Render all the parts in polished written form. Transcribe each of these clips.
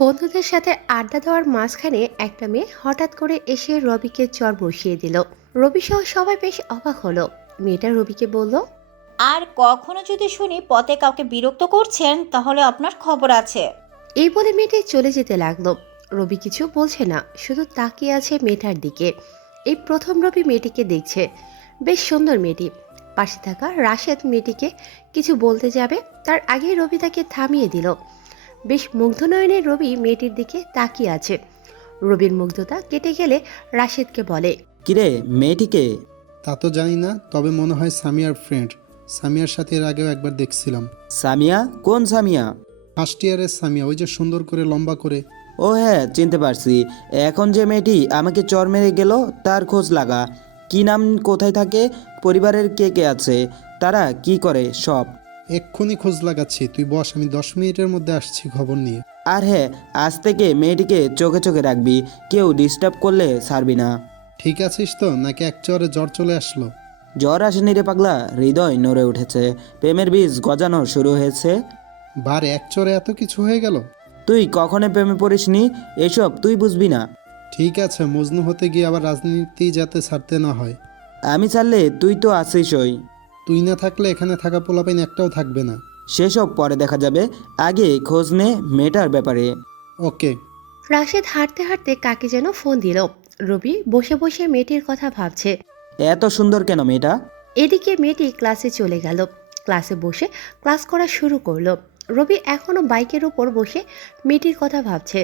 বন্ধুদের সাথে আড্ডা দেওয়ার মাঝখানে একটা মেয়ে হঠাৎ করে এসে রবিকে চর বসিয়ে দিল। রবি সহ সবাই বেশ অবাক হলো। মেয়েটা রবিকে বলল, আর কখনো যদি শুনি পথে কাউকে বিরক্ত করছেন তাহলে আপনার খবর আছে। এই বলে মেয়েটি চলে যেতে লাগলো। রবি কিছু বলছে না, শুধু তাকিয়ে আছে মেয়েটার দিকে। এই প্রথম রবি মেয়েটিকে দেখছে। বেশ সুন্দর মেয়েটি। পাশে থাকা রাশেদ মেয়েটিকে কিছু বলতে যাবে, তার আগেই রবি তাকে থামিয়ে দিল। বেশ মুগ্ধ নয়নে রবি মেয়েটির দিকে তাকিয়ে আছে। রবির মুগ্ধতা কেটে গেলে রাশেদকে বলে, কিরে, মেয়েটিকে? তা তো জানি না, তবে মনে হয় সামিয়ার ফ্রেন্ড। সামিয়ার সাথে এর আগেও একবার দেখছিলাম। সামিয়া? কোন সামিয়া? ফার্স্ট ইয়ারের সামিয়া, ওই যে সুন্দর করে লম্বা করে। ও হ্যাঁ, চিনতে পারছি। এখন যে মেয়েটি আমাকে চর মেরে গেল তার খোঁজ লাগা। কি নাম, কোথায় থাকে, পরিবারের কে কে আছে, তারা কি করে সব। এক্ষুনি খোঁজ লাগাচ্ছি, তুই বস, আমি 10 মিনিটের মধ্যে আসছি খবর নিয়ে। আর হ্যাঁ, আজ থেকে মেয়েটিকে চোখে চোখে রাখবি, কেউ ডিস্টার্ব করলে ছাড়বি না। ঠিক আছিস তো, নাকি এক চরে জ্বর চলে আসলো? জ্বর আসেনি রে পাগলা, হৃদয় নড়ে উঠেছে, প্রেমের বীজ গজানো শুরু হয়েছে। বারে এক চরে এত কিছু হয়ে গেল? তুই কখনো প্রেমে পড়িসনি, এসব তুই বুঝবি না। ঠিক আছে, মজনু হতে গিয়ে আবার রাজনীতি যাতে ছাড়তে না হয়। আমি চাইলে তুই তো আছিসই। তুই না থাকলে এখানে থাকা পোলাপাইন একটাও থাকবে না। সেসব পরে দেখা যাবে, আগে খোঁজ নে মেয়েটার ব্যাপারে। ওকে। রাশেদ হাঁটতে হাঁটতে কাকে যেন ফোন দিল। রবি বসে বসে মেয়েটির কথা ভাবছে। এত সুন্দর কেন মেয়েটা? এদিকে মেয়েটি ক্লাসে চলে গেল। ক্লাসে বসে ক্লাস করা শুরু করলো। রবি এখনো বাইকের উপর বসে মেয়েটির কথা ভাবছে।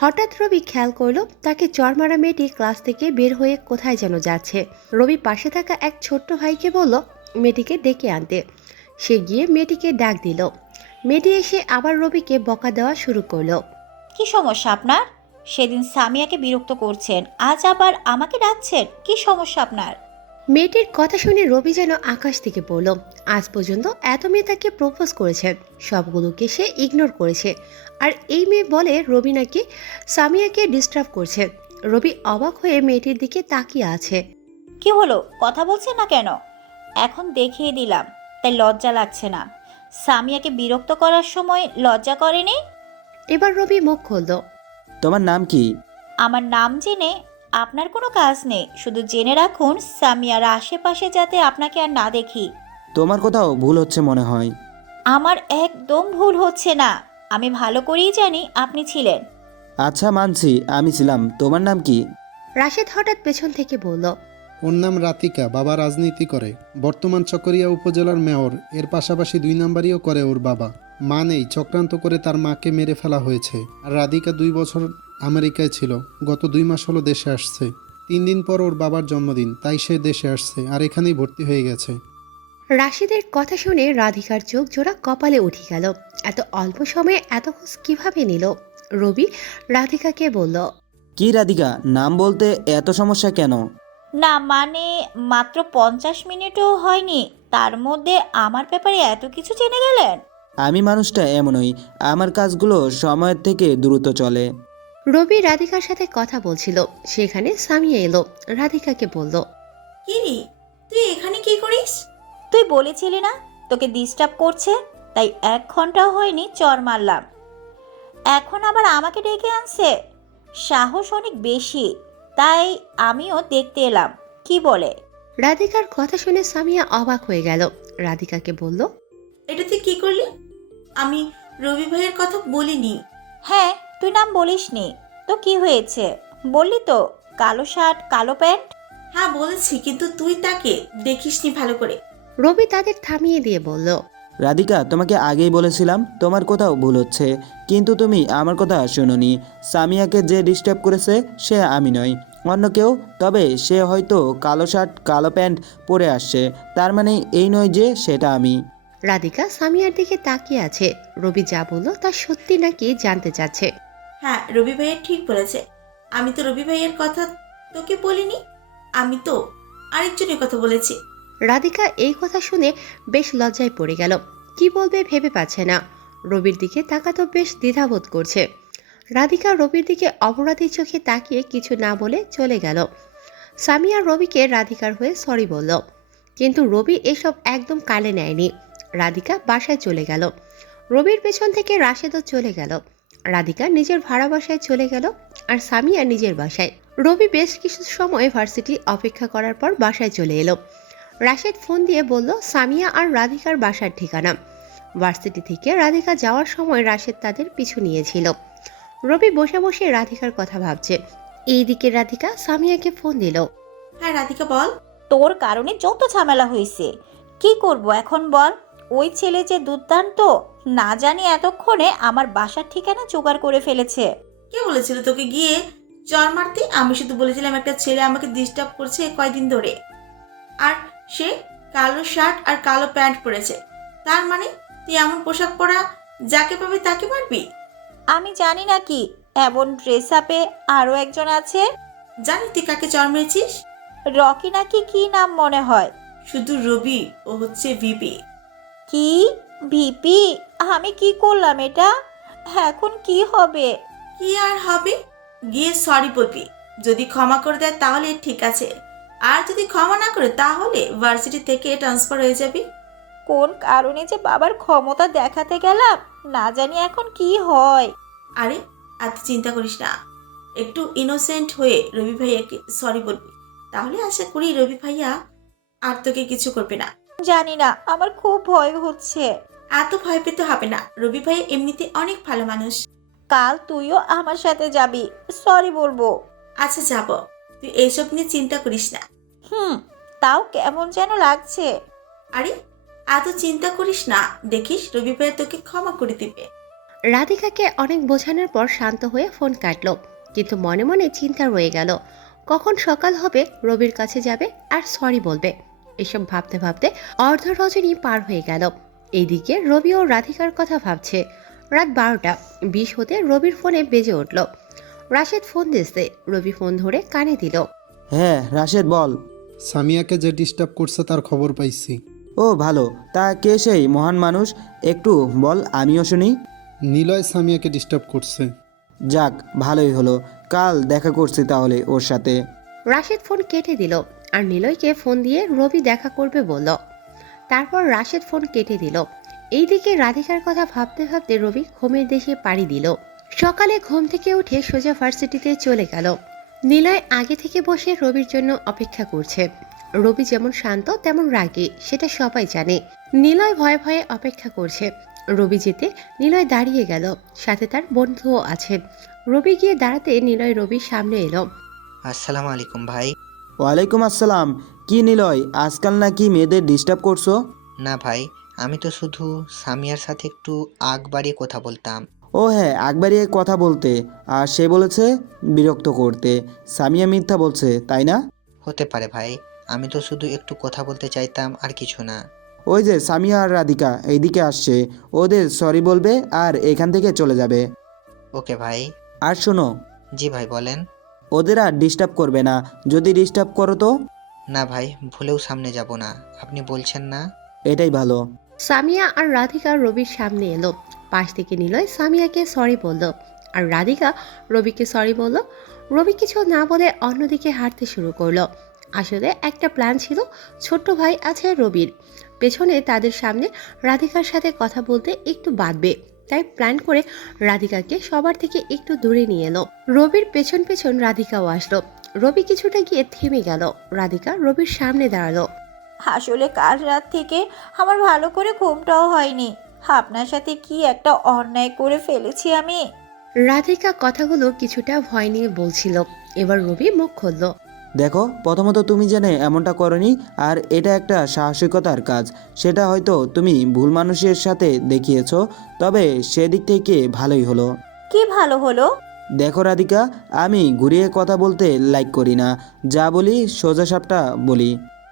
হঠাৎ রবি খেয়াল করলো তাকে চর মারা মেয়েটি ক্লাস থেকে বের হয়ে কোথায় যেন যাচ্ছে। রবি পাশে থাকা এক ছোট্ট ভাইকে বলল মেয়েটিকে ডেকে আনতে। সে গিয়ে মেয়েটিকে ডাক দিল। মেয়েটি এসে আবার রবিকে বকা দেওয়া শুরু করলো। কি সমস্যা আপনার? সেদিন সামিয়াকে বিরক্ত করছেন, আজ আবার আমাকে ডাকছেন, কি সমস্যা আপনার? মেয়েটির কথা শুনে রবি যেন আকাশ থেকে পড়ল। আজ পর্যন্ত এত মেয়ে তাকে প্রপোজ করেছেন, সবগুলোকে সে ইগনোর করেছে। আর এই মেয়ে বলে রবি নাকি সামিয়াকে ডিস্টার্ব করছে। রবি অবাক হয়ে মেয়েটির দিকে তাকিয়ে আছে। কি হলো, কথা বলছেন না কেন? এখন দেখিয়ে দিলাম, তাই লজ্জা লাগছে না? সামিয়াকে বিরক্ত করার সময় লজ্জা করেনি? এবার রবি মুখ খুলল। তোমার নাম কি? আমার নাম জেনে আপনার কোনো কাজ নেই, শুধু জেনে রাখুন সামিয়ার আশেপাশে যাতে আপনাকে আর না দেখি। তোমার কোথাও ভুল হচ্ছে মনে হয়। আমার একদম ভুল হচ্ছে না, আমি ভালো করেই জানি আপনি ছিলেন। আচ্ছা মানছি আমি ছিলাম, তোমার নাম কি? রাশেদ হঠাৎ পেছন থেকে বলল, ওর নাম রাতিকা, বাবা রাজনীতি করে, বর্তমান চকরিয়া উপজেলার মেয়র। এর পাশাপাশি 2 নাম্বারিও করে ওর বাবা। মা নেই, চক্রান্ত করে তার মাকে মেরে ফেলা হয়েছে। আর রাধিকা 2 বছর আমেরিকায় ছিল, গত 2 মাস হলো দেশে আসছে। 3 দিন পর ওর বাবার জন্মদিন, তাই সে দেশে আসছে আর এখানেই ভর্তি হয়ে গেছে। রাশেদের কথা শুনে রাধিকার চোখ জোড়া কপালে উঠে গেল। এত অল্প সময়ে এত খোঁজ কিভাবে নিল? রবি রাধিকাকে বলল, কি রাধিকা, নাম বলতে এত সমস্যা কেন? না মানে, মাত্র 50 মিনিটও হয়নি, তার মধ্যে আমার ব্যাপারে এত কিছু জেনে গেলেন? আমি মানুষটা এমনই, আমার কাজগুলো সময়ের থেকে দ্রুত চলে। রবি রাধিকার সাথে কথা বলছিল, সেখানে সামিয়া এলো। রাধিকাকে বলল, কি রে, তুই এখানে কি করিস? তুই বলেছিলি না তোকে ডিস্টার্ব করছে, তাই 1 ঘন্টাও হয়নি চর মারলাম। এখন আবার আমাকে ডেকে আনছে, সাহস অনেক বেশি, তাই আমিও দেখতে এলাম কি বলে। রাধিকার কথা শুনে সামিয়া অবাক হয়ে গেল। রাধিকাকে বলল, এটা তুই কি করলি? আমি রবি ভাইয়ের কথা বলিনি। হ্যাঁ, তুই নাম বলিসনি তো কি হয়েছে? বললি তো, কালো শার্ট কালো প্যান্ট। হ্যাঁ বলেছি, কিন্তু তুই তাকে দেখিসনি ভালো করে। রবি তাদের থামিয়ে দিয়ে বলল, রাধিকা, তোমাকে আগেই বলেছিলাম তোমার কোথাও ভুল হচ্ছে, কিন্তু তুমি আমার কথা শোনোনি। সামিয়াকে যে ডিস্টার্ব করেছে সে আমি নই, অন্য কেউ। তবে সে হয়তো কালো শার্ট কালো প্যান্ট পরে আসছে, তার মানে এই নয় যে সেটা আমি। রাধিকা সামিয়ার দিকে তাকিয়ে আছে। রবি যা বলল তা সত্যি নাকি জানতে চাচ্ছে। হ্যাঁ, রবি ভাইয়ের ঠিক বলেছে। আমি তো রবি ভাইয়ের কথা তোকে বলিনি, আমি তো আরেকজনের কথা বলেছি। রাধিকা এই কথা শুনে বেশ লজ্জায় পড়ে গেল। কি বলবে ভেবে পাচ্ছে না। রবির দিকে তাকাতো বেশ দ্বিধাবোধ করছে। রাধিকা রবির দিকে অপরাধী চোখে তাকিয়ে কিছু না বলে চলে গেল। সামিয়া রবিকে রাধিকার হয়ে সরি বলল, কিন্তু রবি এসব একদম কালে নেয়নি। রাধিকা বাসায় চলে গেল। রবির পেছন থেকে রাশেদও চলে গেল। রাধিকা নিজের ভাড়া বাসায় চলে গেল আর সামিয়া নিজের বাসায়। রবি বেশ কিছু সময় ভার্সিটি অপেক্ষা করার পর বাসায় চলে এলো। রাশেদ ফোন দিয়ে বলল সামিয়া আর রাধিকার বাসার ঠিকানা। ভার্সিটি থেকে রাধিকা যাওয়ার সময় রাশেদ তাদের পিছু নিয়েছিল। রবি বসে বসে রাধিকার কথা ভাবছে। এইদিকে রাধিকা সামিয়াকে ফোন দিল। হ্যাঁ রাধিকা বল। তোর কারণে যত ঝামেলা হয়েছে, কি করব এখন বল? ওই ছেলে যে দুর্দান্ত, না জানি এতক্ষণে আমার বাসার ঠিকানা জোগাড় করে ফেলেছে। কে বলেছিল তোকে গিয়ে চর মারতে? আমি শুধু বলেছিলাম একটা ছেলে আমাকে ডিস্টার্ব করছে কয়দিন ধরে, আর সে কালো শার্ট আর কালো প্যান্ট পরেছে। তার মানে তুই এমন পোশাক পরা যাকে পাবি তাকে মারবি? আমি জানি না কি এমন ড্রেস আপে আরো একজন আছে। জানি তুই কাকে চর মেরেছিস? রকি নাকি কি নাম মনে হয়। শুধু রবি, ও হচ্ছে ভিপি। কি ভিপি? আমি কি করলাম এটা? এখন কি হবে? কি আর হবে, গিয়ে সরি বলবি। যদি ক্ষমা করে দেয় তাহলে ঠিক আছে, আর যদি ক্ষমা না করে তাহলে ভার্সিটি থেকে ট্রান্সফার হয়ে যাবি। কোন কারণে যে বাবার ক্ষমতা দেখাতে গেলাম, না জানি এখন কি হয়। আরে এত চিন্তা করিস না, একটু ইনোসেন্ট হয়ে রবি ভাইয়াকে সরি বলবি, তাহলে আশা করি রবি ভাইয়া আর তোকে কিছু করবে না। জানি না, আমার খুব ভয় হচ্ছে। এত ভয় পেতে হবে না, রবি ভাইয়া এমনিতে অনেক ভালো মানুষ। কাল তুইও আমার সাথে যাবি, সরি বলবো। আচ্ছা যাব, তুই এইসব নিয়ে চিন্তা করিস না। তাও কেমন যেন লাগছে। আরে এত চিন্তা করিস না, দেখিস রবি ভাইয়া তোকে ক্ষমা করে দিবে। রাধিকাকে অনেক বোঝানোর পর শান্ত হয়ে ফোন কাটলো, কিন্তু মনে মনে চিন্তা রয়ে গেল কখন সকাল হবে, রবির কাছে যাবে আর সরি বলবে। এসব ভাবতে ভাবতে অর্ধ রজনী পার হয়ে গেল। এইদিকে রবি ও রাধিকার কথা ভাবছে। রাত 12:20 হতে রবির ফোনে বেজে উঠল। রাশেদ ফোন দিচ্ছে। রবি ফোন ধরে কানে দিল। হ্যাঁ রাশেদ বল। সামিয়াকে যে ডিস্টার্ব করছে তার খবর পাইছি। ও ভালো, তা কে সেই মহান মানুষ? একটু বল, আমিও শুনি। নিলয় সামিয়াকে ডিস্টার্ব করছে। যাক, ভালোই হলো, কাল দেখা করছি তাহলে ওর সাথে। রাশেদ ফোন কেটে দিল আর নিলয়কে ফোন দিয়ে রবি দেখা করবে বলল। তারপর রাশেদ ফোন কেটে দিল। এইদিকে রাধিকার কথা ভাবতে ভাবতে রবি ঘুমের দেশে পাড়ি দিল। সকালে ঘুম থেকে উঠে সোজা ভার্সিটিতে চলে গেল। নিলয় আগে থেকে বসে রবির জন্য অপেক্ষা করছে। রবি যেমন শান্ত তেমন রাগী, সেটা সবাই জানে। নিলয় ভয়ে ভয়ে অপেক্ষা করছে। রবি যেতে নিলয় দাঁড়িয়ে গেল, সাথে তার বন্ধুও আছে। রবি গিয়ে দাঁড়াতে নিলয় রবির সামনে এলো। আসসালামু আলাইকুম ভাই। ওয়ালাইকুম আসসালাম। কি নিলয়, আজকাল নাকি মেয়েদের ডিস্টার্ব করছো? না ভাই, আমি তো শুধু সামিয়ার সাথে একটু আগ বাড়িয়ে কথা বলতাম। ও হ্যাঁ, একবারই কথা বলতে, আর সে বলেছে বিরক্ত করতে। সামিয়া মিথ্যা বলছে, তাই না? হতে পারে ভাই, আমি তো শুধু একটু কথা বলতে চাইতাম, আর কিছু না। ওই যে সামিয়া আর রাধিকা এইদিকে আসছে, ওদের সরি বলবে আর এখান থেকে চলে যাবে। ওকে ভাই। আর শোনো, জি ভাই বলেন। ওদের আর ডিস্টার্ব করবে না, যদি ডিস্টার্ব করো তো। না ভাই, ভুলেও সামনে যাব না, আপনি বলছেন না। এটাই ভালো। সামিয়া আর রাধিকা রবির সামনে এলো। পাশ থেকে নিলয় সামিয়াকে সরি বলল আর রাধিকা রবিকে সরি বলল। রবি কিছু না বলে অন্যদিকে হাঁটতে শুরু করলো। আসলে একটা প্ল্যান ছিল। ছোট্ট ভাই আছে রবির, পেছনে তাদের সামনে রাধিকার সাথে কথা বলতে একটু বাঁধবে, তাই প্ল্যান করে রাধিকাকে সবার থেকে একটু দূরে নিয়ে এলো। রবির পেছন পেছন রাধিকাও আসলো। রবি কিছুটা গিয়ে থেমে গেল। রাধিকা রবির সামনে দাঁড়ালো। আসলে কাল রাত থেকে আমার ভালো করে ঘুমটাও হয়নি। আপনার সাথে কি একটা অন্যায় করে ফেলেছি আমি। রাধিকা কথাগুলো কিছুটা ভয় নিয়ে বলছিল। এবার রবি মুখ খুলল। দেখো, প্রথমত তুমি জেনে এমনটা করনি, আর এটা একটা সাহসিকতার কাজ। সেটা হয়তো তুমি ভুল মানুষের সাথে দেখিয়েছো, তবে সেদিক থেকে ভালোই হলো। কি ভালো হলো? দেখো রাধিকা, আমি ঘুরিয়ে কথা বলতে লাইক করি না, যা বলি সোজাসাপটা বলি।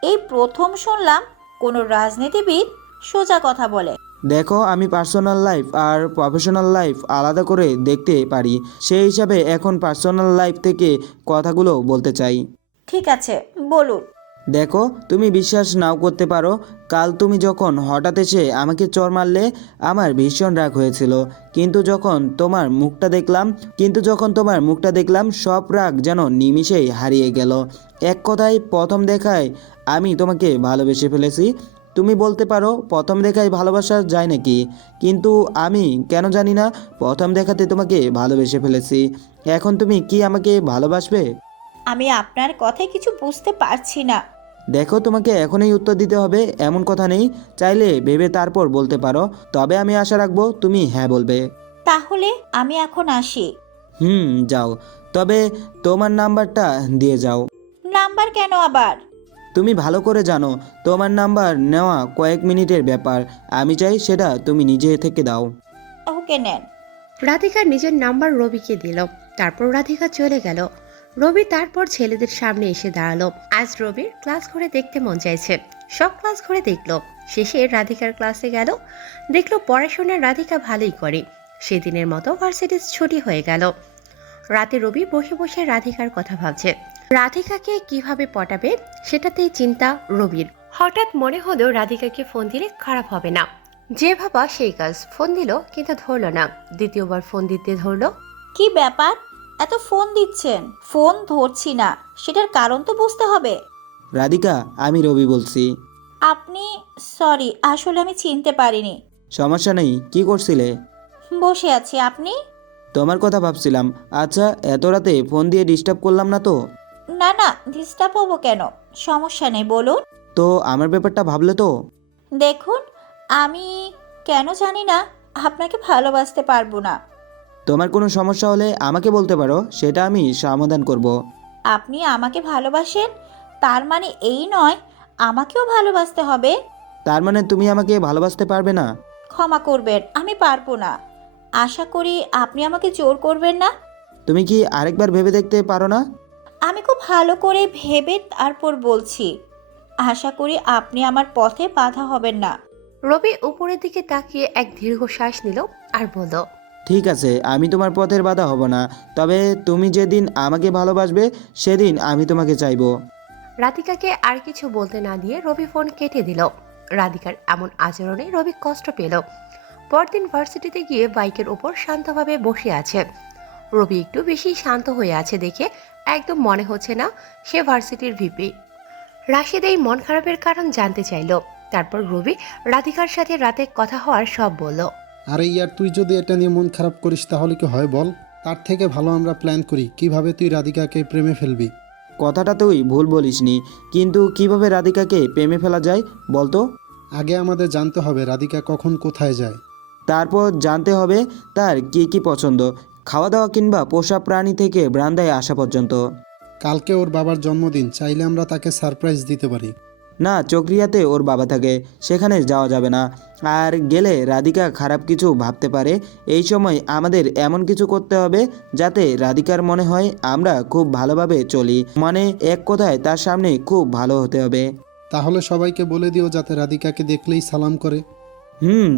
এই প্রথম শুনলাম কোনো রাজনীতিবিদ সোজা কথা বলে। দেখো, আমি পার্সোনাল লাইফ আর প্রফেশনাল লাইফ আলাদা করে দেখতে পারি, সেই হিসাবে এখন পার্সোনাল লাইফ থেকে কথাগুলো বলতে চাই। ঠিক আছে, বলুন। দেখো, তুমি বিশ্বাস নাও করতে পারো, কাল তুমি যখন হঠাৎ এসে আমাকে চর মারলে আমার ভীষণ রাগ হয়েছিল, কিন্তু যখন তোমার মুখটা দেখলাম সব রাগ যেন নিমিষেই হারিয়ে গেল। এক কথায় প্রথম দেখায় আমি তোমাকে ভালোবেসে ফেলেছি। তুমি বলতে পারো প্রথম দেখায় ভালোবাসা যায় নাকি, কিন্তু আমি কেন জানি না প্রথম দেখাতে তোমাকে ভালোবেসে ফেলেছি। এখন তুমি কি আমাকে ভালোবাসবে? আমি আপনার কথায় কিছু বুঝতে পারছি না। দেখো, তোমাকে এখনই উত্তর দিতে হবে এমন কথা নেই, চাইলে ভেবে তারপর বলতে পারো। তবে আমি আশা রাখবো তুমি হ্যাঁ বলবে। তাহলে আমি এখন আসি। যাও, তবে তোমার নাম্বারটা দিয়ে যাও। নাম্বার কেন আবার? তুমি ভালো করে জানো তোমার নাম্বার নেওয়া কয়েক মিনিটের ব্যাপার, আমি চাই সেটা তুমি নিজে থেকে দাও। ওকে নেন। রাধিকা নিজের নাম্বার রবিকে দিল। তারপর রাধিকা চলে গেল। রবি তারপর ছেলেদের সামনে এসে দাঁড়ালো। আজ রবির ক্লাস ঘরে দেখতে মন চাইছে। সব ক্লাস ঘরে দেখলো। শেষে রাধিকার ক্লাসে গেল। দেখলো পড়াশোনা রাধিকা ভালোই করে। সেদিনের মতো ভার্সিটির ছুটি হয়ে গেল। রাতে রবি বসে বসে রাধিকার কথা ভাবছে। রাধিকাকে কিভাবে পটাবে সেটাতেই চিন্তা রবির। হঠাৎ মনে হলো রাধিকাকে ফোন দিলে খারাপ হবে না। যে ভাবা সেই কাজ। ফোন দিল কিন্তু ধরলো না। দ্বিতীয়বার ফোন দিতে ধরলো। কি ব্যাপার, এত ফোন দিচ্ছেন? ফোন ধরছি না, সেটার কারণ তো বুঝতে হবে। রাধিকা, আমি রবি বলছি। আপনি? সরি, আসলে আমি চিনতে পারিনি। সমস্যা নেই, কি করছিলে? বসে আছি, আপনি? তোমার কথা ভাবছিলাম। আচ্ছা, এত রাতে ফোন দিয়ে ডিস্টার্ব করলাম না তো? না না, ডিস্টার্ব হবো কেন? সমস্যা নেই, বলুন। তো আমার ব্যাপারটা ভাবলে তো? দেখুন, আমি কেন জানি না আপনাকে ভালোবাসতে পারবো না। তোমার কোনো সমস্যা হলে আমাকে বলতে পারো, সেটা আমি সমাধান করব। আপনি আমাকে ভালোবাসেন, তার মানে এই নয় আমাকেও ভালোবাসতে হবে। তার মানে তুমি আমাকে ভালোবাসতে পারবে না? ক্ষমা করবেন, আমি পারবো না। আশা করি আপনি আমাকে জোর করবেন না। তুমি কি আরেকবার ভেবে দেখতে পারো না? আমি খুব ভালো করে ভেবে তারপর বলছি। আশা করি আপনি আমার পথে বাধা হবেন না। রবি উপরের দিকে তাকিয়ে এক দীর্ঘশ্বাস নিল আর বলল, ঠিক আছে, আমি তোমার পথের বাধা হব না। তবে তুমি যেদিন আমাকে ভালোবাসবে সেদিন আমি তোমাকে চাইবো। রাধিকাকে আর কিছু বলতে না দিয়ে রবি ফোন কেটে দিল। রাধিকার এমন আচরণে রবি কষ্ট পেল। পরদিন ভার্সিটিতে গিয়ে বাইকের উপর শান্তভাবে বসে আছে। রবি একটু বেশি শান্ত হয়ে আছে দেখে একদম মনে হচ্ছে না সে ভার্সিটির ভিপি। রাশেদ এই মন খারাপের কারণ জানতে চাইল। তারপর রবি রাধিকার সাথে রাতে কথা হওয়ার সব বলল। আরে ইয়ার, তুই যদি এটা নিয়ে মন খারাপ করিস তাহলে কি হয় বল? তার থেকে ভালো আমরা প্ল্যান করি কিভাবে তুই রাধিকাকে প্রেমে ফেলবি। কথাটা তুই ভুল বলিসনি, কিন্তু কিভাবে রাধিকাকে প্রেমে ফেলা যায় বলতো? আগে আমাদের জানতে হবে রাধিকা কখন কোথায় যায়। তারপর জানতে হবে তার কি কি পছন্দ, খাওয়া দাওয়া কিংবা পোষা প্রাণী থেকে ব্রান্দায় আসা পর্যন্ত। কালকে ওর বাবার জন্মদিন, চাইলে আমরা তাকে সারপ্রাইজ দিতে পারি। না, চক্রিয়াতে ওর বাবা থাকে, সেখানে যাওয়া যাবে না। আর গেলে রাধিকা খারাপ কিছু ভাবতে পারে। এই সময় আমাদের এমন কিছু করতে হবে যাতে রাধিকার মনে হয় আমরা খুব ভালোভাবে চলি, মানে এক কথায় তার সামনে খুব ভালো হতে হবে। তাহলে সবাইকে বলে দিও যাতে রাধিকাকে দেখলেই সালাম করে।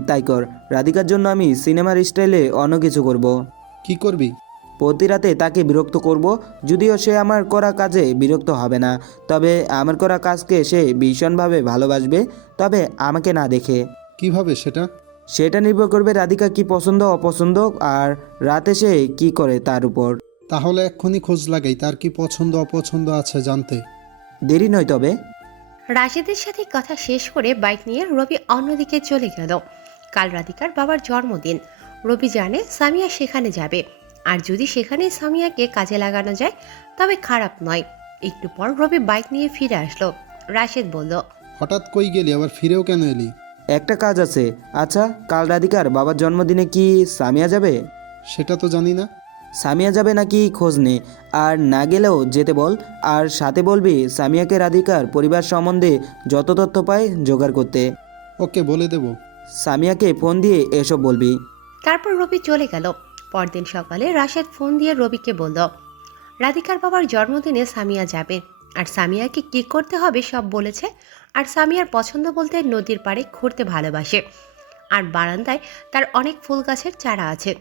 তাই কর। রাধিকার জন্য আমি সিনেমার স্টাইলে অন্য কিছু করব। কি করবি? প্রতি রাতে তাকে বিরক্ত করব। যদিও সে আমার করা কাজে বিরক্ত হবে না, তবে আমার করা কাজকে সে ভীষণভাবে ভালোবাসবে, তবে আমাকে না দেখে। কিভাবে সেটা? সেটা নির্ভর করবে রাধিকা কি পছন্দ অপছন্দ আর রাতে সে কি করে তার উপর। তাহলে এক্ষুনি খোঁজ লাগাই তার কি পছন্দ অপছন্দ আছে জানতে। দেরি নয় তবে। রাশেদের সাথে কথা শেষ করে বাইক নিয়ে রবি অন্যদিকে চলে গেল। কাল রাধিকার বাবার জন্মদিন। রবি জানে সামিয়া সেখানে যাবে। আর যদি সেখানে সামিয়াকে কাজে লাগানো যায় তবে খারাপ নয়। একটু পর রবি বাইক নিয়ে ফিরে আসলো। রাশেদ বলল, হঠাৎ কই গেলি, আবার ফিরেও কেন এলি? একটা কাজ আছে। আচ্ছা, কাল রাধিকার বাবার জন্মদিনে কি সামিয়া যাবে? সেটা তো জানি না। সামিয়া যাবে নাকি খোঁজ নে, আর না গেলেও যেতে বল। আর সাথে বলবি সামিয়াকে রাধিকার পরিবার সম্বন্ধে যত তথ্য পায় জোগাড় করতে। ওকে, বলে দেব। সামিয়াকে ফোন দিয়ে এসব বলবি। তারপর রবি চলে গেল। পরদিন সকালে রাশেদ ফোন দিয়ে রবিকে বলল, রাধিকার বাবার জন্মদিনে সামিয়া যাবে। আর সামিয়াকে কি করতে হবে সব বলেছে। আর সামিয়ার পছন্দ বলতে নদীর পাড়ে ঘুরতে ভালোবাসে। আর বারান্দায় তার অনেক ফুল গাছের চারা আছে।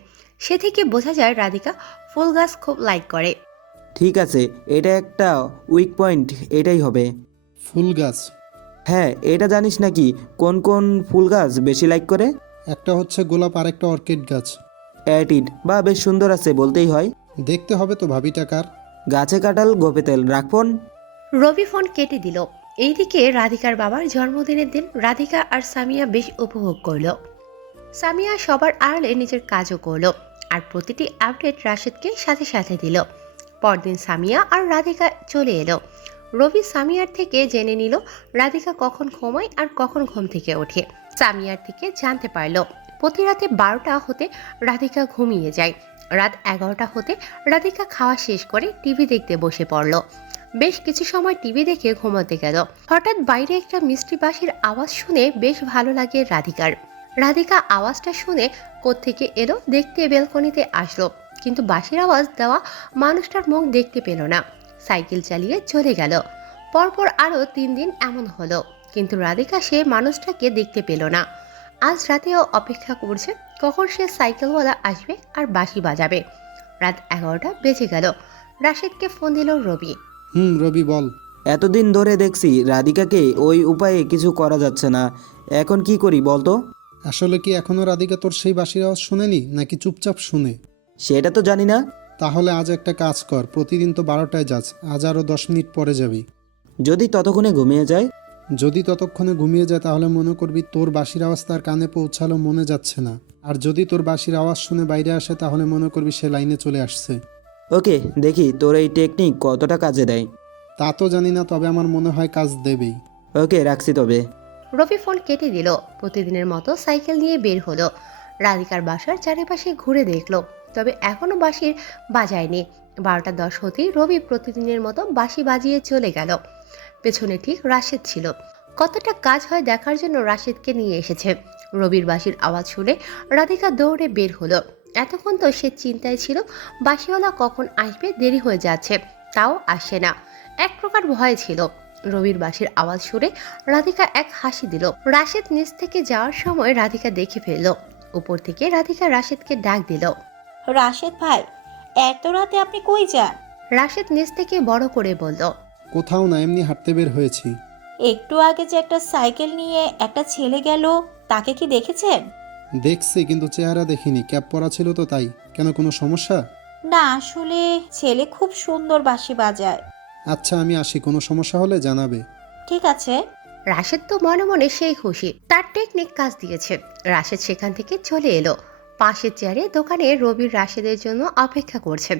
সে থেকে বোঝা যায় রাধিকা ফুল গাছ খুব লাইক করে। ঠিক আছে, এটা একটা উইক পয়েন্ট, এটাই হবে। ফুল গাছ? হ্যাঁ, এটা জানিস নাকি কোন কোন ফুল গাছ বেশি লাইক করে? একটা হচ্ছে গোলাপ আর একটা অর্কিড গাছ। অ্যাটিড বা বেশ সুন্দর আছে বলতেই হয়। দেখতে হবে তো ভাবিটা কার। গাছে কাঁঠাল গোপে তেল রাখপন। রবি ফোন কেটে দিল। এইদিকে রাধিকার বাবার জন্মদিনের দিন রাধিকা আর সামিয়া বেশ উপভোগ করলো। সামিয়া সবার আড়ালে নিজের কাজও করলো আর প্রতিটি আপডেট রাশেদকে সাথে সাথে দিল। পরদিন সামিয়া আর রাধিকা চলে এলো। রবি সামিয়ার থেকে জেনে নিল রাধিকা কখন ঘুমায় আর কখন ঘুম থেকে ওঠে। সামিয়ার থেকে জানতে পারল প্রতি রাতে 12টা হতে রাধিকা ঘুমিয়ে যায়। রাত 11টা হতে রাধিকা খাওয়া শেষ করে টিভি দেখতে বসে পড়ল। বেশ কিছু সময় টিভি দেখে ঘুমাতে গেল। হঠাৎ বাইরে একটা মিষ্টি বাঁশির আওয়াজ শুনে বেশ ভালো লাগে রাধিকার। রাধিকা আওয়াজটা শুনে কোত্থেকে এলো দেখতে বেলকনিতে আসলো, কিন্তু বাঁশির আওয়াজ দেওয়া মানুষটার মুখ দেখতে পেল না। সাইকেল চালিয়ে চলে গেল। পরপর আরও 3 দিন এমন হলো, কিন্তু রাধিকা সে মানুষটাকে দেখতে পেল না। আজ রাতেও অপেক্ষা করছে কখন সে সাইকেলওয়ালা আসবে আর বাঁশি বাজাবে। রাত 11টা বেজে গেল। রাশেদকে ফোন দিল রবি। রবি বল। এতদিন ধরে দেখছি রাধিকাকে ওই উপায়ে কিছু করা যাচ্ছে না, এখন কি করি বলতো? আসলে কি এখনো রাধিকা তোর সেই বাঁশির আওয়াজ শুনেনি নাকি চুপচাপ শুনে? সেটা তো জানি না। তাহলে আজ একটা কাজ কর, প্রতিদিন তো 12টায় যাস, আজ আরও 10 মিনিট পরে যাবি। যদি ততক্ষণে ঘুমিয়ে যায়? যদি ততক্ষণে ঘুমিয়ে যায় তাহলে মনে করবি তোর বাঁশির আওয়াজ তার কানে পৌঁছালো, মনে যাচ্ছে না। আর যদি তোর বাঁশির আওয়াজ শুনে বাইরে আসে তাহলে মনে করবি সে লাইনে চলে আসছে। ওকে, দেখি তোর এই টেকনিক কতটা কাজে দেয়। তা তো জানি না, তবে আমার মনে হয় কাজ দেবেই। ওকে, রাখছি তবে। রবি ফোন কেটে দিল। প্রতিদিনের মতো সাইকেল নিয়ে বের হলো। রাধিকার বাসার চারিপাশে ঘুরে দেখলো, তবে এখনো বাঁশির বাজায়নি। 12টা 10 হতেই রবি প্রতিদিনের মতো বাঁশি বাজিয়ে চলে গেল। পেছনে ঠিক রাশেদ ছিল। কতটা কাজ হয় দেখার জন্য রাশেদকে নিয়ে এসেছে। রবির বাঁশির আওয়াজ শুনে রাধিকা দৌড়ে বের হলো। এতক্ষণ তো সে চিন্তায় ছিল বাঁশিওয়ালা কখন আসবে, দেরি হয়ে যাচ্ছে, তাও আসে না। এক প্রকার ভয় ছিল। রবির বাঁশির আওয়াজ শুনে রাধিকা এক হাসি দিল। রাশেদ নিচ থেকে যাওয়ার সময় রাধিকা দেখে ফেলল। উপর থেকে রাধিকা রাশেদকে ডাক দিল। রাশেদ ভাই, এত রাতে আপনি কই যান? রাশেদ নিচ থেকে বড় করে বলল, কোথাও না, এমনি হাঁটতে বের হয়েছি। একটু আগে যে একটা সাইকেল নিয়ে একটা ছেলে গেল, তাকে কি দেখেছেন? দেখছি, কিন্তু চেহারা দেখিনি, ক্যাপ পরা ছিল তো তাই। কেন, কোনো সমস্যা? না, আসলে ছেলে খুব সুন্দর বাঁশি বাজায়। আচ্ছা, আমি আসি, কোনো সমস্যা হলে জানাবে। ঠিক আছে। রাশেদ তো মনে মনে সেই খুশি, তার টেকনিক কাজ দিয়েছে। রাশেদ সেখান থেকে চলে এলো। পাশের চেয়ারে দোকানে রবির রাশেদের জন্য অপেক্ষা করছে।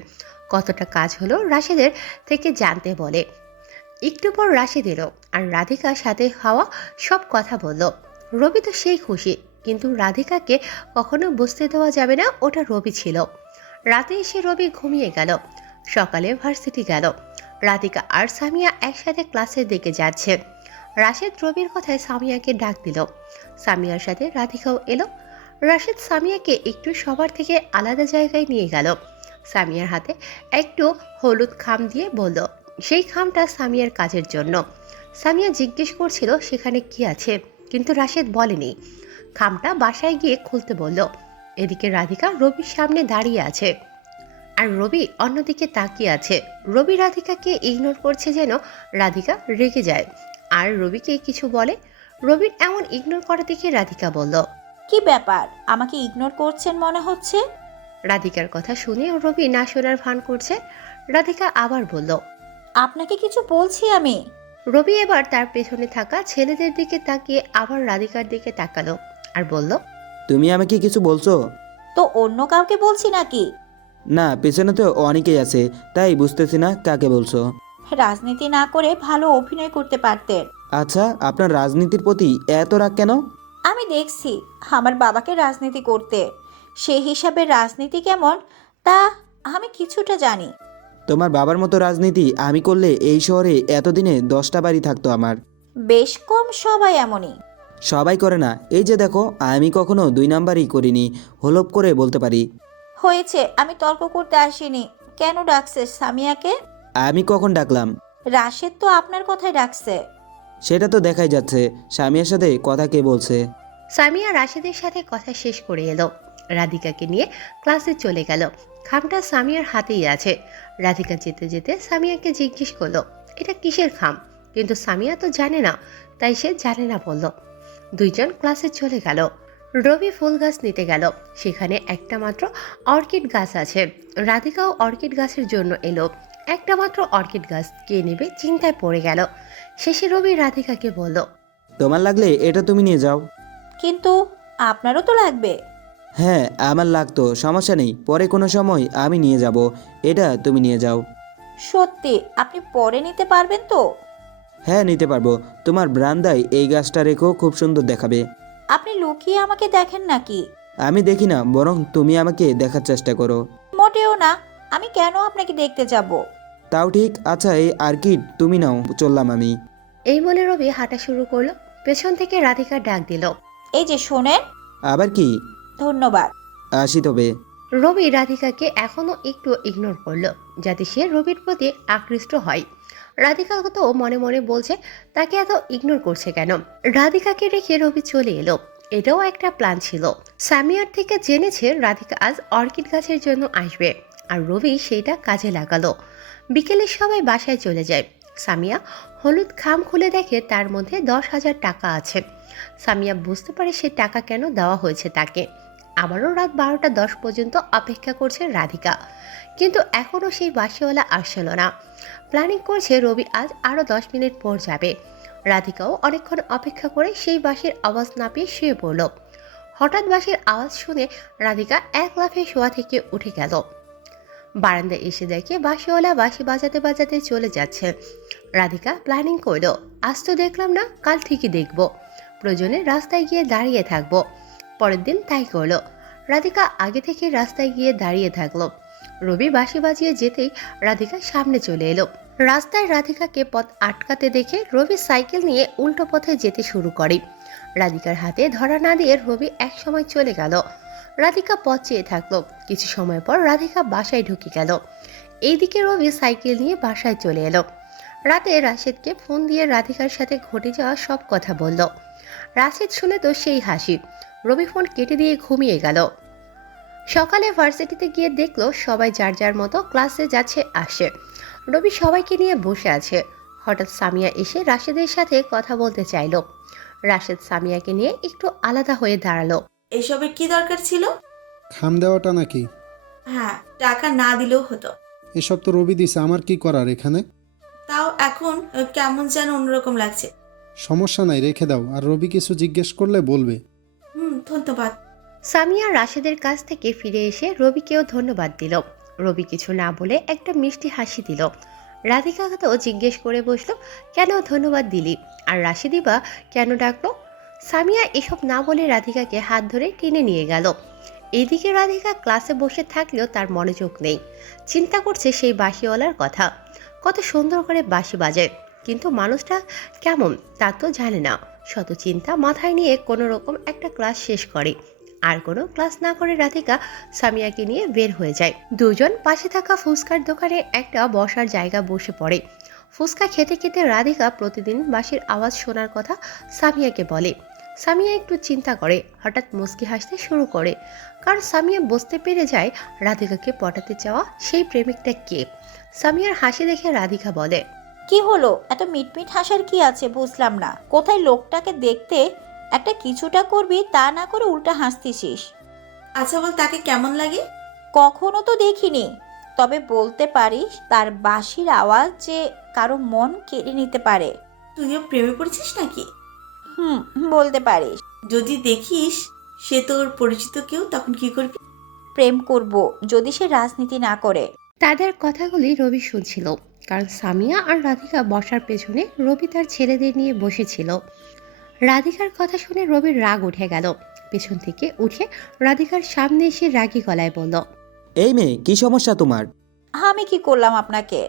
কতটা কাজ হলো রাশেদের থেকে জানতে বলে। একটু পর রাশেদ এলো আর রাধিকার সাথে হওয়া সব কথা বলল। রবি তো সেই খুশি, কিন্তু রাধিকাকে কখনো বুঝতে দেওয়া যাবে না ওটা রবি ছিল। রাতে এসে রবি ঘুমিয়ে গেল। সকালে ভার্সিটি গেল। রাধিকা আর সামিয়া একসাথে ক্লাসের দিকে যাচ্ছে। রাশেদ রবির কথায় সামিয়াকে ডাক দিল। সামিয়ার সাথে রাধিকাও এলো। রাশেদ সামিয়াকে একটু সবার থেকে আলাদা জায়গায় নিয়ে গেল। সামিয়ার হাতে একটু হলুদ খাম দিয়ে বলল সেই খামটা সামিয়ার কাজের জন্য। সামিয়া জিজ্ঞেস করছিল সেখানে কি আছে, কিন্তু রাশেদ বলেনি। খামটা বাসায় গিয়ে খুলতে বলল। এদিকে রাধিকা রবির সামনে দাঁড়িয়ে আছে আর রবি অন্যদিকে তাকিয়ে আছে। রবি রাধিকাকে ইগনোর করছে যেন রাধিকা রেগে যায় আর রবিকে কিছু বলে। রবির এমন ইগনোর করা দেখে রাধিকা বলল, কি ব্যাপার, আমাকে ইগনোর করছেন মনে হচ্ছে? রাধিকার কথা শুনে রবি না শোনার ভান করছে। রাধিকা আবার বলল, আপনাকে কিছু বলছি আমি। রবি এবার তার পেছনে থাকা ছেলেদের দিকে তাকিয়ে আবার রাধিকার দিকে তাকালো আর বলল, তুমি আমাকে কিছু বলছো? তো অন্য কাউকে বলছি নাকি? না, পেছনে তো অনেকেই আছে, তাই বুঝতেছি না কাকে বলছো। রাজনীতি না করে ভালো অভিনয় করতে পারতেন। আচ্ছা, আপনার রাজনীতির প্রতি এত রাগ কেন? আমি দেখছি আমার বাবাকে রাজনীতি করতে, সেই হিসাবে রাজনীতি কেমন তা আমি কিছুটা জানি। তোমার বাবার মতো রাজনীতি আমি করলে এই শহরে এতদিনে 10টা বাড়ি থাকতো আমার। বেশ কম সবাই এমনই। সবাই করে না, এই যে দেখো, আমি কখনো 2 নাম্বারই করিনি, হলপ করে বলতে পারি। হয়েছে, আমি তর্ক করতে আসিনি। কেন ডাকছে সামিয়াকে? আমি কখন ডাকলাম? রাশেদ তো আপনার কথাই ডাকছে। সেটা তো দেখাই যাচ্ছে, স্বামীর সাথে কথা কে বলছে। সামিয়া রাশেদের সাথে কথা শেষ করে এলো। রাধিকাকে নিয়ে ক্লাসে চলে গেল। খামটা সামিয়ার হাতেই আছে। রাধিকা যেতে যেতে সামিয়াকে জিজ্ঞেস করলো এটা কিসের খাম, কিন্তু সামিয়া তো জানে না, তাই সে জানে না বলল। দুইজন ক্লাসে চলে গেল। রবি ফুল গাছ নিতে গেল। সেখানে একটা মাত্র অর্কিড গাছ আছে। রাধিকাও অর্কিড গাছের জন্য এলো। একটা মাত্র অর্কিড গাছ কে নেবে চিন্তায় পড়ে গেল। শেষে রবি রাধিকাকে বলল, তোমার লাগলে এটা তুমি নিয়ে যাও। কিন্তু আপনারও তো লাগবে। হ্যাঁ, আমার লাগতো, সমস্যা নেই, পরে কোনো সময় আমি নিয়ে যাব। এটা তুমি নিয়ে যাও। সত্যি আপনি পরে নিতে পারবেন তো? হ্যাঁ, নিতে পারবো। তোমার ব্রান্দায় এই গাছটা রেখো, খুব সুন্দর দেখাবে। আপনি লুকিয়ে আমাকে দেখেন নাকি? আমি দেখি না, বরং তুমি আমাকে দেখার চেষ্টা করো। মোটেও না। আমি কেন আপনাকে দেখতে যাব? তাও ঠিক, আচ্ছা এই আর্কিড তুমি নাও, চললাম আমি। এই বলে রবি হাঁটা শুরু করলো। পেছন থেকে রাধিকা ডাক দিল, এই যে শোনেন। আবার কি? ধন্যবাদ। আসি তবে। রবি রাধিকাকে এখনো একটু ইগনোর করলো, যাতে সে রবির প্রতি আকৃষ্ট হয়। রাধিকা তো মনে মনে বলছে, তাকে এত ইগনোর করছে কেন। রাধিকাকে রেখে রবি চলে এলো। এটাও একটা প্ল্যান ছিল। সামিয়ার থেকে জেনেছে রাধিকা আজ অর্কিড গাছের জন্য আসবে, আর রবি সেইটা কাজে লাগালো। বিকেলে সবাই বাসায় চলে যায়। সামিয়া হলুদ খাম খুলে দেখে তার মধ্যে 10,000 টাকা আছে। সামিয়া বুঝতে পারে সে টাকা কেন দেওয়া হয়েছে তাকে। আবারও রাত 12টা 10 পর্যন্ত অপেক্ষা করছে রাধিকা, কিন্তু এখনও সেই বাসিওয়ালা আসছিল না। প্ল্যানিং করছে রবি আজ আরও 10 মিনিট পর যাবে। রাধিকাও অনেকক্ষণ অপেক্ষা করে সেই বাঁশির আওয়াজ না পেয়ে শুয়ে পড়ল। হঠাৎ বাঁশির আওয়াজ শুনে রাধিকা এক লাফে শোয়া থেকে উঠে গেল। বারান্দায় এসে দেখে বাঁশিওয়ালা বাঁশি বাজাতে বাজাতে চলে যাচ্ছে। রাধিকা প্ল্যানিং করল, আজ তো দেখলাম না, কাল ঠিকই দেখব। প্রয়োজনে রাস্তায় গিয়ে দাঁড়িয়ে থাকবো। পরের দিন তাই করলো। রাধিকা আগে থেকে রাস্তায় গিয়ে দাঁড়িয়ে থাকলো। রবি বাঁশি বাজিয়ে যেতেই রাধিকা সামনে চলে এলো। রাস্তায় রাধিকাকে পথ আটকাতে দেখে রবি সাইকেল নিয়ে উল্টো পথে যেতে শুরু করে। রাধিকার হাতে ধরা না দিয়ে রবি এক সময় চলে গেল। রাধিকা পথ চেয়ে থাকলো। কিছু সময় পর রাধিকা বাসায় ঢুকে গেল। এইদিকে রবি সাইকেল নিয়ে বাসায় চলে এলো। রাতে রাশেদকে ফোন দিয়ে রাধিকার সাথে ঘটে যাওয়া সব কথা বলল। রাশেদ শুনে তো সেই হাসি। রবি ফোন কেটে দিয়ে ঘুমিয়ে গেল। সকালে ভার্সিটিতে গিয়ে দেখলো সবাই যার যার মতো ক্লাসে যাচ্ছে আসে। রবি সবাইকে নিয়ে বসে আছে। হঠাৎ সামিয়া এসে রাশেদের সাথে কথা বলতে চাইলো। রাশেদ সামিয়াকে নিয়ে একটু আলাদা হয়ে দাঁড়ালো। এসবের কি দরকার ছিল? খাম দেওয়াটা নাকি? হ্যাঁ, টাকা না দিলেও হতো। এসব তো রবি দিছে, আমার কি করার এখানে? তাও এখন কেমন যেন অন্যরকম লাগছে। সমস্যা নাই, রেখে দাও। আর রবি কিছু জিজ্ঞেস করলে বলবে। ধন্যবাদ। সামিয়া রাশেদের কাছ থেকে ফিরে এসে রবিকেও ধন্যবাদ দিল। রবি কিছু না বলে একটা মিষ্টি হাসি দিল। রাধিকা তো জিজ্ঞেস করে বসলো, কেন ধন্যবাদ দিলি, আর রাশেদই বা কেন ডাকলো। সামিয়া এসব না বলে রাধিকাকে হাত ধরে টেনে নিয়ে গেল। এইদিকে রাধিকা ক্লাসে বসে থাকলেও তার মনোযোগ নেই। চিন্তা করছে সেই বাঁশিওয়ালার কথা। কত সুন্দর করে বাঁশি বাজায়, কিন্তু মানুষটা কেমন তা তো জানে না। শত চিন্তা মাথায় নিয়ে কোনো রকম একটা ক্লাস শেষ করে। আর কোনো ক্লাস না করে রাধিকা সামিয়াকে নিয়ে বের হয়ে যায়। দুজন পাশে থাকা ফুচকার দোকানে একটা বসার জায়গা বসে পড়ে। ফুচকা খেতে খেতে রাধিকা প্রতিদিন বাঁশির আওয়াজ শোনার কথা সামিয়াকে বলে। সামিয়া একটু চিন্তা করে, হঠাৎ মুচকি হাসতে শুরু করে। কারণ সামিয়া বুঝতে পেরে যায় রাধিকাকে পটাতে চাওয়া সেই প্রেমিকটা কে। সামিয়ার হাসি দেখে রাধিকা বলে, কি হলো? এত মিটমিট হাসার কি আছে বুঝলাম না। কোথায় লোকটাকে দেখতে একটা কিছুটা করবি, তা না করে উল্টা হাসতিছিস। আচ্ছা বল, তাকে কেমন লাগে? কখনো তো দেখিনি, তবে বলতে পারিস তার বাঁশির আওয়াজ যে কারো মন কেড়ে নিতে পারে। তুইও প্রেমে পড়েছিস নাকি? বলতে পারিস। যদি দেখিস সে তোর পরিচিত কেউ, তখন কি করবি? প্রেম করব, যদি সে রাজনীতি না করে। তাদের কথাগুলি রবি শুনছিল, কারণ সামিয়া আর রাধিকা বসার পেছনে রবি তার ছেলেদের নিয়ে বসেছিল। রাধিকার কথা শুনে রবির রাগ উঠে গেল। পেছন থেকে উঠে রাধিকার সামনে এসে রাগী গলায় বলল, এই মেয়ে, কি সমস্যা তোমার? আমি কি করলাম আপনাকে?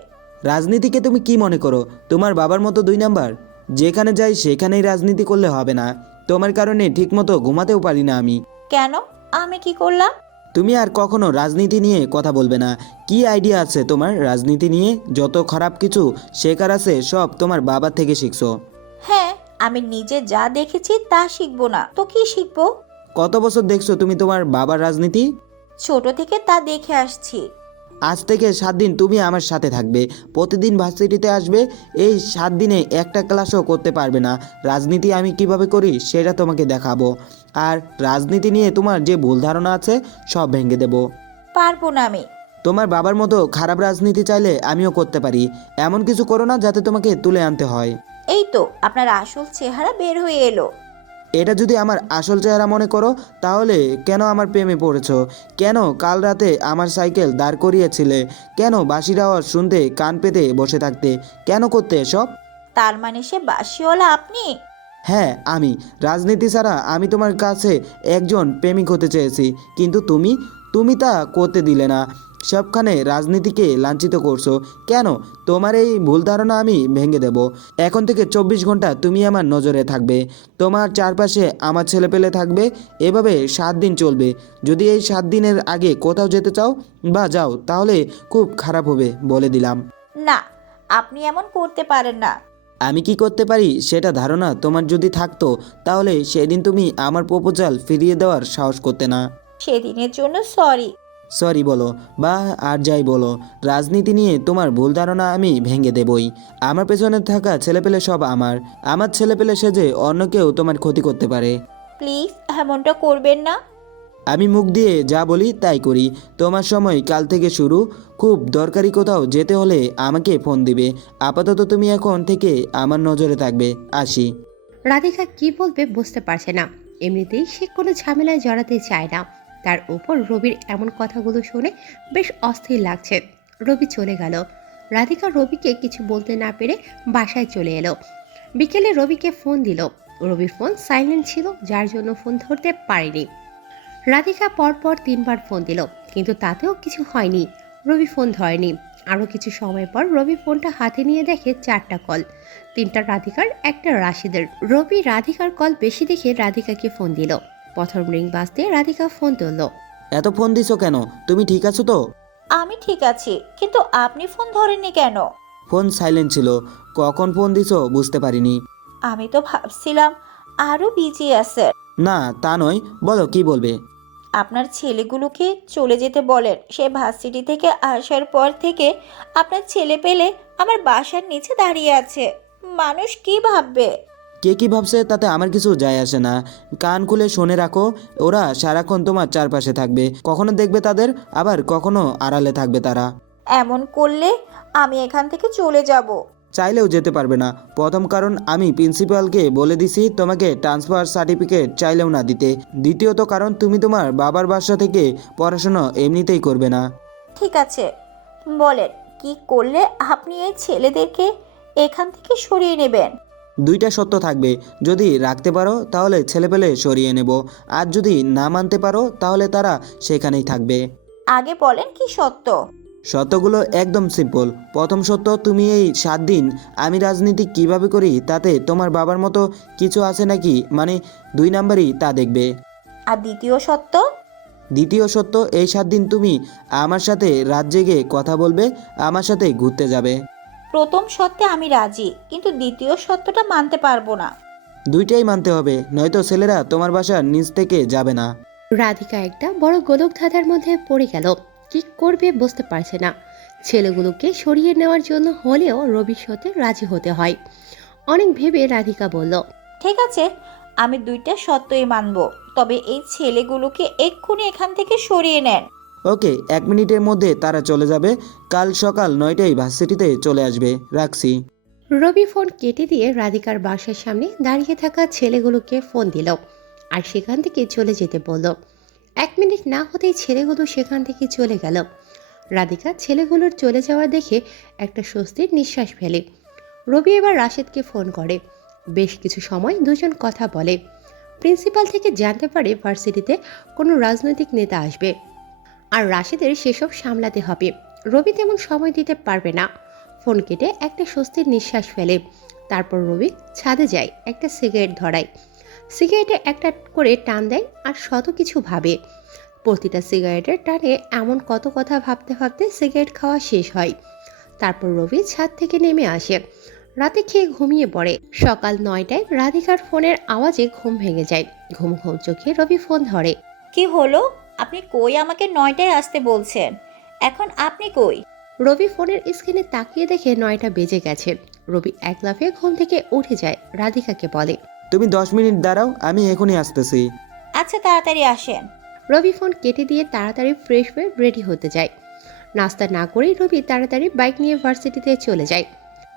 রাজনীতিকে তুমি কি মনে করো? তোমার বাবার মতো 2 নাম্বার? যেখানে যাই সেখানেই রাজনীতি করলে হবে না। তোমার কারণে ঠিকমতো ঘুমাতেও পারি না আমি। কেন? আমি কি করলাম? তুমি আর কখনো রাজনীতি নিয়ে কথা বলবে না। কি আইডিয়া আছে তোমার রাজনীতি নিয়ে? যত খারাপ কিছু শেখার আছে সব তোমার বাবার থেকে শিখছো। হ্যাঁ, আমি নিজে যা দেখেছি তা শিখবো না তো কি শিখবো? কত বছর দেখছো তুমি তোমার বাবার রাজনীতি? ছোট থেকে তা দেখে আসছি। আজ থেকে 7 দিন তুমি আমার সাথে থাকবে, প্রতিদিন ভার্সিটিতে আসবে। এই 7 দিনে একটা ক্লাসও করতে পারবে না। রাজনীতি আমি কিভাবে করি সেটা তোমাকে দেখাবো। আর রাজনীতি নিয়ে তোমার যে ভুল ধারণা আছে সব ভেঙে দেব। পারবো না আমি। তোমার বাবার মতো খারাপ রাজনীতি চাইলে আমিও করতে পারি। এমন কিছু করো না যাতে তোমাকে তুলে আনতে হয়। এই তো আপনার আসল চেহারা বের হয়ে এলো। এটা যদি আমার আসল চেহারা মনে করো তাহলে কেন আমার প্রেমে পড়েছো? কেন কাল রাতে আমার সাইকেল দাঁড় করিয়েছিলে? কেন বাঁশির আওয়াজ শুনতে কান পেতে বসে থাকতে? কেন করতে এসব? তার মানে সে বাসিওয়ালা আপনি? হ্যাঁ আমি। রাজনীতি ছাড়া আমি তোমার কাছে একজন প্রেমিক হতে চেয়েছি, কিন্তু তুমি তুমি তা করতে দিলে না। সবখানে রাজনীতিকে লাঞ্ছিত করছো। কেন? তোমার এই ভুল ধারণা আমি ভেঙে দেব। এখন থেকে 24 ঘন্টা তুমি আমার নজরে থাকবে। তোমার চারপাশে আমার ছেলেপেলে থাকবে। এভাবে 7 দিন চলবে। যদি এই 7 দিনের আগে কোথাও যেতে চাও বা যাও তাহলে খুব খারাপ হবে, বলে দিলাম। না, আপনি এমন করতে পারেন না। আমি কি করতে পারি সেটা ধারণা তোমার যদি থাকতো তাহলে সেদিন তুমি আমার প্রপোজাল ফিরিয়ে দেওয়ার সাহস করতে না। সেদিনের জন্য সরি। সরি বলো বা আর যাই বলো, রাজনীতি নিয়ে তোমার ভুল ধারণা আমি ভেঙে দেবই। আমার পেছনে থাকা ছেলেপেলে সব আমার ছেলেপেলে সেজে অন্য কেউ তোমার ক্ষতি করতে পারে। প্লিজ এমনটা করবেন না। আমি মুখ দিয়ে যা বলি তাই করি। তোমার সময় কাল থেকে শুরু। খুব দরকারি কোথাও যেতে হলে আমাকে ফোন দিবে। আপাতত তুমি এখন থেকে আমার নজরে থাকবে। আসি। রাধিকা কি বলবে বুঝতে পারছে না। এমনিতেই সে কোনো ঝামেলায় জড়াতে চায় না, তার উপর রবির এমন কথাগুলো শুনে বেশ অস্থির লাগছে। রবি চলে গেল। রাধিকা রবিকে কিছু বলতে না পেরে বাসায় চলে এলো। বিকেলে রবিকে ফোন দিল। রবির ফোন সাইলেন্ট ছিল, যার জন্য ফোন ধরতে পারেনি। রাধিকা পরপর 3বার ফোন দিল, কিন্তু তাতেও কিছু হয়নি। রবি ফোন ধরেনি। আরও কিছু সময় পর রবি ফোনটা হাতে নিয়ে দেখে 4টা কল, 3টা রাধিকার, 1টা রাশিদের। রবি রাধিকার কল বেশি দেখে রাধিকাকে ফোন দিল। প্রথম রিং বাজতে রাধিকা ফোন তুলল। এত ফোন দিছো কেন? তুমি ঠিক আছো তো? আমি ঠিক আছি, কিন্তু আপনি ফোন ধরেননি কেন? ফোন সাইলেন্ট ছিল। কখন ফোন দিছো বুঝতে পারিনি। আমি তো ভাবছিলাম আরো বিজি আছে। না তা নয়, বলো কি বলবে। আপনার ছেলেগুলোকে চলে যেতে বলেন। সে ভার্সিটি থেকে আসার পর থেকে আপনার ছেলে পেলে আমার বাসার নিচে দাঁড়িয়ে আছে। মানুষ কি ভাববে? কে কি ভাবছে তাতে আমার কিছু যায় আসে না। কান খুলে শুনে রাখো। ওরা সারাক্ষণ তোমার চারপাশে থাকবে। কখনো দেখবে তাদের, আবার কখনো আড়ালে থাকবে তারা। এমন করলে আমি এখান থেকে চলে যাব। চাইলেও যেতে পারবে না। প্রথম কারণ, আমি প্রিন্সিপালকে বলে দিছি তোমাকে ট্রান্সফার সার্টিফিকেট চাইলেও না দিতে। দ্বিতীয়ত কারণ, তুমি তোমার বাবার বাসা থেকে পড়াশোনা এমনিতেই করবে না। ঠিক আছে, বলেন কি করলে আপনি এই ছেলেদেরকে এখান থেকে সরিয়ে নেবেন? 2টা সত্য থাকবে। যদি রাখতে পারো তাহলে ছেলেপেলে সরিয়ে নেব, আর যদি না মানতে পারো তাহলে তারা সেখানেই থাকবে। আগে বলেন কি সত্য? সত্যগুলো একদম সিম্পল। প্রথম সত্য, তুমি এই 7 দিন আমি রাজনীতি কিভাবে করি তাতে তোমার বাবার মতো কিছু আছে নাকি, মানে 2 নাম্বারই তা দেখবে। আর দ্বিতীয় সত্য? দ্বিতীয় সত্য, এই 7 দিন তুমি আমার সাথে রাত জেগে কথা বলবে, আমার সাথে ঘুরতে যাবে। প্রথম সত্যে আমি রাজি, কিন্তু দ্বিতীয় সত্যটা মানতে পারবো না। 2টাই মানতে হবে, নয়তো ছেলেরা তোমার বাসার নিচ থেকে যাবে না। রাধিকা একটা বড় গোলক ধাঁধার মধ্যে পড়ে গেল। কি করবে বুঝতে পারছে না। ছেলেগুলোকে সরিয়ে নেওয়ার জন্য হলেও রবির সাথে রাজি হতে হয়। অনেক ভেবে রাধিকা বলল, ঠিক আছে, আমি 2টা সত্যই মানবো, তবে এই ছেলেগুলোকে এক্ষুনি এখান থেকে সরিয়ে নেন। ওকে, 1 মিনিটের মধ্যে তারা চলে যাবে। কাল সকাল 9টায় ভার্সিটিতে চলে আসবে। রাখছি। রবি ফোন কেটে দিয়ে রাধিকার বাসার সামনে দাঁড়িয়ে থাকা ছেলেগুলোকে ফোন দিল আর সেখান থেকে চলে যেতে বলল। 1 মিনিট না হতেই ছেলেগুলো সেখান থেকে চলে গেল। রাধিকা ছেলেগুলোর চলে যাওয়া দেখে একটা স্বস্তির নিঃশ্বাস ফেলে। রবি এবার রাশেদকে ফোন করে। বেশ কিছু সময় দুজন কথা বলে। প্রিন্সিপাল থেকে জানতে পারে ভার্সিটিতে কোনো রাজনৈতিক নেতা আসবে, আর রাশেদের সেসব সামলাতে হবে। রবি তেমন সময় দিতে পারবে না। ফোন কেটে একটা স্বস্তির নিঃশ্বাস ফেলে। তারপর রবি ছাদে যায়, একটা সিগারেট ধরায়। সিগারেটে একটা করে টান দেয় আর শত কিছু ভাবে। প্রতিটা সিগারেটের টানে এমন কত কথা ভাবতে ভাবতে সিগারেট খাওয়া শেষ হয়। তারপর রবি ছাদ থেকে নেমে আসে। রাতে খেয়ে ঘুমিয়ে পড়ে। সকাল 9টায় রাধিকার ফোনের আওয়াজে ঘুম ভেঙে যায়। ঘুম ঘুম চোখে রবি ফোন ধরে। কি হলো? আপনি কই? আমাকে 9টায় আসতে বলছেন, এখন আপনি কই? রবি ফোনের স্ক্রিনে তাকিয়ে দেখে 9টা বেজে গেছে। রবি এক লাফে ঘুম থেকে উঠে যায়, রাধিকাকে বলে, তুমি 10 মিনিট দাঁড়াও, আমি এখনই আসতেছি। আচ্ছা, তাড়াতাড়ি আসেন। রবি ফোন কেটে দিয়ে তাড়াতাড়ি ফ্রেশ হয়ে রেডি হতে যায়। নাস্তা না করেই রবি তাড়াতাড়ি বাইক নিয়ে ভার্সিটিতে চলে যায়।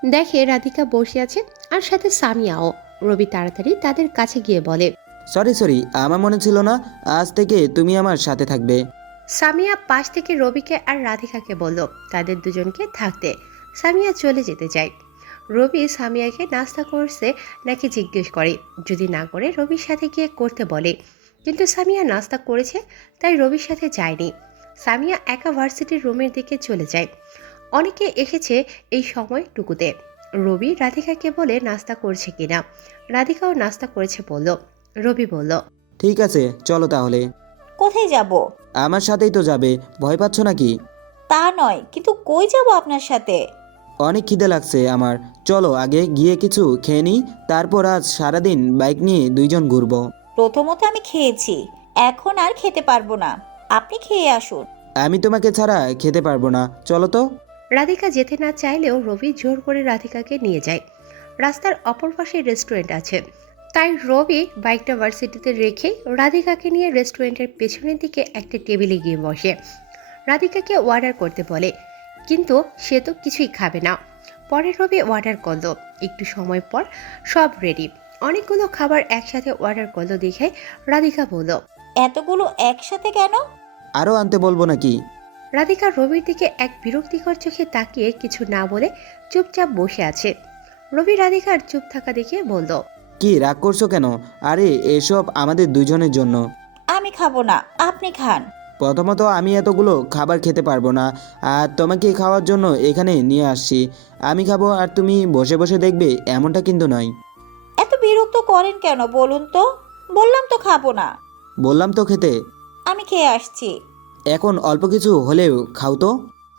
দেখে রাধিকা বসে আছে আর সাথে সামিয়াও। রবি তাড়াতাড়ি তাদের কাছে গিয়ে বলে, সরি আমার মনে ছিল না আজ থেকে তুমি আমার সাথে থাকবে। সামিয়া পাশ থেকে রবিকে আর রাধিকাকে বলল তাদের দুজনকে থাকতে। সামিয়া চলে যেতে চায়। রবি সামিয়াকে নাস্তা করছে নাকি জিজ্ঞেস করে, যদি না করে রবির সাথে গিয়ে করতে বলে, কিন্তু সামিয়া নাস্তা করেছে তাই রবির সাথে যায়নি। সামিয়া একা ভার্সিটির রুমের দিকে চলে যায়। অনেকে এসেছে এই সময়টুকুতে। রবি রাধিকাকে বলে নাস্তা করছে কিনা। রাধিকাও নাস্তা করেছে বলল। রবি বলল, ঠিক আছে চলো তাহলে। কোথায় যাব? আমার সাথেই তো যাবে, ভয় পাচ্ছ নাকি? তা নয়, কিন্তু কই যাব আপনার সাথে? অনেক খিদে লাগছে আমার, চলো আগে গিয়ে কিছু খেয়ে নিই, তারপর আজ সারাদিন বাইক নিয়ে দুইজন ঘুরবো। প্রথমত আমি খেয়েছি, এখন আর খেতে পারবো না। আপনি খেয়ে আসুন। আমি তোমাকে ছাড়া খেতে পারবো না, চলো তো। রাধিকা যেতে না চাইলেও রবি জোর করে রাধিকাকে নিয়ে যায়। রাস্তার অপর পাশে রেস্টুরেন্ট আছে, তাই রবি বাইকটা ভার্সিটিতে রেখে রাধিকাকে নিয়ে রেস্টুরেন্টের পেছনের দিকে একটা টেবিলে গিয়ে বসে। রাধিকাকে অর্ডার করতে বলে, কিন্তু সে তো কিছুই খাবে না। পরে রবি অর্ডার করলো। একটু সময় পর সব রেডি। অনেকগুলো খাবার একসাথে অর্ডার করলো দেখে রাধিকা বলল, এতগুলো একসাথে কেন? আরও আনতে বলবো নাকি? রাধিকা রবির দিকে এক বিরক্তিকর চোখে তাকিয়ে কিছু না বলে চুপচাপ বসে আছে। রবি রাধিকার চুপ থাকা দেখে বলল, কি রাগ করছো কেন? আরে এসব আমাদের দুজনের জন্য। আমি খাবো না, আপনি খান। প্রথমত আমি এতগুলো খাবার খেতে পারবো না, আর তোমাকে খাওয়ার জন্য এখানে নিয়ে আসছি। আমি খাবো আর তুমি বসে বসে দেখবে, এমনটা কিন্তু নয়। এত বিরক্ত করেন কেন বলুন তো? বললাম তো খাবো না। বললাম তো খেতে। আমি খেয়ে আসছি। এখন অল্প কিছু হলেও খাও তো।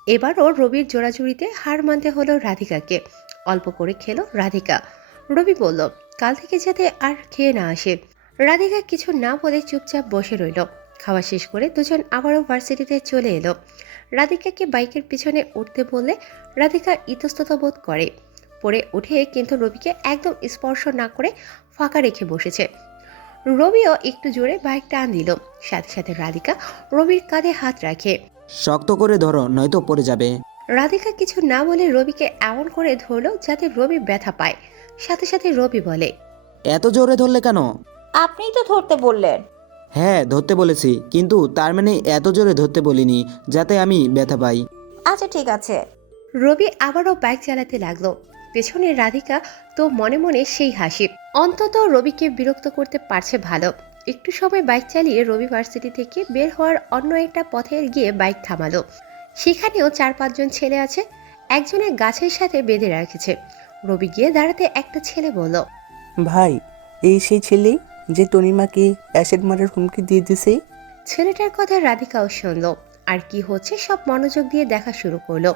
এবারও রবির জোড়াজুড়িতে হার মানতে হলো রাধিকাকে। অল্প করে খেলো রাধিকা। রবি বলল, কাল থেকে যাতে আর খেয়ে না আসে। রাধিকা কিছু না বলে চুপচাপ বসে রইল। খাওয়া শেষ করে দুজন আবারও ভার্সিটিতে চলে এলো। রাধিকাকে বাইকের পিছনে উঠতে বললে রাধিকা ইতস্তত বোধ করে। পড়ে উঠে কিন্তু রবিকে একদম স্পর্শ না করে ফাঁকা রেখে বসেছে। রবিও একটু জোরে বাইক টান দিল। সাথে সাথে রাধিকা রবির কাঁধে হাত রাখে। শক্ত করে ধরো, নয়তো পড়ে যাবে। রাধিকা কিছু না বলে রবিকে এমন করে ধরলো যাতে রবি ব্যথা পায়। সাথে সাথে রবি বলে, এত জোরে ধরলে কেন? আপনিই তো ধরতে বললেন। হ্যাঁ ধরতে বলেছি, কিন্তু তার মানে এত জোরে ধরতে বলিনি যাতে আমি ব্যথা পাই। আচ্ছা ঠিক আছে। রবি আবারও বাইক চালাতে লাগলো। পেছনে রাধিকা তো মনে মনে সেই হাসি। অন্তত রবিকে বিরক্ত করতে পারছে ভালো। একটু সময় বাইক চালিয়ে রবি ভার্সিটি থেকে বের হওয়ার অন্য একটা পথে গিয়ে বাইক থামালো। সেখানেও 4-5 জন ছেলে আছে। একজনে গাছের সাথে বেঁধে রেখেছে। রবি গিয়ে দাঁড়াতে একটা ছেলে বলল, ভাই, এই সেই ছেলে যে তনিমাকে অ্যাসিড মারার হুমকি দিয়ে দিছে। ছেলেটার কথা রাধিকাও শুনল। আর কি হচ্ছে সব মনোযোগ দিয়ে দেখা শুরু করলো।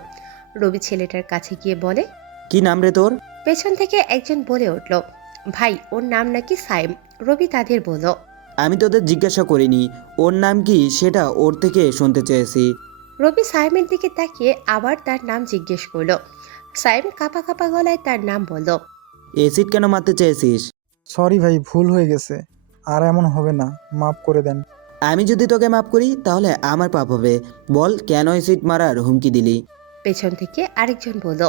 রবি ছেলেটার কাছে গিয়ে বলে, কি নাম রে তোর? পেছন থেকে একজন বলে উঠল, ভাই ওর নাম নাকি সাইম। রবি তাদের বলল, আমি তোদের জিজ্ঞাসা করিনি ওর নাম কি, সেটা ওর থেকে শুনতে চেয়েছি। রবি সাইমের দিকে তাকিয়ে আবার তার নাম জিজ্ঞেস করলো। সাইম কাঁপা কাঁপা গলায় তার নাম বলল। অ্যাসিড কেন মারতে চেয়েছিস? সরি ভাই, ভুল হয়ে গেছে, আর এমন হবে না, মাফ করে দেন। আমি যদি তোকে মাফ করি তাহলে আমার পাপ হবে। বল কেন অ্যাসিড মারার হুমকি দিলি? পেছন থেকে আরেকজন বলল,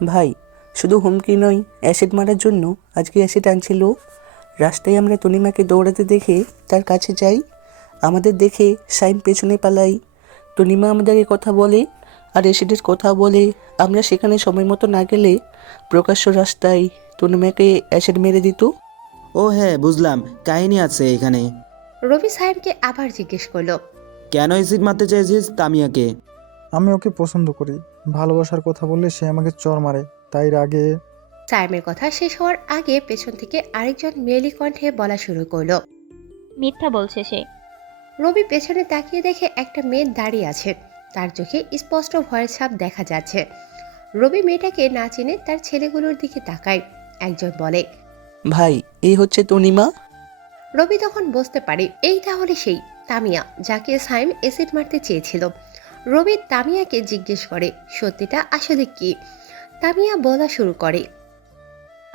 ভাই, শুধু হুমকি নয়, অ্যাসিড মারার জন্য আজকে অ্যাসিড আনছিল। রাস্তায় আমরা তনিমাকে দৌড়াতে দেখে তার কাছে যাই। আমাদের দেখে সাইম পেছনে পালাই। তনিমা আমাদেরকে কথা বলে আর অ্যাসিডের কথা বলে। আমরা সেখানে সময় মতো না গেলে প্রকাশ্য রাস্তায় তনিমাকে অ্যাসিড মেরে দিত। ও হ্যাঁ বুঝলাম, কাহিনী আছে এখানে। রবি সাইমকে আবার জিজ্ঞেস করলো, কেন অ্যাসিড মারতে চেয়েছিস তামিয়াকে? আমি ওকে পছন্দ করি, ভালোবাসার কথা বললে সে আমাকে চর মারে, তাই রাগে। সাইমের কথা শেষ হওয়ার আগে পেছন থেকে আরেকজন মেয়েলি কণ্ঠে বলা শুরু করলো, মিথ্যা বলছে সে। রবি পেছনে তাকিয়ে দেখে একটা মেয়ে দাঁড়িয়ে আছে। তার চোখে স্পষ্ট ভয়ের ছাপ দেখা যাচ্ছে। রবি মেয়েটাকে না চিনে তার ছেলেগুলোর দিকে তাকায়। একজন বলে, ভাই, এই হচ্ছে তনিমা। রবি তখন বুঝতে পারে এই তাহলে সেই তামিয়া যাকে সাইম অ্যাসিড মারতে চেয়েছিল। রবি তামিয়াকে জিজ্ঞেস করে সত্যিটা আসলে কি। তামিয়া বলা শুরু করে,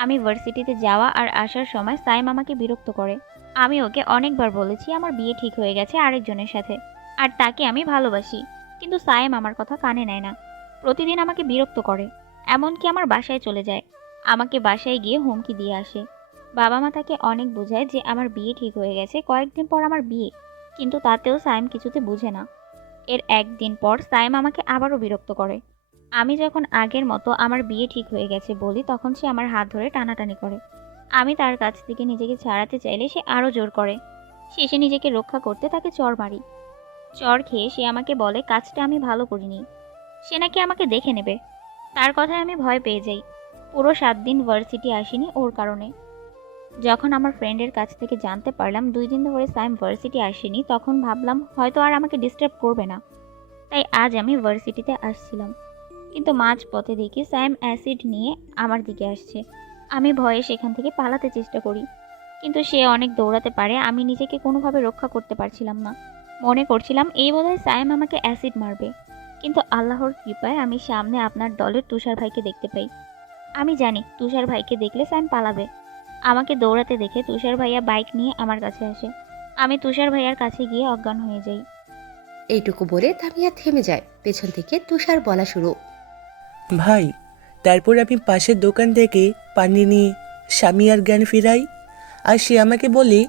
আমি ভার্সিটিতে যাওয়া আর আসার সময় সাইম আমাকে বিরক্ত করে। আমি ওকে অনেকবার বলেছি আমার বিয়ে ঠিক হয়ে গেছে আরেকজনের সাথে, আর তাকে আমি ভালোবাসি, কিন্তু সাইম আমার কথা কানে নেয় না। প্রতিদিন আমাকে বিরক্ত করে। এমনকি আমার বাসায় চলে যায়। আমাকে বাসায় গিয়ে হুমকি দিয়ে আসে। বাবা মা তাকে অনেক বোঝায় যে আমার বিয়ে ঠিক হয়ে গেছে, কয়েকদিন পর আমার বিয়ে, কিন্তু তাতেও সাইম কিছুতে বুঝে না। এর একদিন পর সাইম আমাকে আবারও বিরক্ত করে। আমি যখন আগের মতো আমার বিয়ে ঠিক হয়ে গেছে বলি, তখন সে আমার হাত ধরে টানাটানি করে। আমি তার কাছ থেকে নিজেকে ছাড়াতে চাইলে সে আরও জোর করে। শেষে নিজেকে রক্ষা করতে তাকে চড় মারি। চড় খেয়ে সে আমাকে বলে কাজটা আমি ভালো করিনি, সে নাকি আমাকে দেখে নেবে। তার কথায় আমি ভয় পেয়ে যাই। পুরো 7 দিন ভার্সিটি আসিনি ওর কারণে। যখন আমার ফ্রেন্ডের কাছ থেকে জানতে পারলাম 2 দিন ধরে সাইম ভার্সিটি আসেনি, তখন ভাবলাম হয়তো আর আমাকে ডিস্টার্ব করবে না। তাই আজ আমি ভার্সিটিতে আসছিলাম, কিন্তু মাঝ পথে দেখি সাইম অ্যাসিড নিয়ে আমার দিকে আসছে। আমি ভয়ে সেখান থেকে পালাতে চেষ্টা করি, কিন্তু সে অনেক দৌড়াতে পারে। আমি নিজেকে কোনোভাবে রক্ষা করতে পারছিলাম না। মনে করছিলাম এই বোধহয় সাইম আমাকে অ্যাসিড মারবে, কিন্তু আল্লাহর কৃপায় আমি সামনে আপনার দলের তুষার ভাইকে দেখতে পাই। আমি জানি তুষার ভাইকে দেখলে সাইম পালাবে। আমাকে দৌড়াতে দেখে তুষার ভাইয়া বাইক নিয়ে আমার কাছে আসে। আমি তুষার ভাইয়ার কাছে গিয়ে অজ্ঞান হয়ে যাই। এইটুকু বলে তামিয়া থেমে যায়। পেছন থেকে তুষার বলা শুরু। ভাই, তারপর আমি পাশের দোকান থেকে পানি নিয়ে সামিয়ার জ্ঞান ফিরাই, আর সে আমাকে বলে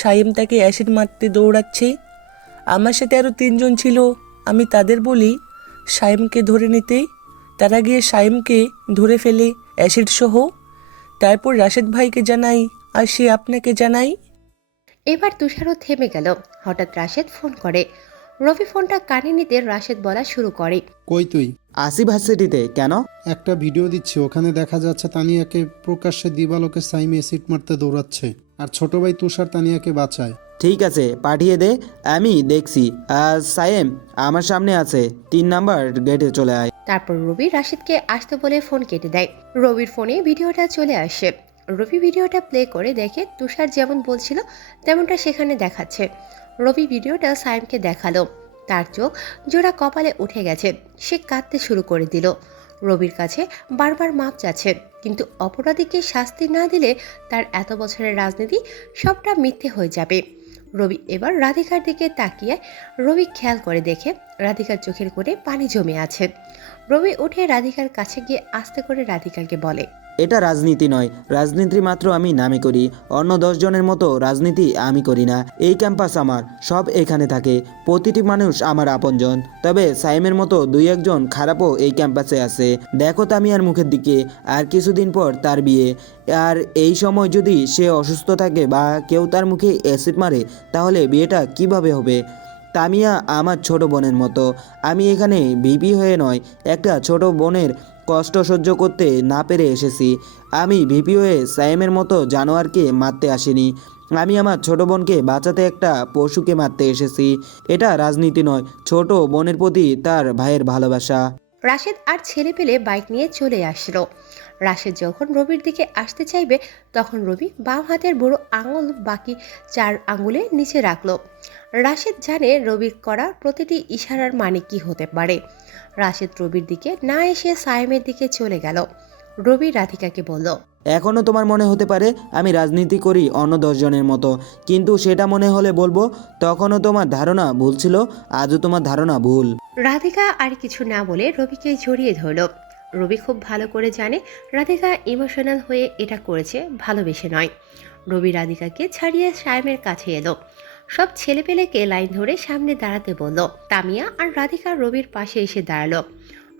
সাইম তাকে অ্যাসিড মারতে দৌড়াচ্ছে। আমার সাথে আরও 3 জন ছিল। আমি তাদের বলি সাইমকে ধরে নিতে। তারা গিয়ে সাইমকে ধরে ফেলে অ্যাসিড সহ। তারপর রাশেদ ভাইকে জানাই, আর সে আপনাকে জানাই। এবার তুষারও থেমে গেল। হঠাৎ রাশেদ ফোন করে। রবি ফোনটা কানে নিতে রাশেদ বলা শুরু করে। কই তুই? আসি ভার্সিটিতে। কেন? একটা ভিডিও দিচ্ছি, ওখানে দেখা যাচ্ছে তানিয়াকে প্রকাশ্যে দিবালোকে সাইম এসিড মারতে দৌড়াচ্ছে, আর ছোট ভাই তুষার তানিয়াকে বাঁচায়। ঠিক আছে, পাঠিয়ে দে, আমি দেখছি। আর সাইম আমার সামনে আছে, 3 নাম্বার গেটে চলে আয়। তারপর রবি রাশিদকে আসতে বলে ফোন কেটে দেয়। রবির ফোনে ভিডিওটা চলে আসে। রবি ভিডিওটা প্লে করে দেখে তুষার যেমন বলছিল তেমনটা সেখানে দেখাচ্ছে। রবি ভিডিওটা সাইমকে দেখালো। তার চোখ জোড়া কপালে উঠে গেছে। সে কাঁদতে শুরু করে দিল। রবির কাছে বারবার মাপ চাচ্ছে, কিন্তু অপরাধীকে শাস্তি না দিলে তার এত বছরের রাজনীতি সবটা মিথ্যে হয়ে যাবে। রবি এবার রাধিকার দিকে তাকিয়ে রবি খেয়াল করে দেখে রাধিকার চোখের কোণে পানি জমে আছে। রবি উঠে রাধিকার কাছে গিয়ে আস্তে করে রাধিকাকে বলে, এটা রাজনীতি নয়, রাজনীতি মাত্র আমি নামে করি। অন্য 10 জনের মতো রাজনীতি আমি করি না। এই ক্যাম্পাস আমার, সব এখানে থাকে, প্রতিটি মানুষ আমার আপনজন। তবে সাইমের মতো 2-1 জন খারাপও এই ক্যাম্পাসে আছে। দেখো তামিয়ার মুখের দিকে, আর কিছুদিন পর তার বিয়ে। আর এই সময় যদি সে অসুস্থ থাকে বা কেউ তার মুখে অ্যাসিড মারে, তাহলে বিয়েটা কিভাবে হবে? তামিয়া আমার ছোট বোনের মতো। আমি এখানে ভিপি হয়ে নয়, একটা ছোট বোনের কষ্ট সহ্য করতে না পেরে এসেছি। আমি ভিপি হয়ে সাইমের মতো জানোয়ারকে মারতে আসিনি। আমি আমার ছোট বোনকে বাঁচাতে একটা পশুকে মারতে এসেছি। এটা রাজনীতি নয়, ছোট বোনের প্রতি তার ভাইয়ের ভালোবাসা। রাশেদ আর ছেলে পেলে বাইক নিয়ে চলে আসলো। রাশেদ যখন রবির দিকে আসতে চাইবে, তখন রবি বাম হাতের বুড়ো আঙুল বাকি 4 আঙুলে নিচে রাখলো। রাশেদ জানে রবির করা প্রতিটি ইশারার মানে কি হতে পারে। রাশেদ রবির দিকে না এসে সাইমের দিকে চলে গেল। রবি রাধিকাকে বলল, এখনও তোমার মনে হতে পারে আমি রাজনীতি করি অন্য 10 জনের মতো, কিন্তু সেটা মনে হলে বলবো তখনও তোমার ধারণা ভুল ছিল, আজও তোমার ধারণা ভুল। রাধিকা আর কিছু না বলে রবিকে জড়িয়ে ধরল। রবি খুব ভালো করে জানে রাধিকা ইমোশনাল হয়ে এটা করেছে, ভালোবেসে নয়। রবি রাধিকাকে ছাড়িয়ে সাইমের কাছে এলো। সব ছেলেপেলেকে লাইন ধরে সামনে দাঁড়াতে বলল। তামিয়া আর রাধিকা রবির পাশে এসে দাঁড়ালো।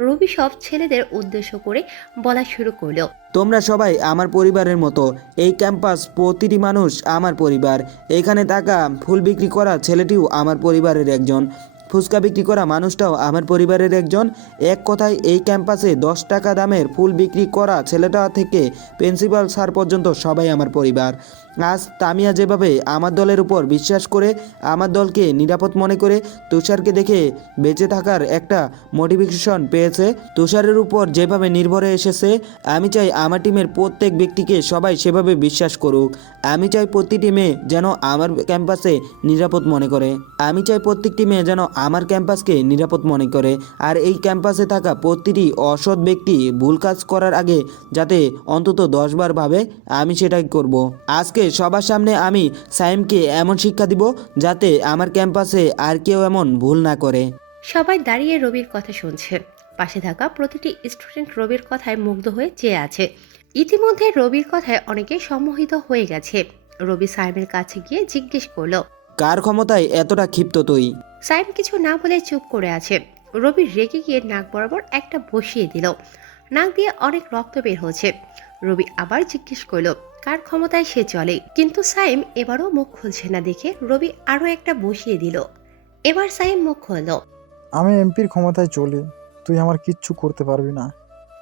রবি সব ছেলেদের উদ্দেশ্য করে বলা শুরু করলো, তোমরা সবাই আমার পরিবারের মতো। এই ক্যাম্পাস প্রতিটি মানুষ আমার পরিবার। এখানে থাকা ফুল বিক্রি করা ছেলেটিও আমার পরিবারের একজন, ফুচকা বিক্রি করা মানুষটাও আমার পরিবারের একজন। এক কথায় এই ক্যাম্পাসে 10 টাকা দামের ফুল বিক্রি করা ছেলেটা থেকে প্রিন্সিপাল স্যার পর্যন্ত সবাই আমার পরিবার। আজ তামিয়া যেভাবে আমার দলের উপর বিশ্বাস করে, আমার দলকে নিরাপদ মনে করে, তুষারকে দেখে বেঁচে থাকার একটা মোটিভেশন পেয়েছে, তুষারের উপর যেভাবে নির্ভরে এসেছে, আমি চাই আমার টিমের প্রত্যেক ব্যক্তিকে সবাই সেভাবে বিশ্বাস করুক। আমি চাই প্রতিটি মেয়ে যেন আমার ক্যাম্পাসে নিরাপদ মনে করে। আমি চাই প্রত্যেকটি মেয়ে যেন আমার ক্যাম্পাসকে নিরাপদ মনে করে। আর এই ক্যাম্পাসে থাকা প্রতিটি অসৎ ব্যক্তি ভুল কাজ করার আগে যাতে অন্তত 10 বার ভাবে, আমি সেটাই করব। আজকে সবার সামনে আমি সাইমকে এমন শিক্ষা দিব যাতে আমার ক্যাম্পাসে আর কেউ এমন ভুল না করে। সবাই দাঁড়িয়ে রবির কথা শুনছে। পাশে থাকা প্রতিটি স্টুডেন্ট রবির কথায় মুগ্ধ হয়ে চেয়ে আছে। ইতিমধ্যে রবির কথায় অনেকে সম্মোহিত হয়ে গেছে। রবি সাইমের কাছে গিয়ে জিজ্ঞেস করলো, কার ক্ষমতায় এতটা ক্ষিপ্ত তুই? সাইম কিছু না বলে চুপ করে আছে। রবি রেগে গিয়ে নাক বরাবর একটা বসিয়ে দিল। নাক দিয়ে অনেক রক্ত বের হচ্ছে। রবি আবার জিজ্ঞেস করলো, কার ক্ষমতায় সে চলে? কিন্তু সাইম এবারও মুখ খুলছে না দেখে রবি আরো একটা বসিয়ে দিল। এবার সাইম মুখ খুলল। আমি এমপির ক্ষমতায় চলি, তুই আমার কিচ্ছু করতে পারবি না।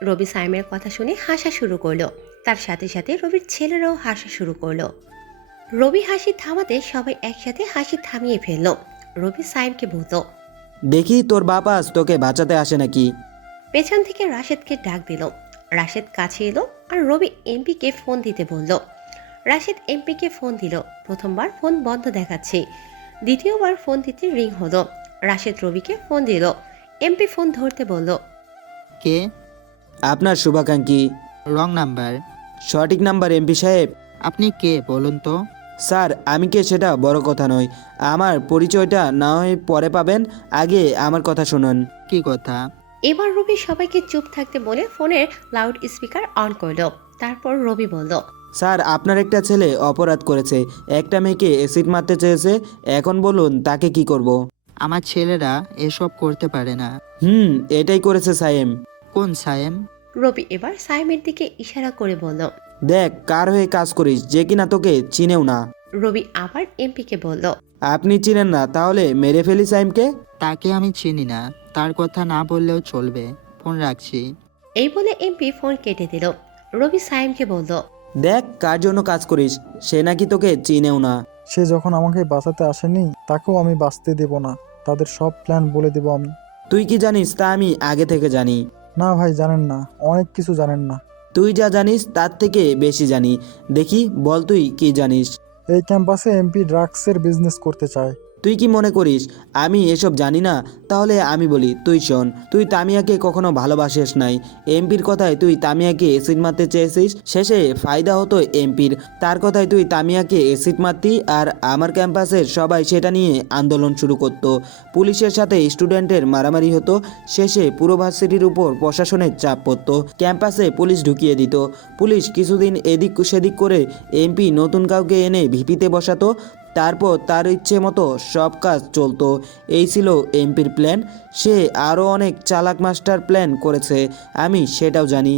রবি সাইমের কথা শুনে হাসা শুরু করলো। তার সাথে সাথে রবির ছেলেরাও হাসা শুরু করলো। রবি হাসি থামাতে সবাই একসাথে হাসি থামিয়ে ফেললো। রবি সাইমকে বলল, দেখি তোর বাপ আজ তোকে বাঁচাতে আসে নাকি। পেছন থেকে রাশেদকে ডাক দিল। রাশেদ কাছে এলো আর রবি এমপিকে ফোন দিতে বলল। রাশেদ এমপিকে ফোন দিল। প্রথমবার ফোন বন্ধ দেখাচ্ছে, দ্বিতীয়বার ফোন দিতে রিং হলো। রাশেদ রবিকে ফোন দিল। এমপি ফোন ধরতে বলল, কে? আপনার শুভাকাঙ্ক্ষী। Wrong number. সঠিক নাম্বার এমপি সাহেব। আপনি কে বলুন তো? স্যার আমি কে সেটা বড় কথা নয়, আমার পরিচয়টা না হয় পরে পাবেন, আগে আমার কথা শুনুন। কি কথা? এবার রবি সবাইকে চুপ থাকতে বলে ফোনের লাউড স্পিকার অন করলো। তারপর রবি বলল, স্যার আপনার একটা ছেলে অপরাধ করেছে, একটা মেয়েকে অ্যাসিড মারতে চেয়েছে, এখন বলুন তাকে কি করব। আমার ছেলেরা এসব করতে পারে না। এটাই করেছে সাইম। কোন সায়েম? রবি এবার সাইমের দিকে ইশারা করে বলল। দেখ কার হয়ে কাজ করিস, যে কিনা তোকে চিনেও না। রবি আবার এমপিকে বলল, আপনি চিনেন না, তাহলে মেরে ফেলি সাইমকে। তাকে আমি চিনি না, তার কথা না বললেও চলবে। ফোন রাখছি। এই বলে এমপি ফোন কেটে দিল। রবি সাইমকে বলল, দেখ কার জন্য কাজ করিস, সে নাকি তোকে চিনেও না। সে যখন আমাকে বাঁচাতে আসেনি, তাকেও আমি বাঁচতে দেব না। তাদের সব প্ল্যান বলে দেব আমি। তুই কি জানিস তা আমি আগে থেকে জানি। না ভাই, জানেন না, অনেক কিছু জানেন না। তুই যা জানিস তার থেকে বেশি জানি। দেখি বল তুই কি জানিস। এই ক্যাম্পাসে এমপি ড্রাগসের বিজনেস করতে চায়। তুই কি মনে করিস আমি এসব জানি না? তাহলে আমি বলি, তুই শোন, তুই তামিয়াকে কখনো ভালোবাসিস নাই। এমপির কথায় তুই তামিয়াকে অ্যাসিড মারতে চেয়েছিস, শেষে ফায়দা হতো এমপির। তার কথায় তুই তামিয়াকে অ্যাসিড মারতি, আর আমার ক্যাম্পাসের সবাই সেটা নিয়ে আন্দোলন শুরু করত। পুলিশের সাথে স্টুডেন্টের মারামারি হতো, শেষে পুরো ভার্সিটির উপর প্রশাসনের চাপ পড়তো, ক্যাম্পাসে পুলিশ ঢুকিয়ে দিত। পুলিশ কিছুদিন এদিক সেদিক করে এমপি নতুন কাউকে এনে ভিপিতে বসাতো, তারপর তার ইচ্ছে মতো সব কাজ চলতো। এই ছিল এমপির প্ল্যান। সে আরও অনেক চালাক মাস্টার প্ল্যান করেছে, আমি সেটাও জানি।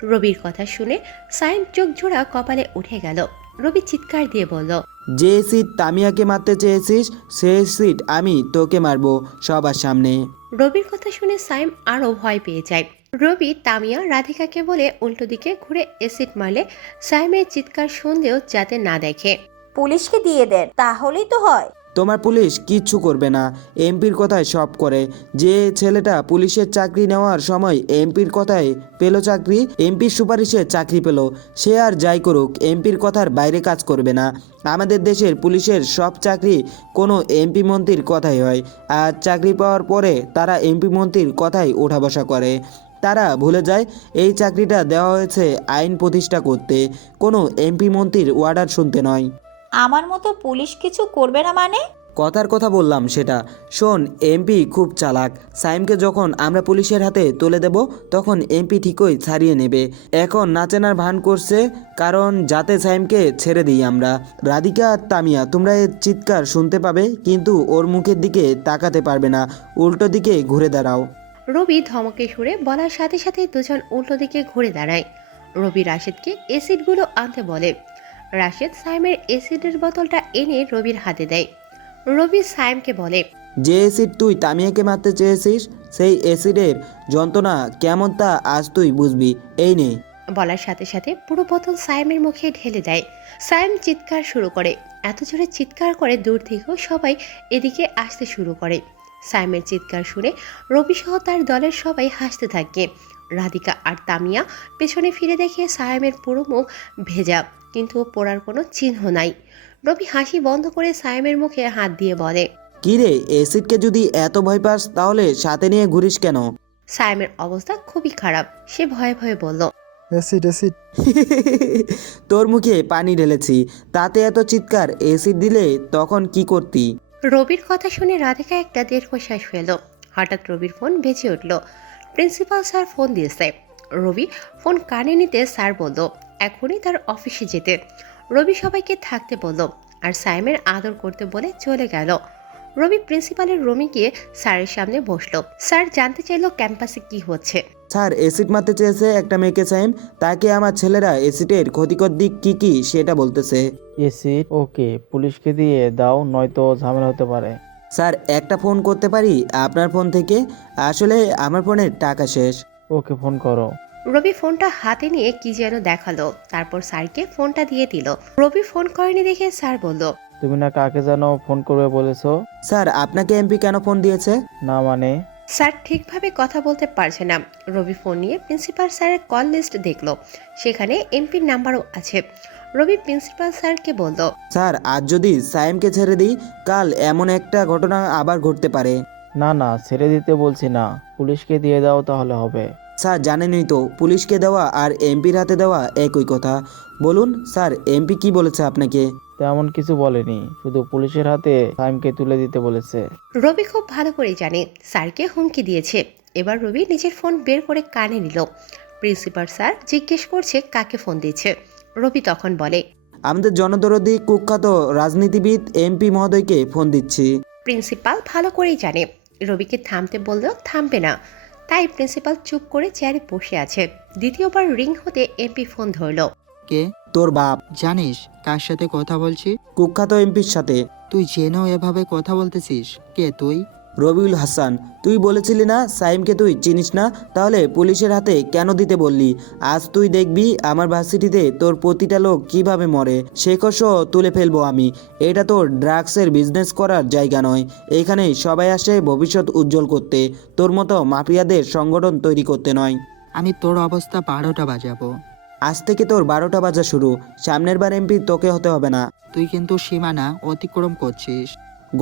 রবির কথা শুনে সাইম চোখ জোড়া কপালে উঠে গেল। রবি চিৎকার দিয়ে বলল, যে সিট তামিয়াকে মারতে চেয়েছিস, সেই সিট আমি তোকে মারবো সবার সামনে। রবির কথা শুনে সাইম আরো ভয় পেয়ে যায়। রবি তামিয়া রাধিকাকে বলে উল্টো দিকে ঘুরে অ্যাসিড মারলে সাইমের চিৎকার শুনলেও যাতে না দেখে। পুলিশকে দিয়ে দেন, তাহলেই তো হয়। তোমার পুলিশ কিচ্ছু করবে না, এমপির কথায় সব করে। যে ছেলেটা পুলিশের চাকরি নেওয়ার সময় এমপির কথায় পেল চাকরি, এমপির সুপারিশে চাকরি পেল, সে আর যাই করুক এমপির কথার বাইরে কাজ করবে না। আমাদের দেশের পুলিশের সব চাকরি কোনো এমপি মন্ত্রীর কথাই হয়, আর চাকরি পাওয়ার পরে তারা এমপি মন্ত্রীর কথাই ওঠা বসা করে। তারা ভুলে যায় এই চাকরিটা দেওয়া হয়েছে আইন প্রতিষ্ঠা করতে, কোনো এমপি মন্ত্রীর অর্ডার শুনতে নয়। আমার মতো পুলিশ কিছু করবে না মানে? কথার কথা বললাম সেটা। শোন, এমপি খুব চালাক। সাইমকে যখন আমরা পুলিশের হাতে তুলে দেব, তখন এমপি ঠিকই ছাড়িয়ে নেবে। এখন নাচেনার ভান করছে, কারণ যাতে সাইমকে ছেড়ে দিই আমরা। রাধিকা আর তামিয়া, তোমরা এর চিৎকার শুনতে পাবে, কিন্তু ওর মুখের দিকে তাকাতে পারবে না, উল্টো দিকে ঘুরে দাঁড়াও। রবি ধমকে সুরে বলার সাথে সাথে দুজন উল্টো দিকে ঘুরে দাঁড়ায়। রবি রাশেদকে অ্যাসিডগুলো আনতে বলে। রাশেদ সাইমের অ্যাসিডের বোতলটা এনে রবির হাতে দেয়। রবি সাইমকে বলে, যে অ্যাসিড তুই তামিয়াকে মারতে চেয়েছিস, সেই অ্যাসিডের যন্ত্রণা কেমন তা আজ তুই বুঝবি, এই নে। বলার সাথে সাথে পুরো বোতল সাইমের মুখে ঢেলে দেয়। সাইম চিৎকার শুরু করে। এত জোরে চিৎকার করে দূর থেকেও সবাই এদিকে আসতে শুরু করে। সাইমের চিৎকার শুনে রবি সহ তার দলের সবাই হাসতে থাকে। রাধিকা আর তামিয়া পেছনে ফিরে দেখে সাইমের পুরো মুখ ভেজা, কিন্তু পড়ার কোনো চিহ্ন নাই। রবি হাসি বন্ধ করে সাইমের মুখে হাত দিয়ে বলে, কিরে, অ্যাসিডকে যদি এত ভয় পাস তাহলে সাথে নিয়ে ঘুরিস কেন? সাইমের অবস্থা খুবই খারাপ। সে ভয়ে ভয়ে বলল, অ্যাসিড অ্যাসিড। তোর মুখে পানি ঢেলেছি, তাতে এত চিৎকার। অ্যাসিড দিলে তখন কি করতি? রবির কথা শুনে রাধিকা একটা দীর্ঘশ্বাস ফেল। হঠাৎ রবির ফোন বেজে উঠল। প্রিন্সিপাল স্যার ফোন দিয়েছে। রবি ফোন কানে নিতে স্যার বলল এখনই তার অফিসে যেতে। রবি সবাইকে থাকতে বলল আর সাইমের আদর করতে বলে চলে গেল। রবি প্রিন্সিপালের রুমে গিয়ে স্যারের সামনে বসলো। স্যার জানতে চাইলো ক্যাম্পাসে কি হচ্ছে। স্যার, অ্যাসিড মারতে চেয়েছে একটা মেয়েকে সাইম, তাকে আমার ছেলেরা অ্যাসিডের ক্ষতিকর দিক কি কি সেটা বলতেছে। এসিড ওকে, পুলিশকে দিয়ে দাও, নয়তো ঝামেলা হতে পারে। স্যার, একটা ফোন করতে পারি আপনার ফোন থেকে? আসলে আমার ফোনের টাকা শেষ। ওকে, ফোন করো। রবি ফোনটা হাতে নিয়ে কি যেন দেখালো, তারপর স্যারকে ফোনটা দিয়ে দিল। রবি ফোন করেনি দেখে স্যার বলল তুমি না কাকে যেন ফোন করবে বলেছো? স্যার, আপনাকে এমপি কেন ফোন দিয়েছে? না মানে? স্যার ঠিকভাবে কথা বলতে পারছে না। রবি ফোন নিয়ে প্রিন্সিপাল স্যারের কল লিস্ট দেখলো, সেখানে এমপির নাম্বারও আছে। রবি প্রিন্সিপাল স্যারকে বলল স্যার, আজ যদি সাইমকে ছেড়ে দিই, কাল এমন একটা ঘটনা আবার ঘটতে পারে। না না, ছেড়ে দিতে বলছি না, পুলিশকে দিয়ে দাও তাহলে হবে। স্যার, জানেনই তো পুলিশকে দেওয়া আর এমপির হাতে দেওয়া একই কথা। বলুন স্যার, এমপি কি বলেছে আপনাকে? তেমন কিছু বলেনি, শুধু পুলিশের হাতে সাইমকে তুলে দিতে বলেছে। রবি খুব ভালো করে জানে স্যারকে হুমকি দিয়েছে। এবার রবি নিজের ফোন বের করে কানে নিল। প্রিন্সিপাল স্যার জিজ্ঞেস করছে কাকে ফোন দিচ্ছে। রবি তখন বলে আমাদের জনদরদি কুখ্যাত রাজনীতিবিদ এমপি মহোদয়কে ফোন দিচ্ছি। প্রিন্সিপাল ভালো করেই জানে রবিকে থামতে বললেও থামবে না, তাই প্রিন্সিপাল চুপ করে চেয়ারে বসে আছে। দ্বিতীয়বার রিং হতে এমপি ফোন ধরলো। কে? তোর বাপ। জানিস কার সাথে কথা বলছি? কুখ্যাত এমপির সাথে। তুই জেনেও এভাবে কথা বলতেছিস? কে তুই? রবিউল হাসান। তুই বলেছিলি না সাইমকে তুই চিনিস না, তাহলে পুলিশের হাতে কেন দিতে বললি? আজ তুই দেখবি আমার ভার্সিটিতে তোর প্রতিটা লোক কিভাবে মরে, সে কষও তুলে ফেলবো আমি। এটা তোর ড্রাগসের বিজনেস করার জায়গা নয়। এখানে সবাই আসে ভবিষ্যৎ উজ্জ্বল করতে, তোর মতো মাফিয়াদের সংগঠন তৈরি করতে নয়। আমি তোর অবস্থা 12টা বাজাবো। আজ থেকে তোর 12টা বাজা শুরু। সামনের বার এমপি তোকে হতে হবে না। তুই কিন্তু সীমানা অতিক্রম করছিস।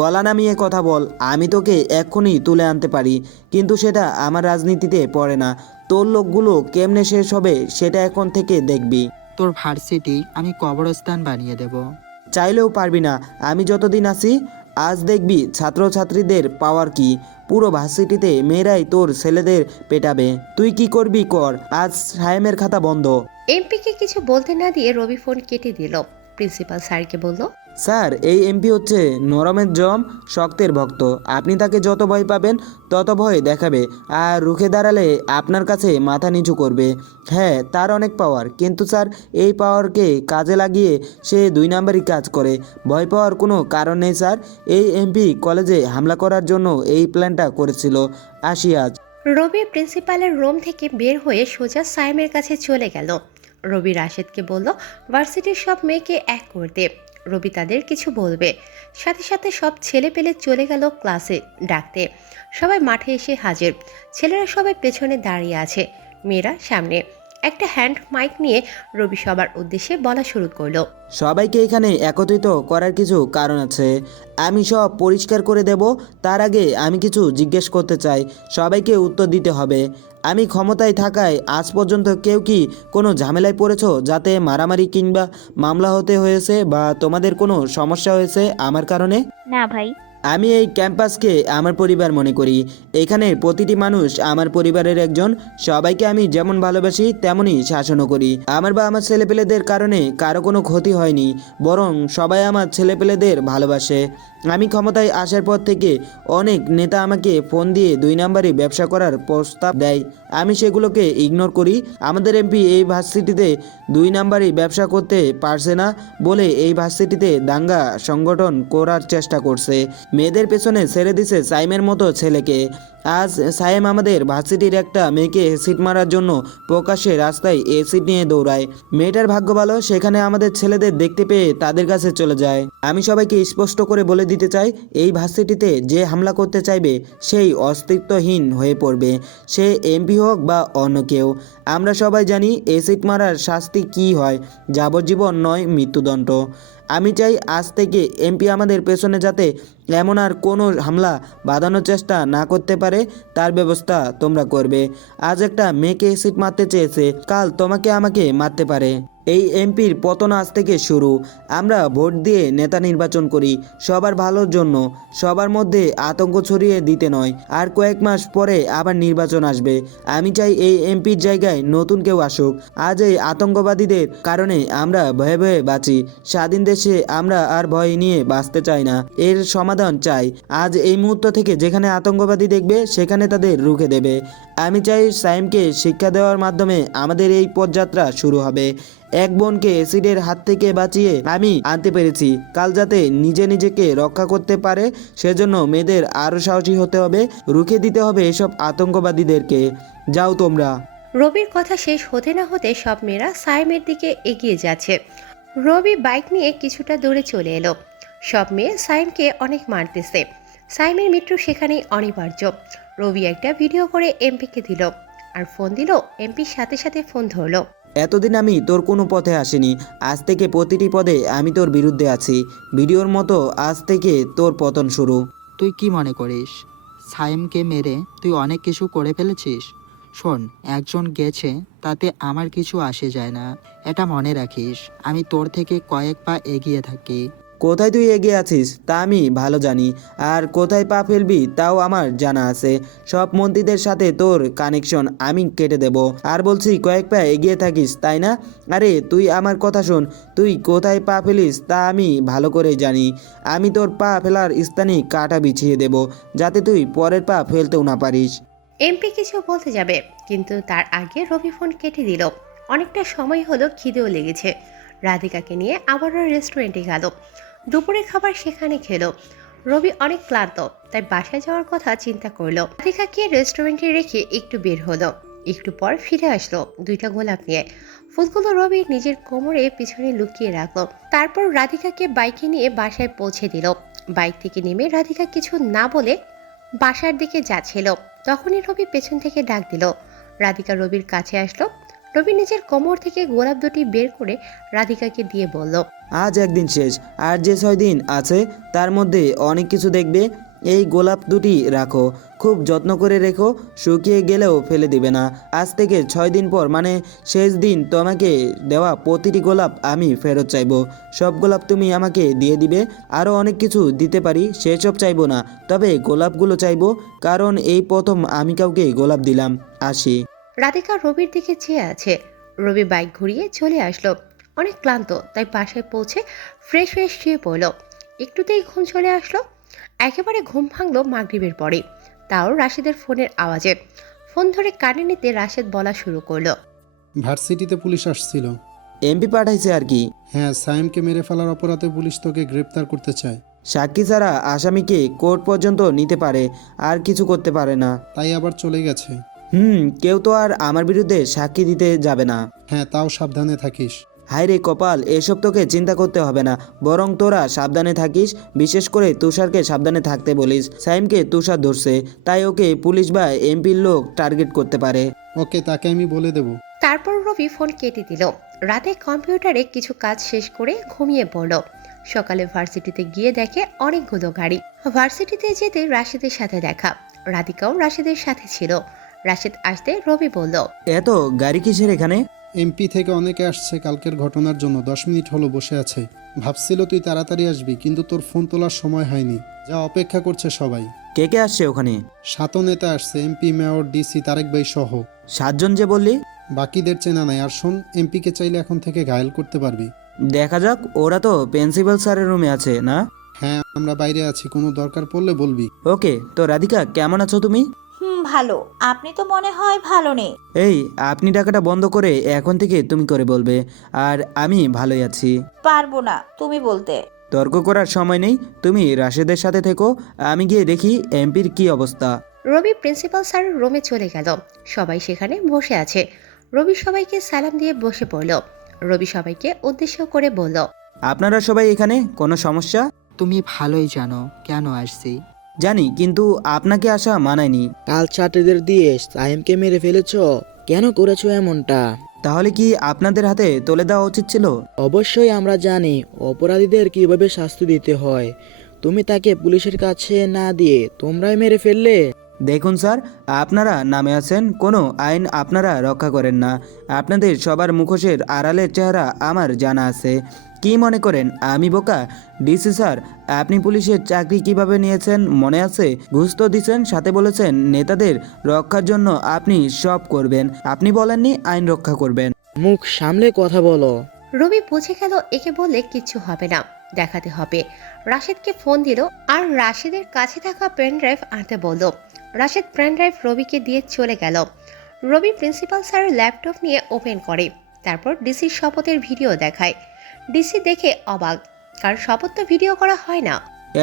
গলা নামিয়ে কথা বল। আমি তোকে এক্ষুনি তুলে আনতে পারি, কিন্তু সেটা আমার রাজনীতিতে পড়ে না। তোর লোকগুলো কেমনে শেষ হবে সেটা এখন থেকে দেখবি। তোর ভার্সিটি আমি কবরস্থান বানিয়ে দেব। চাইলেও পারবি না। আমি যতদিন আছি, আজ দেখবি ছাত্রছাত্রীদের পাওয়ার কি। পুরো ভার্সিটিতে মেয়েরাই তোর ছেলেদের পেটাবে। তুই কি করবি কর, আজ সায়েমের খাতা বন্ধ। এমপিকে কিছু বলতে না দিয়ে রবি ফোন কেটে দিল। প্রিন্সিপাল স্যারকে বলল স্যার, এই এমপি হচ্ছে নরমের জম, শক্তের ভক্ত। আপনি তাকে যত ভয় পাবেন তত ভয় দেখাবে, আর রুখে দাঁড়ালে আপনার কাছে মাথা নিচু করবে। হ্যাঁ, তার অনেক পাওয়ার, কিন্তু স্যার এই পাওয়ারকে কাজে লাগিয়ে সে 2 নাম্বারই কাজ করে। ভয় পাওয়ার কোনো কারণ নেই স্যার। এই এমপি কলেজে হামলা করার জন্য এই প্ল্যানটা করেছিল। আসি আজ। রবি প্রিন্সিপালের রুম থেকে বের হয়ে সোজা সাইমের কাছে চলে গেল। রবি রাশেদকে বলল ভার্সিটির সব মেয়েকে এক করতে। রবি তাদের কিছু বলবে, সাথে সাথে সব ছেলে পেলে চলে গেল ক্লাসে ডাকতে। সবাই মাঠে এসে হাজির। ছেলেরা সবাই পেছনে দাঁড়িয়ে আছে, মেয়েরা সামনে। একটা হ্যান্ড মাইক নিয়ে রবি সবার উদ্দেশ্যে বলা শুরু করলো সবাইকে এখানে একত্রিত করার কিছু কারণ আছে। আমি সব পরিষ্কার করে দেব। তার আগে আমি কিছু জিজ্ঞেস করতে চাই, সবাইকে উত্তর দিতে হবে। আমি ক্ষমতায় থাকায় আজ পর্যন্ত কেউ কি কোনো ঝামেলায় পড়েছো, যাতে মারামারি কিংবা মামলা হতে হয়েছে, বা তোমাদের কোনো সমস্যা হয়েছে আমার কারণে? না ভাই। আমি এই ক্যাম্পাসকে আমার পরিবার মনে করি। এখানের প্রতিটি মানুষ আমার পরিবারের একজন। সবাইকে আমি যেমন ভালোবাসি তেমনই শাসনও করি। আমার বা আমার ছেলেপেলেদের কারণে কারো কোনো ক্ষতি হয়নি, বরং সবাই আমার ছেলেপেলেদের ভালোবাসে। আমি ক্ষমতায় আসার পর থেকে অনেক নেতা আমাকে ফোন দিয়ে 2 নাম্বারি ব্যবসা করার প্রস্তাব দেয়, আমি সেগুলোকে ইগনোর করি। আমাদের এমপি এই ভার্সিটিতে 2 নাম্বারি ব্যবসা করতে পারছে না বলে এই ভার্সিটিতে দাঙ্গা সংগঠন করার চেষ্টা করছে। মেয়েদের পেছনে ছেড়ে দিছে সাইমের মতো ছেলেকে। আজ সাইম আমাদের ভার্সিটির একটা মেয়েকে অ্যাসিড মারার জন্য প্রকাশ্যে রাস্তায় অ্যাসিড নিয়ে দৌড়ায়। মেয়েটার ভাগ্য ভালো, সেখানে আমাদের ছেলেদের দেখতে পেয়ে তাদের কাছে চলে যায়। আমি সবাইকে স্পষ্ট করে বলে দিতে চাই, এই ভার্সিটিতে যে হামলা করতে চাইবে সেই অস্তিত্বহীন হয়ে পড়বে, সে এমপি হোক বা অন্য কেউ। আমরা সবাই জানি অ্যাসিড মারার শাস্তি কী হয়, যাবজ্জীবন নয় মৃত্যুদণ্ড। আমি চাই আজ থেকে এমপি আমাদের পেছনে যাতে এমন আর কোনো হামলা বাঁধানোর চেষ্টা না করতে পারে, তার ব্যবস্থা তোমরা করবে। আজ একটা মেয়েকে অ্যাসিড মারতে চেয়েছে, কাল তোমাকে আমাকে মারতে পারে। এই এমপির পতন আজ থেকে শুরু। আমরা ভোট দিয়ে নেতা নির্বাচন করি সবার ভালোর জন্য, সবার মধ্যে আতঙ্ক ছড়িয়ে দিতে নয়। আর কয়েক মাস পরে আবার নির্বাচন আসবে। আমি চাই এই এমপির জায়গায় নতুন কেউ আসুক। আজ এই আতঙ্কবাদীদের কারণে আমরা ভয়ে ভয়ে বাঁচি। স্বাধীন দেশে আমরা আর ভয় নিয়ে বাঁচতে চাই না, এর সমাধান চাই। আজ এই মুহূর্ত থেকে যেখানে আতঙ্কবাদী দেখবে সেখানে তাদের রুখে দেবে। আমি চাই সাইমকে শিক্ষা দেওয়ার মাধ্যমে আমাদের এই পথযাত্রা শুরু হবে। এক বোনকে অ্যাসিডের হাত থেকে বাঁচিয়ে আমি আনতে পেরেছি, কাল যাতে নিজেকে রক্ষা করতে পারে সেজন্য মেয়েদের আরও সাহসী হতে হবে, রুখে দিতে হবে এসব আতঙ্কবাদীদেরকে। যাও তোমরা। রবির কথা শেষ হতে না হতে সব মেয়েরা সাইমের দিকে এগিয়ে যাচ্ছে। রবি বাইক নিয়ে কিছুটা দূরে চলে এলো। সব মেয়ে সাইমকে অনেক মারতেছে। সাইমের মৃত্যু সেখানেই অনিবার্য। রবি একটা ভিডিও করে এমপিকে দিল আর ফোন দিল। এমপির সাথে সাথে ফোন ধরলো। এতদিন আমি তোর কোনো পথে আসিনি, আজ থেকে প্রতিটি পদে আমি তোর বিরুদ্ধে আছি। ভিডিওর মতো আজ থেকে তোর পতন শুরু। তুই কি মনে করিস সাইমকে মেরে তুই অনেক কিছু করে ফেলেছিস? শোন, একজন গেছে তাতে আমার কিছু আসে যায় না, এটা মনে রাখিস। আমি তোর থেকে কয়েক পা এগিয়ে থাকি। কোথায় তুই এগিয়ে আছিস তা আমি ভালো জানি, আর কোথায় পা ফেলবি তাও আমার জানা আছে। সব মন্ত্রীদের সাথে তোর কানেকশন আমি কেটে দেব। আর বলছি কয়েক পা এগিয়ে থাকিস, তাই না? আরে তুই আমার কথা শোন, তুই কোথায় পা ফেলিস তা আমি ভালো করে জানি। আমি তোর পা ফেলার স্থানে কাঁটা বিছিয়ে দেব, যাতে তুই পরের পা ফেলতেও না পারিস। এমপি কিছু বলতে যাবে, কিন্তু তার আগে রবি ফোন কেটে দিল। অনেকটা সময় হলো, খিদেও লেগেছে। রাধিকাকে নিয়ে আবারও রেস্টুরেন্টে গেল। দুপুরে খাবার সেখানে খেলো। রবি অনেক ক্লান্ত, তাই বাসায় যাওয়ার কথা চিন্তা করলো। রাধিকাকে রেস্টুরেন্টে রেখে একটু বের হলো। একটু পর ফিরে আসলো 2টা গোলাপ নিয়ে। ফুলগুলো রবি নিজের কোমরে পিছনে লুকিয়ে রাখলো। তারপর রাধিকাকে বাইকে নিয়ে বাসায় পৌঁছে দিল। বাইক থেকে নেমে রাধিকা কিছু না বলে বাসার দিকে যাচ্ছিল। তখনই রবি পেছন থেকে ডাক দিল। রাধিকা রবির কাছে আসলো। রবি নিজের কোমর থেকে গোলাপ দুটি বের করে রাধিকাকে দিয়ে বলল, আজ একদিন শেষ, আর যে 6 দিন আছে তার মধ্যে অনেক কিছু দেখবে। এই গোলাপ দুটি রাখো, খুব যত্ন করে রেখো, শুকিয়ে গেলেও ফেলে দিবে না। আজ থেকে 6 দিন পর মানে শেষ দিন তোমাকে দেওয়া প্রতিটি গোলাপ আমি ফেরত চাইবো। সব গোলাপ তুমি আমাকে দিয়ে দিবে। আরও অনেক কিছু দিতে পারি, সেসব চাইবো না, তবে গোলাপগুলো চাইবো, কারণ এই প্রথম আমি কাউকে গোলাপ দিলাম। আসি। রাধিকা রবির দিকে চেয়ে আছে। রবি বাইক ঘুরিয়ে চলে আসলো। অনেক ক্লান্ত, তাই বাসায় পৌঁছে ফ্রেশ হয়ে শুয়ে পড়ল। একটুতেই ঘুম চলে আসলো। একেবারে ঘুম ভাঙলো মাগরিবের পরে, তাও রাশেদের ফোনের আওয়াজে। ফোন ধরে কানে নিতে রাশেদ বলা শুরু করলো, ভার্সিটিতে পুলিশ আসছিল। এমপি পাঠাইছে আর কি? হ্যাঁ, সাইমকে মেরে ফেলার অপরাধে পুলিশ তোকে গ্রেপ্তার করতে চায়। সাক্ষী ছাড়া আসামিকে কোর্ট পর্যন্ত নিতে পারে, আর কিছু করতে পারে না। তাই আবার চলে গেছে। কেউ তো আর আমার বিরুদ্ধে সাক্ষী দিতে যাবে না। হ্যাঁ, তাও সাবধানে থাকিস। হায় রে কপাল, এসব তোকে চিন্তা করতে হবে না, বরং তোরা সাবধানে থাকিস। বিশেষ করে তুষারকে সাবধানে থাকতে বলিস। সাইমকে তুষার ধরছে, তাই ওকে পুলিশ বা এমপির লোক টার্গেট করতে পারে। ওকে, তাকে আমি বলে দেব। তারপর রবি ফোন কেটে দিল। রাতে কম্পিউটারে কিছু কাজ শেষ করে ঘুমিয়ে পড়ল। সকালে ভার্সিটিতে গিয়ে দেখে অনেকগুলো গাড়ি। ভার্সিটিতে যেতে রাশেদের সাথে দেখা। রাধিকাও রাশেদের সাথে ছিল। রাশেদ আসতে রবি বলল, এত গাড়ি কিসের এখানে? এমপি থেকে অনেকে আসছে কালকের ঘটনার জন্য। 10 মিনিট হলো বসে আছে। ভাবছিল তুই তাড়াতাড়ি আসবি, কিন্তু তোর ফোন তোলার সময় হয়নি। যা, অপেক্ষা করছে সবাই। কে কে আসছে ওখানে? 7 নেতা আসছে, এমপি, মেয়র, ডিসি, তারেক ভাই সহ। 7 জন যে বললি? বাকিদের চেনা নাই। আর শোন, এমপিকে চাইলে এখন থেকে ঘায়েল করতে পারবি। দেখা যাক, ওরা তো প্রিন্সিপাল স্যারের রুমে আছে না? হ্যাঁ, আমরা বাইরে আছি, কোনো দরকার পড়লে বলবি। ওকে, তো রাধিকা কেমন আছো তুমি? ভালো। আপনি তো মনে হয় ভালো নেই। এই আপনি ডাকাটা বন্ধ করে এখন থেকে তুমি করে বলবে। আর আমি ভালোই আছি। পারবো না তুমি বলতে। তর্ক করার সময় নেই, তুমি রাশেদের সাথে থেকো, আমি গিয়ে দেখি এমপির কি অবস্থা। রবি প্রিন্সিপাল স্যারের রুমে চলে গেল। সবাই সেখানে বসে আছে। রবি সবাইকে সালাম দিয়ে বসে পড়ল। রবি সবাইকে উদ্দেশ্য করে বলল, আপনারা সবাই এখানে? কোনো সমস্যা? তুমি ভালোই জানো কেন আসছি। জানি, কিন্তু আপনাকে আসা মানায়নি। কাল ছাত্রীদের দিয়ে সাইমকে মেরে ফেলেছো, কেন করেছো এমনটা? তাহলে কি আপনাদের হাতে তুলে দেওয়া উচিত ছিল? অবশ্যই আমরা জানি অপরাধীদের কিভাবে শাস্তি দিতে হয়। তুমি তাকে পুলিশের কাছে না দিয়ে তোমরাই মেরে ফেললে। দেখুন স্যার, আপনারা নামে আছেন, কোনো আইন আপনারা রক্ষা করেন না। আপনাদের সবার মুখোশের আড়ালের চেহারা আমার জানা আছে। কি মনে করেন আমি বোকা? ডিসি স্যার, আপনি পুলিশের চাকরি কিভাবে নিয়েছেন মনে আছে? ঘুষ তো দিচ্ছেন, সাথে বলেছেন নেতাদের রক্ষার জন্য আপনি সব করবেন। আপনি বলেননি আইন রক্ষা করবেন। মুখ সামলে কথা বলো। রবি বুঝে গেল একে বললে কিচ্ছু হবে না, দেখাতে হবে। রাশেদকে ফোন দিল আর রাশেদের কাছে থাকা পেন ড্রাইভ আনতে বলল। রাশেদ পেন ড্রাইভ রবিকে দিয়ে চলে গেল। রবি প্রিন্সিপাল স্যারের ল্যাপটপ নিয়ে ওপেন করে, তারপর ডিসির শপথের ভিডিও দেখায়। ডিসি দেখে অবাক, কারণ শপথ তো ভিডিও করা হয় না।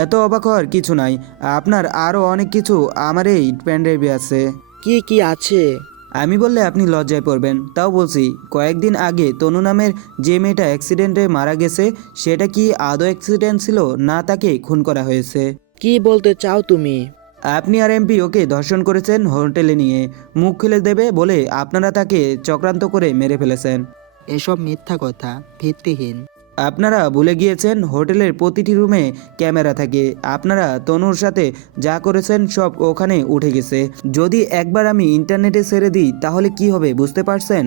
এত অবাক হওয়ার কিছু নাই, আপনার আরও অনেক কিছু আমার এই পেনড্রাইভে আছে। কি কি আছে? আমি বললে আপনি লজ্জায় পড়বেন, তাও বলছি। কয়েকদিন আগে তনু নামের যে মেয়েটা অ্যাক্সিডেন্টে মারা গেছে, সেটা কি আদৌ অ্যাক্সিডেন্ট ছিল না তাকে খুন করা হয়েছে? কি বলতে চাও তুমি? আপনি আর এমপি ওকে ধর্ষণ করেছেন হোটেলে নিয়ে, মুখ খুলে দেবে বলে আপনারা তাকে চক্রান্ত করে মেরে ফেলেছেন। এসব মিথ্যা কথা, ভিত্তিহীন। আপনারা ভুলে গিয়েছেন হোটেলের প্রতিটি রুমে ক্যামেরা থাকে। আপনারা তনুর সাথে যা করেছেন সব ওখানে উঠে গেছে। যদি একবার আমি ইন্টারনেটে ছেড়ে দিই তাহলে কি হবে বুঝতে পারছেন?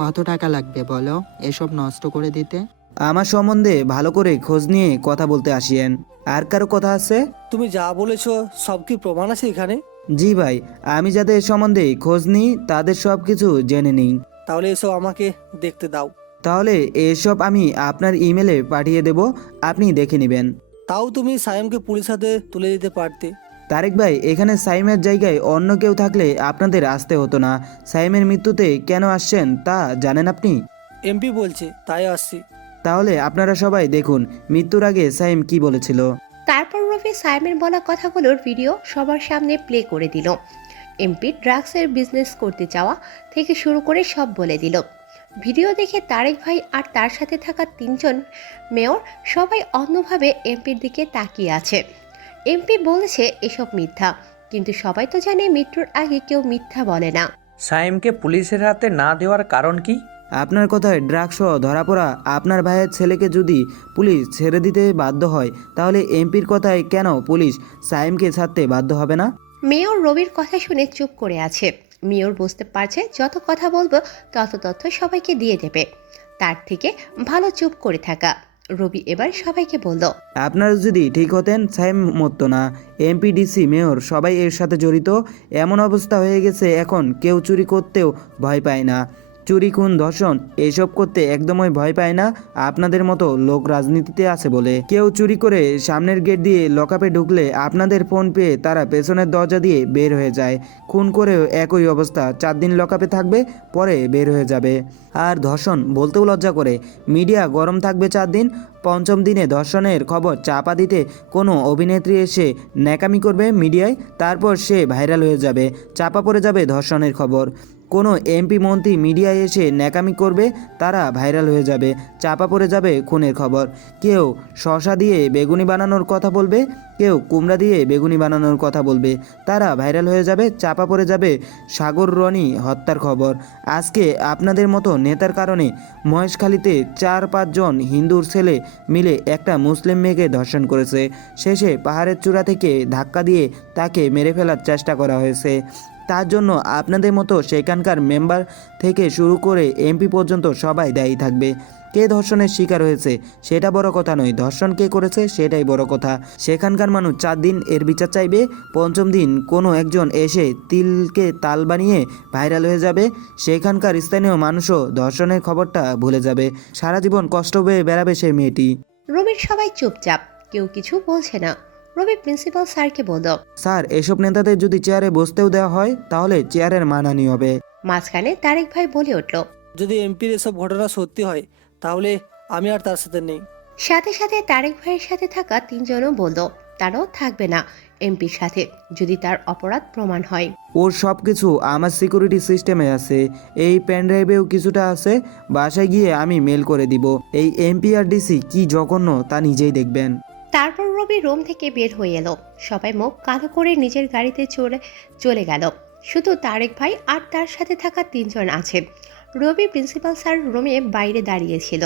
কত টাকা লাগবে বলো এসব নষ্ট করে দিতে? আমার সম্বন্ধে ভালো করে খোঁজ নিয়ে কথা বলতে আসিয়েন। আর কারো কথা আছে? তুমি যা বলেছো সব কি প্রমাণ আছে এখানে? জি ভাই, আমি যাদের সম্বন্ধে খোঁজ নিই তাদের সব কিছু জেনে নিই। তাহলে এসব আমাকে দেখতে দাও। তাহলে এসব আমি আপনার ইমেলে পাঠিয়ে দেব, আপনি দেখে নেবেন। তাও তুমি সায়েমকে পুলিশ হাতে তুলে দিতে পারতে। তারেক ভাই, এখানে সাইমের জায়গায় অন্য কেউ থাকলে আপনাদের আসতে হতো না। সাইমের মৃত্যুতে কেন আসছেন তা জানেন আপনি? এমপি বলছে তাই আসছি। তাহলে আপনারা সবাই দেখুন মৃত্যুর আগে সাইম কি বলেছিল। তারপর রবি সাইমের বলা কথাগুলোর ভিডিও সবার সামনে প্লে করে দিল। এমপি ড্রাগসের বিজনেস করতে চাওয়া থেকে শুরু করে সব বলে দিল। ভিডিও দেখে তারেক ভাই আর তার সাথে থাকা 3 জন মেয়র সবাই অন্যভাবে এমপির দিকে তাকিয়ে আছে। এমপি বলেছে এসব মিথ্যা, কিন্তু সবাই তো জানে মৃত্যুর আগে কেউ মিথ্যা বলে না। সায়েমকে পুলিশের হাতে না দেওয়ার কারণ কি? আপনার কথায় ড্রাগস সহ ধরা পড়া আপনার ভাইয়ের ছেলেকে যদি পুলিশ ছেড়ে দিতে বাধ্য হয়, তাহলে এমপির কথায় কেন পুলিশ সাইমকে ছাড়তে বাধ্য হবে না? মেয়র রবির কথা শুনে চুপ করে আছে। মেয়র বুঝতে পারছে যত কথা বলবো তত তথ্য সবাইকে দিয়ে দেবে, তার থেকে ভালো চুপ করে থাকা। রবি এবার সবাইকে বলল, আপনারা যদি ঠিক হতেন সাইম মরতো না। এমপি, ডিসি, মেয়র সবাই এর সাথে জড়িত। এমন অবস্থা হয়ে গেছে এখন কেউ চুরি করতেও ভয় পায় না। চুরি, খুন, ধর্ষণ এসব করতে একদমই ভয় পায় না আপনাদের মতো লোক রাজনীতিতে আছে বলে। কেউ চুরি করে সামনের গেট দিয়ে লকআপে ঢুকলে আপনাদের ফোন পেয়ে তারা পেছনের দরজা দিয়ে বের হয়ে যায়। খুন করেও একই অবস্থা, 4 দিন লকআপে থাকবে, পরে বের হয়ে যাবে। আর ধর্ষণ বলতেও লজ্জা করে। মিডিয়া গরম থাকবে 4 দিন, 5ম দিনে ধর্ষণের খবর চাপা দিতে কোনো অভিনেত্রী এসে ন্যাকামি করবে মিডিয়ায়, তারপর সে ভাইরাল হয়ে যাবে, চাপা পড়ে যাবে ধর্ষণের খবর। কোনো এমপি, মন্ত্রী মিডিয়ায় এসে ন্যাকামি করবে, তারা ভাইরাল হয়ে যাবে, চাপা পড়ে যাবে খুনের খবর। কেউ শসা দিয়ে বেগুনি বানানোর কথা বলবে, কেউ কুমড়া দিয়ে বেগুনি বানানোর কথা বলবে, তারা ভাইরাল হয়ে যাবে, চাপা পড়ে যাবে সাগর রনি হত্যার খবর। আজকে আপনাদের মতো নেতার কারণে মহেশখালীতে 4-5 জন হিন্দুর ছেলে মিলে একটা মুসলিম মেয়েকে ধর্ষণ করেছে। শেষে পাহাড়ের চূড়া থেকে ধাক্কা দিয়ে তাকে মেরে ফেলার চেষ্টা করা হয়েছে। তার জন্য আপনাদের মতো সেখানকার মেম্বার থেকে শুরু করে এমপি পর্যন্ত সবাই দায়ী থাকবে। কে ধর্ষণের শিকার হয়েছে সেটা বড় কথা নয়, ধর্ষণ কে করেছে সেটাই বড় কথা। সেখানকার মানুষ 4 দিন এর বিচার চাইবে, 5ম দিন কোনো একজন এসে তিলকে তাল বানিয়ে ভাইরাল হয়ে যাবে। সেখানকার স্থানীয় মানুষও ধর্ষণের খবরটা ভুলে যাবে, সারা জীবন কষ্ট পেয়ে বেড়াবে সেই মেয়েটি। রবির সবাই চুপচাপ, কেউ কিছু বলছে না। রবি প্রিন্সিপাল স্যারকে বলল, স্যার, এসব নেতাদের যদি চেয়ারে বসতেও দেওয়া হয় তাহলে চেয়ারের মানহানি হবে। মাঝখানে তারেক ভাই বলে উঠল, যদি এমপির এসব ঘটনা সত্যি হয় তাহলে আমি আর তার সাথে নেই। সাথে সাথে তারেক ভাইয়ের সাথে থাকা 3 জনও বলল তারাও থাকবে না এমপির সাথে যদি তার অপরাধ প্রমাণ হয়। ওর সব কিছু আমার সিকিউরিটি সিস্টেমে আছে, এই পেন ড্রাইভেও কিছুটা আছে, বাসায় গিয়ে আমি মেল করে দিব। এই এমপি আর ডিসি কি জঘন্য তা নিজেই দেখবেন। তারপর রবি রুম থেকে বের হয়ে এলো। সবাই মুখ কালো করে নিজের গাড়িতে চলে গেল। শুধু তারেক ভাই আর তার সাথে থাকা 3 জন আছে। রবি প্রিন্সিপাল স্যার রুমে বাইরে দাঁড়িয়েছিল।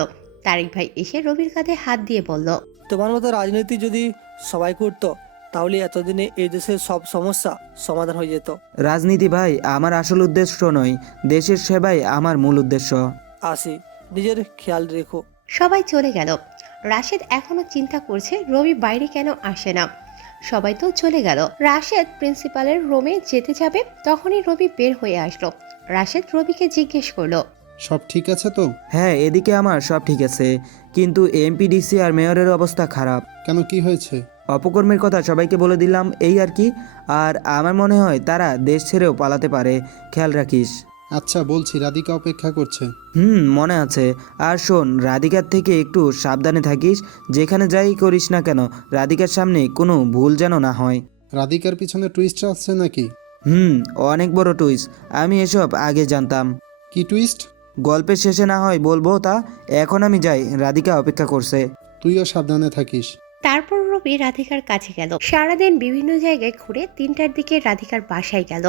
তারেক ভাই এসে রবির কাঁধে হাত দিয়ে বলল, তোমার মতো রাজনীতি যদি সবাই করতো তাহলে এতদিনে এই দেশের সব সমস্যা সমাধান হয়ে যেত। রাজনীতি ভাই আমার আসল উদ্দেশ্য নয়, দেশের সেবাই আমার মূল উদ্দেশ্য। আসি, নিজের খেয়াল রেখো। সবাই চলে গেল। রাশেদ এখনো চিন্তা করছে রবি বাইরে কেন আসে না। সবাই তো চলে গেল। রাশেদ প্রিন্সিপালের রুমে যেতে যাবে, তখনই রবি বের হয়ে আসলো। রাশেদ রবিকে জিজ্ঞেস করলো, সব ঠিক আছে তো? হ্যাঁ, এদিকে আমার সব ঠিক আছে, কিন্তু এমপিডিসি আর মেয়রের অবস্থা খারাপ। কেন, কি হয়েছে? অপকর্মের কথা সবাইকে বলে দিলাম, এই আর কি। আর আমার মনে হয় তারা দেশ ছেড়েও পালাতে পারে, খেয়াল রাখিস। আচ্ছা, বলছি, রাধিকা অপেক্ষা করছে। মনে আছে। আর শোন, রাধিকার থেকে একটু সাবধানে থাকিস, যেখানে যাই করিস না কেন রাধিকার সামনে কোনো ভুল যেন না হয়। রাধিকার পিছনে টুইস্ট আছে নাকি? অনেক বড় টুইস্ট, আমি এসব আগে জানতাম। কি টুইস্ট? গল্পের শেষে না হয় বলবো, তা এখন আমি যাই, রাধিকা অপেক্ষা করছে। তুইও সাবধানে থাকিস। তারপর রবি রাধিকার কাছে গেল। সারাদিন বিভিন্ন জায়গায় ঘুরে 3টার দিকে রাধিকার বাসায় গেল।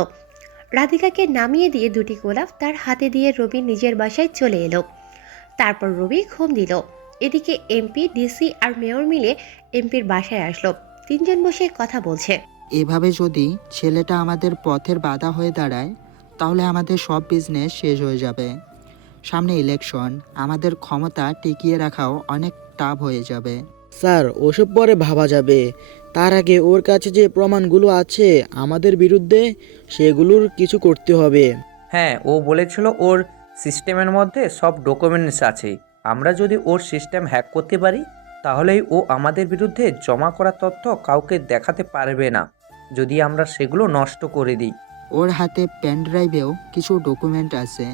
রাধিকাকে নামিয়ে দিয়ে দুটি গোলাপ তার হাতে দিয়ে রবি নিজের বাসায় চলে এলো। তারপর রবি ঘুম দিল। এদিকে এমপি, ডিসি আর মেয়র মিলে এমপির বাসায় আসলো। 3জন বসে কথা বলছে। এভাবে যদি ছেলেটা আমাদের পথের বাধা হয়ে দাঁড়ায়, তাহলে আমাদের সব বিজনেস শেষ হয়ে যাবে। সামনে ইলেকশন, আমাদের ক্ষমতা টিকিয়ে রাখাও অনেক টাফ হয়ে যাবে। স্যার, ওসব পরে ভাবা যাবে। তার আগে ওর কাছে যে প্রমাণগুলো আছে আমাদের বিরুদ্ধে, সেগুলোর কিছু করতে হবে। হ্যাঁ, ও বলেছিল ওর সিস্টেমের মধ্যে সব ডকুমেন্টস আছে। আমরা যদি ওর সিস্টেম হ্যাক করতে পারি, তাহলেই ও আমাদের বিরুদ্ধে জমা করা তথ্য কাউকে দেখাতে পারবে না, যদি আমরা সেগুলো নষ্ট করে দিই। ওর হাতে পেন ড্রাইভেও কিছু ডকুমেন্ট আছে,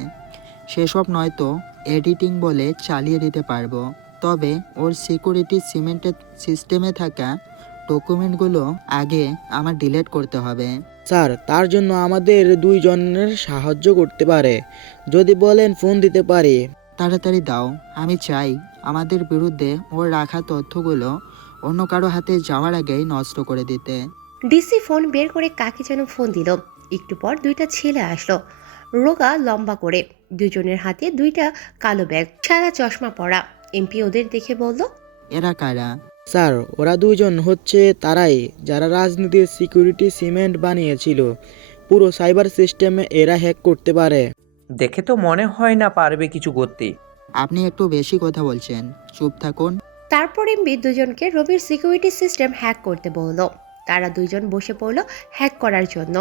সেসব নয়তো এডিটিং বলে চালিয়ে দিতে পারবো। তবে ওর সিকিউরিটি সিমেন্টের সিস্টেমে থাকা ডকুমেন্টগুলো আগে আমার ডিলিট করতে হবে। স্যার, তার জন্য আমাদের 2 জনের সাহায্য করতে পারে, যদি বলেন ফোন দিতে পারি। তাড়াতাড়ি দাও, আমি চাই আমাদের বিরুদ্ধে ওর রাখা তথ্যগুলো অন্য কারো হাতে যাওয়ার আগেই নষ্ট করে দিতে। ডিসি ফোন বের করে কাকে যেন ফোন দিল। একটু পর 2টা ছেলে আসলো, রোগা লম্বা করে, 2জনের হাতে 2টা কালো ব্যাগ, সাদা চশমা পরা। এমপি ওদের দেখে বলল, এরা কারা? স্যার, ওরা 2 জন হচ্ছে তারাই যারা রাজনীতির সিকিউরিটি সিমেন্ট বানিয়েছিল। পুরো সাইবার সিস্টেমে এরা হ্যাক করতে পারে। দেখে তো মনে হয় না পারবে কিছু করতে। আপনি একটু বেশি কথা বলছেন, চুপ থাকুন। তারপর এমপি 2জনকে রবির সিকিউরিটি সিস্টেম হ্যাক করতে বলল। তারা 2জন বসে পড়ল হ্যাক করার জন্য।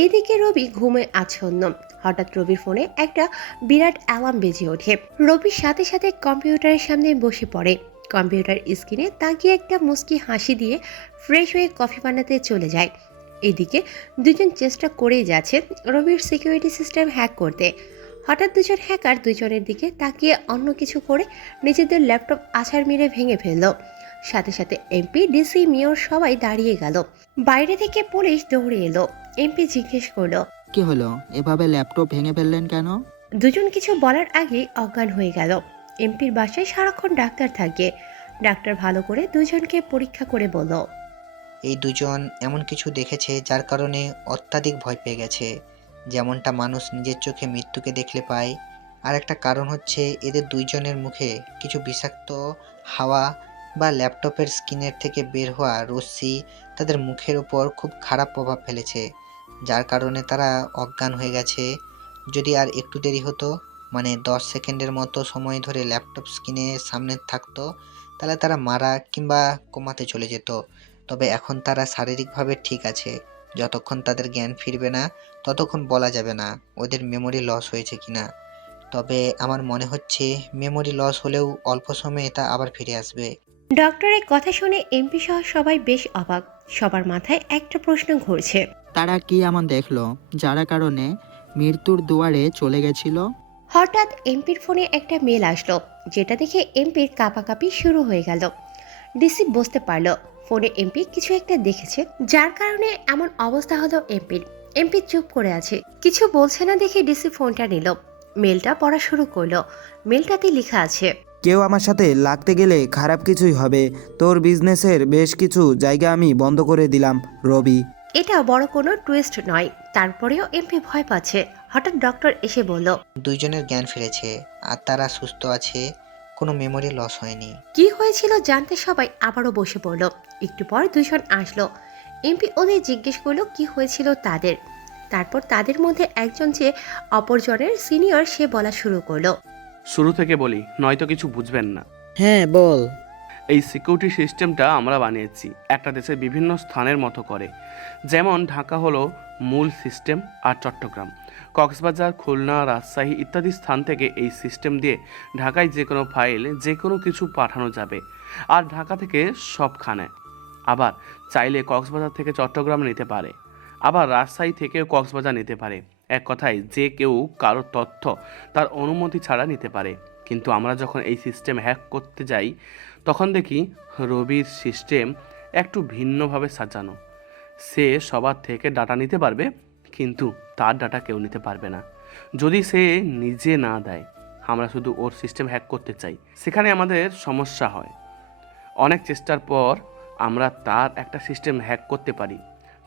এইদিকে রবি ঘুমে আচ্ছন্ন। হঠাৎ রবির ফোনে একটা বিরাট অ্যালার্ম বেজে ওঠে। রবির সাথে সাথে কম্পিউটারের সামনে বসে পড়ে। কম্পিউটার স্ক্রিনে তাকিয়ে একটা মুচকি হাসি দিয়ে ফ্রেশ হয়ে কফি বানাতে চলে যায়। এদিকে 2জন চেষ্টা করেই যাচ্ছে রবির সিকিউরিটি সিস্টেম হ্যাক করতে। হঠাৎ 2জন হ্যাকার 2জনের দিকে তাকিয়ে অন্য কিছু করে নিজেদের ল্যাপটপ আছাড় মেরে ভেঙে ফেলল। সাথে সাথে এমপি, ডিসি, মেয়র সবাই দাঁড়িয়ে গেল। বাইরে থেকে পুলিশ দৌড়ে এলো। এমপি জিজ্ঞেস করলো, কি হলো, এভাবে ল্যাপটপ ভেঙে ফেললেন কেন? 2জন কিছু বলার আগেই অজ্ঞান হয়ে গেল। এমপির বাসায় সারাক্ষণ ডাক্তার থাকে। ডাক্তার ভালো করে 2জনকে পরীক্ষা করে বলল, এই দুজন এমন কিছু দেখেছে যার কারণে অত্যাধিক ভয় পেয়ে গেছে, যেমনটা মানুষ নিজের চোখে মৃত্যুকে দেখলে পায়। আর একটা কারণ হচ্ছে এদের 2জনের মুখে কিছু বিষাক্ত হাওয়া বা ল্যাপটপের স্ক্রিনের থেকে বের হওয়া রশ্মি তাদের মুখের উপর খুব খারাপ প্রভাব ফেলেছে, যার কারণে তারা অজ্ঞান হয়ে গেছে। যদি আর একটু দেরি হতো, মানে 10 সেকেন্ডের মতো সময় ধরে ল্যাপটপ স্ক্রিনের সামনে থাকতো, তাহলে তারা মারা কিংবা কোমাতে চলে যেত। তবে এখন তারা শারীরিকভাবে ঠিক আছে। যতক্ষণ তাদের জ্ঞান ফিরবে না, ততক্ষণ বলা যাবে না ওদের মেমোরি লস হয়েছে কিনা। তবে আমার মনে হচ্ছে মেমোরি লস হলেও অল্প সময়ে তা আবার ফিরে আসবে। ডক্টরের কথা শুনে এমপি সহ সবাই বেশ অবাক। সবার মাথায় একটা প্রশ্ন ঘুরছে, তারা কি এমন দেখলো যার কারণে মৃত্যুর দুয়ারে চলে গেছিল? হঠাৎ এমপির ফোনে একটা মেল আসলো, যেটা দেখে এমপির কাঁপাকাঁপি শুরু হয়ে গেল। ডিসি বুঝতে পারলো ফোনে এমপি কিছু একটা দেখেছে, যার কারণে এমন অবস্থা হলো এমপির। এমপি চুপ করে আছে, কিছু বলছে না দেখে ডিসি ফোনটা নিল। মেলটা পড়া শুরু করলো। মেলটাতে লেখা আছে, কেউ আমার সাথে লাগতে গেলে খারাপ কিছুই হবে। তোর বিজনেসের বেশ কিছু জায়গা আমি বন্ধ করে দিলাম, রবি। এটা বড় কোনো টুইস্ট নয়, তারপরেও এমপি ভয় পাচ্ছে। হঠাৎ ডক্টর এসে বলল, 2জনের জ্ঞান ফিরেছে আর তারা সুস্থ আছে, কোনো মেমোরি লস হয়নি। কি হয়েছিল জানতে সবাই আবারও বসে পড়ল। একটু পর 2জন আসলো। এমপি ওদের জিজ্ঞেস করলো কি হয়েছিল তাদের। তারপর তাদের মধ্যে একজন যে অপরজনের সিনিয়র সে বলা শুরু করলো। শুরু থেকে বলি, নয়তো কিছু বুঝবেন না। হ্যাঁ বল। এই সিকিউরিটি সিস্টেমটা আমরা বানিয়েছি একটা দেশের বিভিন্ন স্থানের মতো করে। যেমন ঢাকা হলো মূল সিস্টেম, আর চট্টগ্রাম, কক্সবাজার, খুলনা, রাজশাহী ইত্যাদি স্থান থেকে এই সিস্টেম দিয়ে ঢাকায় যে কোনো ফাইল যে কোনো কিছু পাঠানো যাবে, আর ঢাকা থেকে সবখানে। আবার চাইলে কক্সবাজার থেকে চট্টগ্রাম নিতে পারে, আবার রাজশাহী থেকেও কক্সবাজার নিতে পারে। এক কথায় যে কেউ কারো তথ্য তার অনুমতি ছাড়া নিতে পারে। কিন্তু আমরা যখন এই সিস্টেম হ্যাক করতে যাই তখন দেখি রবির সিস্টেম একটু ভিন্নভাবে সাজানো। সে সবার থেকে ডাটা নিতে পারবে, কিন্তু তার ডাটা কেউ নিতে পারবে না যদি সে নিজে না দেয়। আমরা শুধু ওর সিস্টেম হ্যাক করতে চাই, সেখানে আমাদের সমস্যা হয়। অনেক চেষ্টার পর আমরা তার একটা সিস্টেম হ্যাক করতে পারি।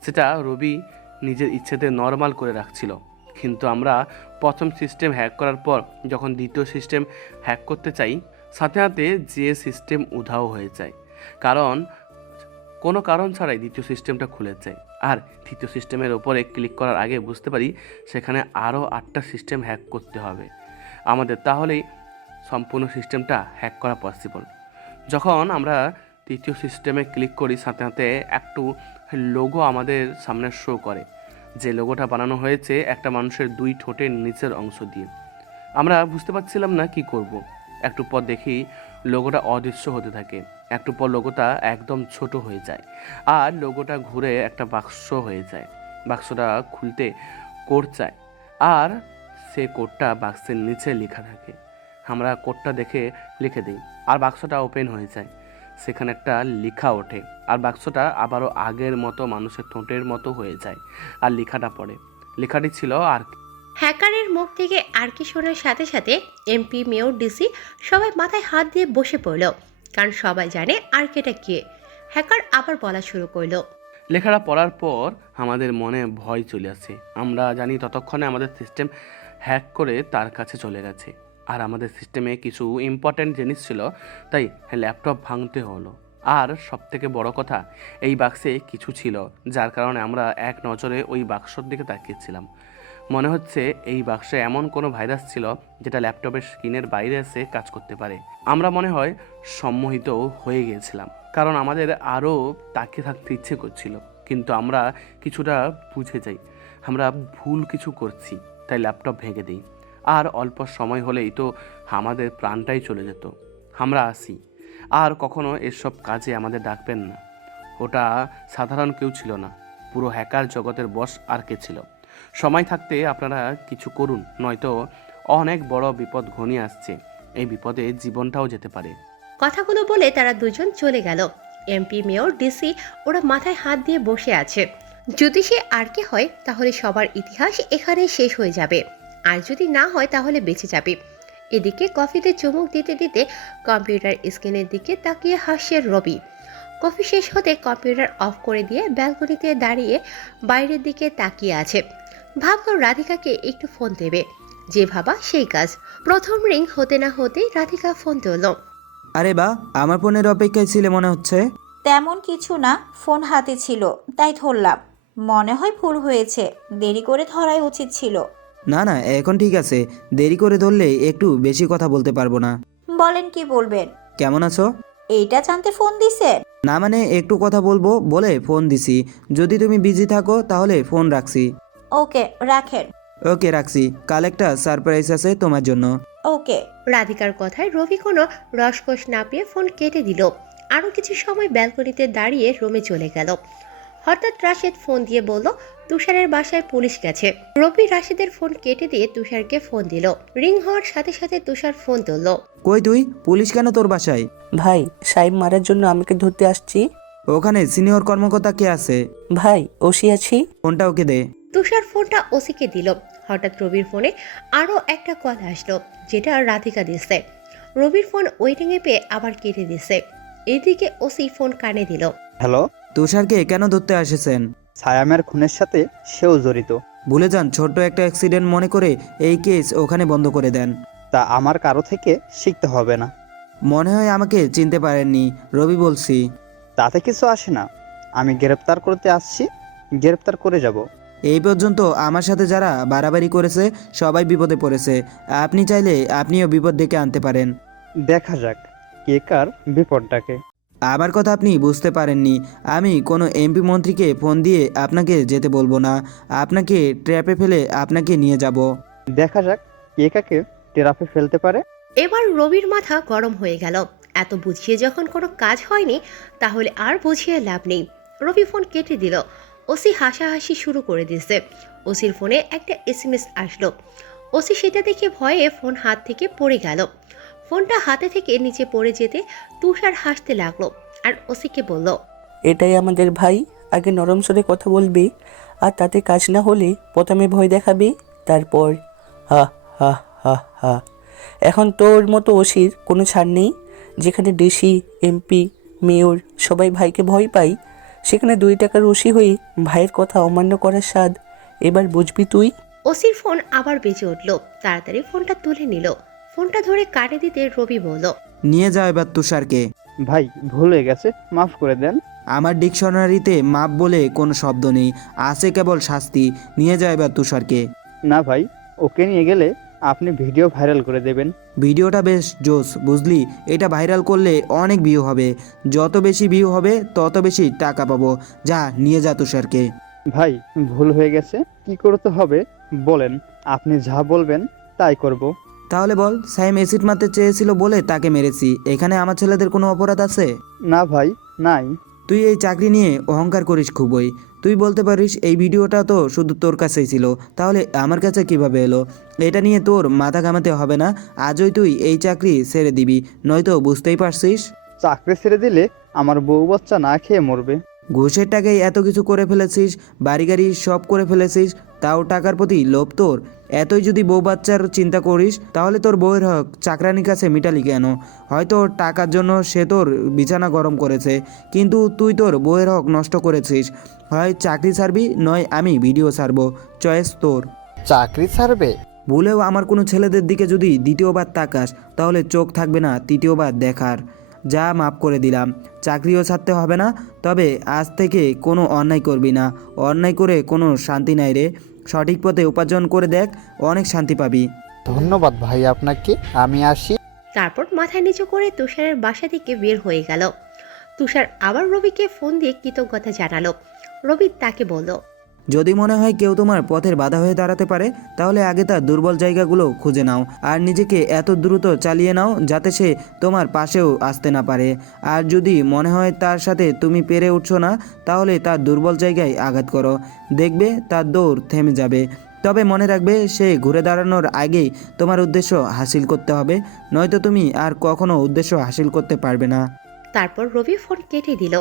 সেটা রবি নিজের ইচ্ছেতে নর্মাল করে রাখছিল, কিন্তু আমরা প্রথম সিস্টেম হ্যাক করার পর যখন দ্বিতীয় সিস্টেম হ্যাক করতে চাই, সাথে সাথে যে সিস্টেম উধাও হয়ে যায়, কারণ কোনো কারণ ছাড়াই দ্বিতীয় সিস্টেমটা খুলে যায়। আর তৃতীয় সিস্টেমের ওপরে ক্লিক করার আগে বুঝতে পারি সেখানে আরও 8টা সিস্টেম হ্যাক করতে হবে আমাদের, তাহলেই সম্পূর্ণ সিস্টেমটা হ্যাক করা পসিবল। যখন আমরা তৃতীয় সিস্টেমে ক্লিক করি, সাথে সাথে একটু লোগো আমাদের সামনে শো করে। যে লোগোটা বানানো হয়েছে একটা মানুষের 2 ঠোঁটের নিচের অংশ দিয়ে। আমরা বুঝতে পারছিলাম না কি করব। একটু পর দেখি লোগোটা অদৃশ্য হতে থাকে, একটু পর লোগোটা একদম ছোট হয়ে যায়, আর লোগোটা ঘুরে একটা বাক্স হয়ে যায়। বাক্সটা খুলতে কোড চায়, আর সে কোডটা বাক্সের নিচে লেখা থাকে। আমরা কোডটা দেখে লিখে দিই, আর বাক্সটা ওপেন হয়ে যায়। সেখানে একটা লেখা ওঠে, আর বাক্সটা আবারও আগের মতো মানুষের ঠোঁটের মতো হয়ে যায়, আর লেখাটা পড়ে। লেখাটি ছিল আর হ্যাকারের মুখ থেকে আর কি শোনার সাথে সাথে এমপি, মেয়র, ডিসি সবাই মাথায় হাত দিয়ে বসে পড়ল, কারণ সবাই জানে আর কেটা কে। হ্যাকার আবার বলা শুরু করলো। লেখাটা পড়ার পর আমাদের মনে ভয় চলে আসে। আমরা জানি ততক্ষণে আমাদের সিস্টেম হ্যাক করে তার কাছে চলে গেছে, আর আমাদের সিস্টেমে কিছু ইম্পর্ট্যান্ট জিনিস ছিল, তাই ল্যাপটপ ভাঙতে হলো। আর সবথেকে বড় কথা, এই বাক্সে কিছু ছিল যার কারণে আমরা এক নজরে ওই বাক্সর দিকে তাকিয়েছিলাম। মনে হচ্ছে এই বাক্সে এমন কোনো ভাইরাস ছিল যেটা ল্যাপটপের স্ক্রিনের বাইরে এসে কাজ করতে পারে। আমরা মনে হয় সম্মোহিত হয়ে গিয়েছিলাম, কারণ আমাদের আরও তাকিয়ে থাকতে ইচ্ছে করছিল। কিন্তু আমরা কিছুটা বুঝে যাই আমরা ভুল কিছু করছি, তাই ল্যাপটপ ভেঙে দিই। আর অল্প সময় হলেই তো আমাদের প্রাণটাই চলে যেত। আমরা আসি, আর কখনো এসব কাজে আমাদের ডাকবেন না। ওটা সাধারণ কেউ ছিল না, পুরো হ্যাকার জগতের বস আর কে ছিল। সময় থাকতে আপনারা কিছু করুন, নয়তো অনেক বড় বিপদ ঘনিয়ে আসছে। এই বিপদে জীবনটাও যেতে পারে। কথাগুলো বলে তারা দুজন চলে গেল। এমপি, মেয়র, ডিসি ওরা মাথায় হাত দিয়ে বসে আছে। যদি সে আর কে হয় তাহলে সবার ইতিহাস এখানেই শেষ হয়ে যাবে, আর যদি না হয় তাহলে বেঁচে যাবে। এদিকে কফিতে চুমুক দিতে দিতে কম্পিউটার স্ক্রিনের দিকে তাকিয়ে হাসছে রবি। কফি শেষ হতে কম্পিউটার অফ করে দিয়ে ব্যালকনিতে দাঁড়িয়ে বাইরের দিকে তাকিয়ে আছে। ভাবলো রাধিকাকে একটু ফোন দেবে, যে ভাবা সেই কাজ। প্রথম রিং হতে না হতেই রাধিকা ফোন তুলল। আরে বা, আমার ফোনের অপেক্ষায় ছিলে মনে হচ্ছে। তেমন কিছু না, ফোন হাতে ছিল তাই ধরলাম। মনে হয় ভুল হয়েছে, দেরি করে ধরাই উচিত ছিল। না না, এখন ঠিক আছে। দেরি করে ধরলে একটু বেশি কথা বলতে পারবো না। বলেন, কি বলবেন? কেমন আছো? এইটা জানতে ফোন দিছেন? না মানে একটু কথা বলবো বলে ফোন দিছি। যদি তুমি বিজি থাকো তাহলে ফোন রাখছি। ওকে, রাখেন। ওকে, রাখছি। কাল একটা সারপ্রাইজ আছে তোমার জন্য। ওকে। রাধিকার কথায় রবি কোনো রসকস না পেয়ে ফোন কেটে দিল। আরও কিছু সময় ব্যালকনিতে দাঁড়িয়ে রুমে চলে গেল। হঠাৎ রাশেদ ফোন দিয়ে বলল তুষারের বাসায় পুলিশ গেছে। রবি রাশেদের ফোন কেটে দিয়ে তুষারকে ফোন দিল। রিং হওয়ার সাথে সাথে তুষার ফোন তুলল। কই তুই? পুলিশ কেন তোর বাসায়? ভাই, সাহেব মারার জন্য আমাকে ধরতে আসছি। ওখানে সিনিয়র কর্মকর্তা কে আছে? ভাই, ওসি আছি। ফোনটা ওকে দে। তুষার ফোনটা ওসিকে দিল। হঠাৎ রবির ফোনে আরও একটা কল আসলো, যেটা রাধিকা দিচ্ছে। রবির ফোন ওয়েটিংয়ে পেয়ে আবার কেটে দিচ্ছে। এদিকে ওসি ফোন কানে দিল। হ্যালো, তুষারকে কেন ধরতে এসেছেন? সায়ামের খুনের সাথে সেও জড়িত। ভুলে যান, ছোট্ট একটা অ্যাক্সিডেন্ট মনে করে এই কেস ওখানে বন্ধ করে দেন। তা আমার কারো থেকে শিখতে হবে না। মনে হয় আমাকে চিনতে পারেননি। রবি বলছি। তাতে কিছু আসে না, আমি গ্রেপ্তার করতে আসছি, গ্রেপ্তার করে যাব। এই পর্যন্ত আমার সাথে যারা বাড়াবাড়ি করেছে সবাই বিপদে পড়েছে। আপনি চাইলে আপনিও বিপদ ডেকে আনতে পারেন। দেখা যাক কে কার বিপদ ডাকে। আমার কথা আপনি বুঝতে পারেননি। আমি কোনো এমপি মন্ত্রীকে ফোন দিয়ে আপনাকে যেতে বলবো না, আপনাকে ট্র্যাপে ফেলে আপনাকে নিয়ে যাব। দেখা যাক কে কাকে টেরাপে ফেলতে পারে। এবার রবির মাথা গরম হয়ে গেল। এত বুঝিয়ে যখন কোনো কাজ হয়নি তাহলে আর বুঝিয়ে লাভ নেই। রবি ফোন কেটে দিল। ওসি হাসাহাসি শুরু করে দিয়েছে। ওসির ফোনে একটা SMS আসলো। ওসি সেটা দেখে ভয়ে ফোন হাত থেকে পড়ে গেল। ফোনটা হাতে থেকে নিচে পড়ে যেতে তুষার হাসতে লাগলো আর ওসিকে বলল, এটাই আমাদের ভাই, আগে নরম স্বরে কথা বলবি, আর তাতে কাজ না হলে প্রথমে ভয় দেখাবি, তারপর হা হা হা হা। এখন তোর মতো ওসির কোনো ছাড় নেই। যেখানে ডিসি, এমপি, মেয়র সবাই ভাইকে ভয় পাই, সেখানে 2 টাকার ওসি হয়ে ভাইয়ের কথা অমান্য করার স্বাদ এবার বুঝবি তুই। ওসির ফোন আবার বেজে উঠল। তাড়াতাড়ি ফোনটা তুলে নিল। ফোনটা ধরে কানে দিতে রবি বলল, নিয়ে যাও এবার তুষারকে। ভাই ভুল হয়ে গেছে, মাফ করে দেন। আমার ডিকশনারিতে মাপ বলে কোনো শব্দ নেই, আছে কেবল শাস্তি। নিয়ে যাও এবার তুষারকে। না ভাই, ওকে নিয়ে গেলে আপনি ভিডিও ভাইরাল করে দেবেন। ভিডিওটা বেশ জোস, বুঝলি? এটা ভাইরাল করলে অনেক ভিউ হবে। যত বেশি ভিউ হবে তত বেশি টাকা পাবো। যা, নিয়ে যা তুষারকে। ভাই ভুল হয়ে গেছে, কি করতে হবে বলেন, আপনি যা বলবেন তাই করব। তাহলে বল, সাইম অ্যাসিড মারতে চেয়েছিল বলে তাকে মেরেছি, এখানে আমার ছেলেদের কোনো অপরাধ আছে? না ভাই, নাই। তুই এই চাকরি নিয়ে অহংকার করিস খুবই। তুই বলতে পারিস এই ভিডিওটা তো শুধু তোর কাছেই ছিল, তাহলে আমার কাছে কিভাবে এলো? এটা নিয়ে তোর মাথা ঘামাতে হবে না। আজই তুই এই চাকরি ছেড়ে দিবি, নয়তো বুঝতেই পারছিস চাকরি ছেড়ে দিলে আমার বউ বাচ্চা না খেয়ে মরবে। ঘুষের টাকায় এত কিছু করে ফেলেছিস, বাড়ি গাড়ি সব করে ফেলেছিস, তাও টাকার প্রতি লোভ তোর। এতই যদি বউ বাচ্চার চিন্তা করিস তাহলে তোর বউয়ের হক চাকরানির কাছে মিটালি কেন? হয়তো টাকার জন্য সে তোর বিছানা গরম করেছে, কিন্তু তুই তোর বউয়ের হক নষ্ট করেছিস। হয় চাকরি ছাড়বি, নয় আমি ভিডিও ছাড়বো, চয়েস তোর। চাকরি ছাড়বে? ভুলেও আমার কোনো ছেলেদের দিকে যদি দ্বিতীয়বার তাকাস তাহলে চোখ থাকবে না তৃতীয়বার দেখার। যা, মাফ করে দিলাম, চাকরিও ছাড়তে হবে না। তবে আজ থেকে কোনো অন্যায় করবি না। অন্যায় করে কোনো শান্তি নাই রে। সঠিক পথে উপার্জন করে দেখ, অনেক শান্তি পাবি। ধন্যবাদ ভাই আপনাকে, আমি আসি। তারপর মাথা নিচু করে তুষারের বাসা থেকে বের হয়ে গেল। তুষার আবার রবিকে ফোন দিয়ে কৃতজ্ঞতা জানালো। রবি তাকে বলল, যদি মনে হয় কেউ তোমার পথের বাধা হয়ে দাঁড়াতে পারে তাহলে আগে তার দুর্বল জায়গাগুলো খুঁজে নাও, আর নিজেকে এত দ্রুত চালিয়ে নাও যাতে সে তোমার পাশেও আসতে না পারে। আর যদি মনে হয় তার সাথে তুমি পেরে উঠছো না তাহলে তার দুর্বল জায়গায় আঘাত করো, দেখবে তার দৌড় থেমে যাবে। তবে মনে রাখবে, সে ঘুরে দাঁড়ানোর আগেই তোমার উদ্দেশ্য হাসিল করতে হবে, নয়তো তুমি আর কখনো উদ্দেশ্য হাসিল করতে পারবে না। তারপর রবি ফোন কেটে দিল।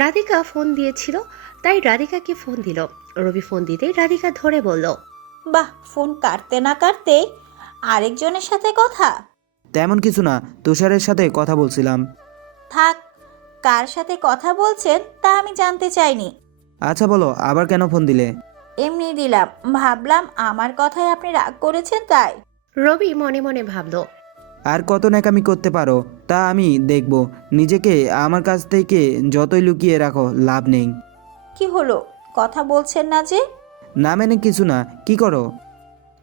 রাধিকা ফোন দিয়েছিল, তাই রাধিকাকে ফোন দিল। রবি ফোন দিতেই রাধিকা ধরে বলল, বাহ, ফোন কাটতে না কাটতে আরেকজনের সাথে কথা। তেমন কিছু না, তুষারের সাথে কথা বলছিলাম। থাক, কার সাথে কথা বলছেন তা আমি জানতে চাইনি। আচ্ছা বলো, আবার কেন ফোন দিলে? এমনি দিলাম, ভাবলাম আমার কথায় আপনি রাগ করেছেন তাই। রবি মনে মনে ভাবল, আর কত ন্যাকামি করতে পারো তা আমি দেখব। নিজেকে আমার কাছ থেকে যতই লুকিয়ে রাখো লাভ নেই। কি হলো, কথা বলছেন না যে? না মানে কিছু না। কি করো?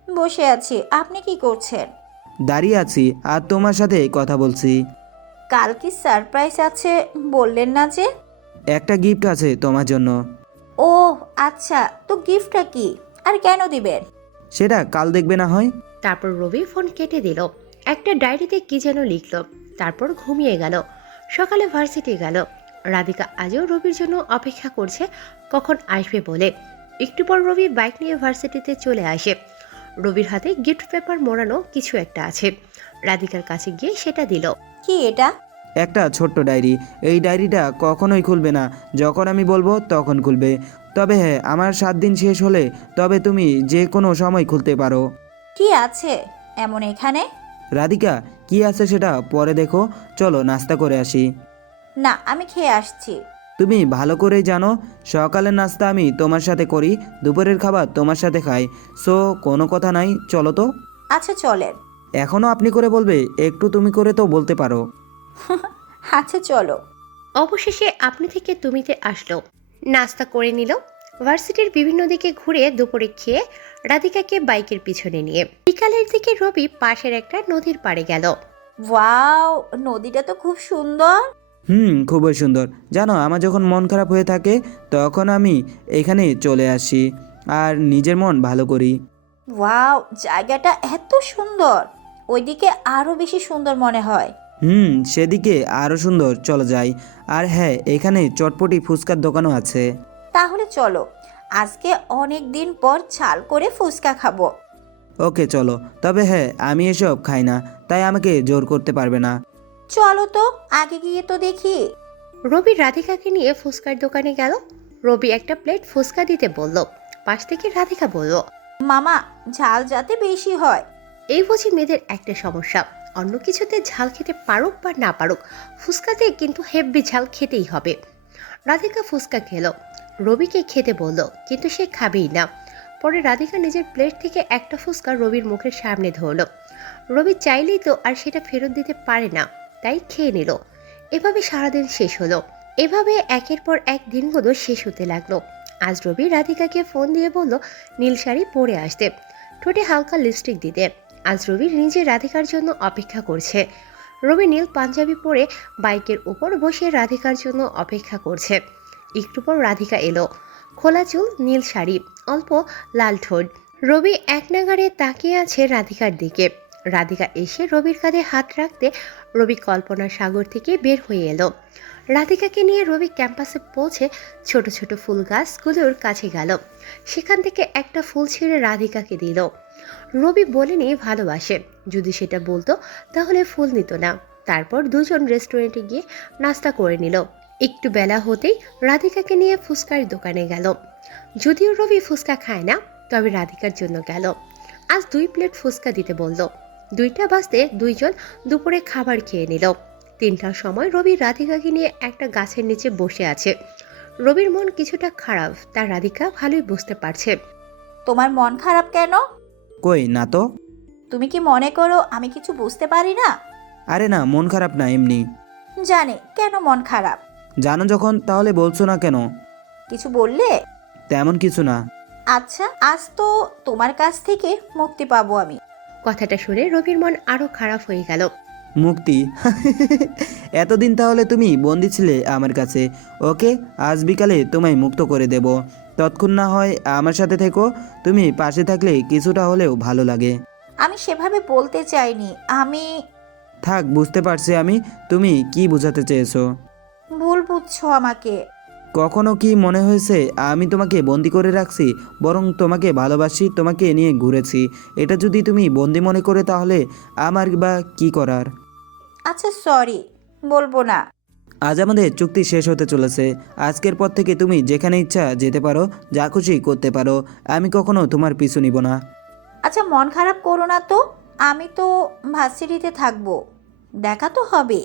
বসে আছি, আপনি কি করছেন? দাঁড়িয়ে আছি আর তোমার সাথে কথা বলছি। কাল কি সারপ্রাইজ আছে বললেন না যে? একটা গিফট আছে তোমার জন্য। ও আচ্ছা, তো গিফটটা কি আর কেন দিবেন? সেটা কাল দেখবে না হয়। তারপর রবি ফোন কেটে দিল। একটা ডায়েরিতে কি যেন লিখল, তারপর ঘুমিয়ে গেল। সকালে ভার্সিটি গেল। রাধিকা আজও রবির জন্য অপেক্ষা করছে কখন আসবে বলে। একটু পর রবি বাইক নিয়ে ভার্সিটিতে চলে আসে। রবির হাতে গিফট পেপার মোড়ানো কিছু একটা আছে। রাধিকার কাছে গিয়ে সেটা দিল। কি এটা? একটা ছোট্ট ডায়েরি। এই ডায়েরিটা কখনোই খুলবে না, যখন আমি বলবো তখন খুলবে। তবে হ্যাঁ, আমার 7 দিন শেষ হলে তবে তুমি যে কোনো সময় খুলতে পারো। কি আছে এমন এখানে? রাধিকা, কি আছে সেটা পরে দেখো, চলো নাস্তা করে আসি। না, আমি খেয়ে আসছি। তুমি ভালো করেই জানো সকালের নাস্তা আমি তোমার সাথে করি, দুপুরের খাবার তোমার সাথে খাই। সো কোনো কথা নাই, চলো তো। আচ্ছা চলেন। এখনও আপনি করে বলবে? একটু তুমি করে তো বলতে পারো। আচ্ছা চলো। অবশেষে আপনি থেকে তুমিতে আসলো। নাস্তা করে নিল। ভার্সিটির বিভিন্ন দিকে ঘুরে দুপুরে খেয়ে রাধিকাকে বাইকের পিছনে নিয়ে বিকালের দিকে রবি পাশের একটা নদীর পাড়ে গেল। ওয়াও, নদীটা তো খুব সুন্দর। খুবই সুন্দর। জানো, আমার যখন মন খারাপ হয়ে থাকে তখন আমি এখানে চলে আসি আর নিজের মন ভালো করি। ওয়াও, জায়গাটা এত সুন্দর, ওইদিকে আরো বেশি সুন্দর মনে হয়। সেদিকে আরও সুন্দর, চলো যাই। আর হ্যাঁ, এখানে চটপটি ফুচকার দোকানও আছে। তাহলে চলো, আজকে অনেক দিন পর ঝাল করে ফুচকা খাবো। ওকে চলো। তবে হ্যাঁ, আমি এসব খাই না, তাই আমাকে জোর করতে পারবে না। চলো তো, আগে গিয়ে তো দেখি। রবি রাধিকাকে নিয়ে ফুচকার দোকানে গেল। রবি একটা প্লেট ফুচকা দিতে বলল। পাশ থেকে রাধিকা বলল, মামা, ঝাল যাতে বেশি হয়। এই বুঝি মেয়েদের একটা সমস্যা, অন্য কিছুতে ঝাল খেতে পারুক বা না পারুক, ফুচকাতে কিন্তু হেব্বি ঝাল খেতেই হবে। রাধিকা ফুচকা খেলো। রবিকে খেতে বলল, কিন্তু সে খাবেই না। পরে রাধিকা নিজের প্লেট থেকে একটা ফুচকা রবির মুখের সামনে ধরলো। রবি চাইলেই তো আর সেটা ফেরত দিতে পারে না, তাই খেয়ে নিল। এভাবে সারাদিন শেষ হলো। এভাবে একের পর এক দিনগুলো শেষ হতে লাগলো। আজ রবি রাধিকাকে ফোন দিয়ে বলল নীল শাড়ি পরে আসতে, ঠোঁটে হালকা লিপস্টিক দিতে। আজ রবি নিজে রাধিকার জন্য অপেক্ষা করছে। রবি নীল পাঞ্জাবি পরে বাইকের উপর বসে রাধিকার জন্য অপেক্ষা করছে। একটু পর রাধিকা এলো। খোলা চুল, নীল শাড়ি, অল্প লাল ঠোঁট। রবি এক নাগাড়ে তাকিয়ে আছে রাধিকার দিকে। রাধিকা এসে রবির কাঁধে হাত রাখতে রবি কল্পনার সাগর থেকে বের হয়ে এলো। রাধিকাকে নিয়ে রবি ক্যাম্পাসে পৌঁছে ছোট ছোট ফুল গাছগুলোর কাছে গেল। সেখান থেকে একটা ফুল ছিঁড়ে রাধিকাকে দিল। রবি বলেনি ভালোবাসে, যদি সেটা বলতো তাহলে ফুল নিত না। তারপর দুজন রেস্টুরেন্টে গিয়ে নাস্তা করে নিল। একটু বেলা হতেই রাধিকাকে নিয়ে ফুচকার দোকানে গেল। যদিও রবি ফুচকা খায় না, তবে রাধিকার জন্য গেল। আজ 2 প্লেট ফুচকা দিতে বলল। 2টা বাজতে দুইজন দুপুরে খাবার খেয়ে নিল। 3টার সময় রবি রাধিকাকে নিয়ে একটা গাছের নিচে বসে আছে। রবির মন কিছুটা খারাপ, তা রাধিকা ভালোই বুঝতে পারছে। তোমার মন খারাপ কেন? কই না তো। তুমি কি মনে করো আমি কিছু বুঝতে পারি না? আরে না, মন খারাপ না, এমনি। জানি কেন মন খারাপ। জানো যখন, তাহলে বলছো না কেন? কিছু বললে? তেমন কিছু না। আচ্ছা, আজ তো তোমার কাছ থেকে মুক্তি পাবো আমি। কথাটা শুনে রবির মন আরো খারাপ হয়ে গেল। মুক্তি? এতদিন তাহলে তুমি বন্দি ছিলে আমার কাছে। ওকে, আজ বিকালে তোমায় মুক্ত করে দেব। তৎক্ষণ না হয় আমার সাথে থেকো, তুমি পাশে থাকলে কিছুটা হলেও ভালো লাগে। আমি সেভাবে বলতে চাইনি। আমি থাক, বুঝতে পারছি আমি তুমি কি বোঝাতে চেয়েছো। ভুল বুঝছো আমাকে। কখনো কি মনে হয়েছে আমি তোমাকে বন্দি করে রাখছি? বরং তোমাকে ভালোবাসি, তোমাকে নিয়ে ঘুরেছি। এটা যদি তুমি বন্দি মনে করে তাহলে আমার বা কি করার। আচ্ছা সরি, বলবো না। আজ আমাদের চুক্তি শেষ হতে চলেছে। আজকের পর থেকে তুমি যেখানে ইচ্ছা যেতে পারো, যা খুশি করতে পারো। আমি কখনো তোমার পিছু নিব না। আচ্ছা মন খারাপ করো না তো, আমি তো ভার্সিটিতে থাকবো, দেখা তো হবে।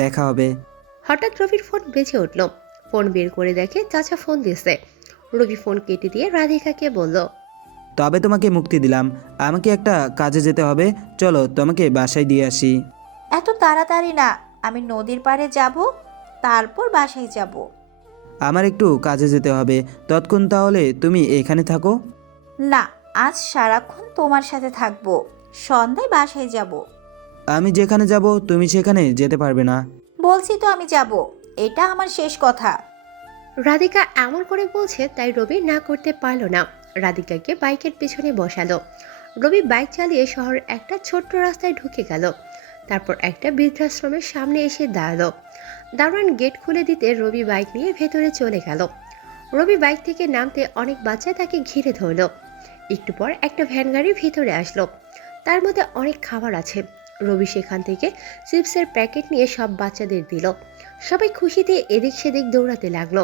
দেখা হবে। হঠাৎ রবির ফোন বেজে উঠল। ফোন বের করে দেখে চাচা ফোন দিয়েছে। রবি ফোন কেটে দিয়ে রাধিকাকে বলল, তবে তোমাকে মুক্তি দিলাম, আমাকে একটা কাজে যেতে হবে। চলো তোমাকে বাসায় দিয়ে আসি। এত তাড়াতাড়ি না, আমি নদীর পাড়ে যাব, তারপর বাসায় যাব। আমার একটু কাজে যেতে হবে, ততক্ষণ তাহলে তুমি এখানে থাকো। না, আজ সারাক্ষণ তোমার সাথে থাকবো, সন্ধ্যায় বাসায় যাব। আমি যেখানে যাব তুমি সেখানে যেতে পারবে না। বলছি তো আমি যাব, এটা আমার শেষ কথা। রাধিকা এমন করে বলছে তাই রবি না করতে পারল না। রাধিকাকে বাইকের পেছনে বসালো। রবি বাইক চালিয়ে শহরের একটা ছোট্ট রাস্তায় ঢুকে গেল। তারপর একটা বৃদ্ধাশ্রমের সামনে এসে দাঁড়ালো। দারোয়ান গেট খুলে দিতে রবি বাইক নিয়ে ভেতরে চলে গেল। রবি বাইক থেকে নামতে অনেক বাচ্চা তাকে ঘিরে ধরলো। একটু পর একটা ভ্যান গাড়ি ভিতরে আসলো। তার মধ্যে অনেক খাবার আছে। রবি সেখান থেকে চিপসের প্যাকেট নিয়ে সব বাচ্চাদের দিল। সবাই খুশিতে এদিক সেদিক দৌড়াতে লাগলো।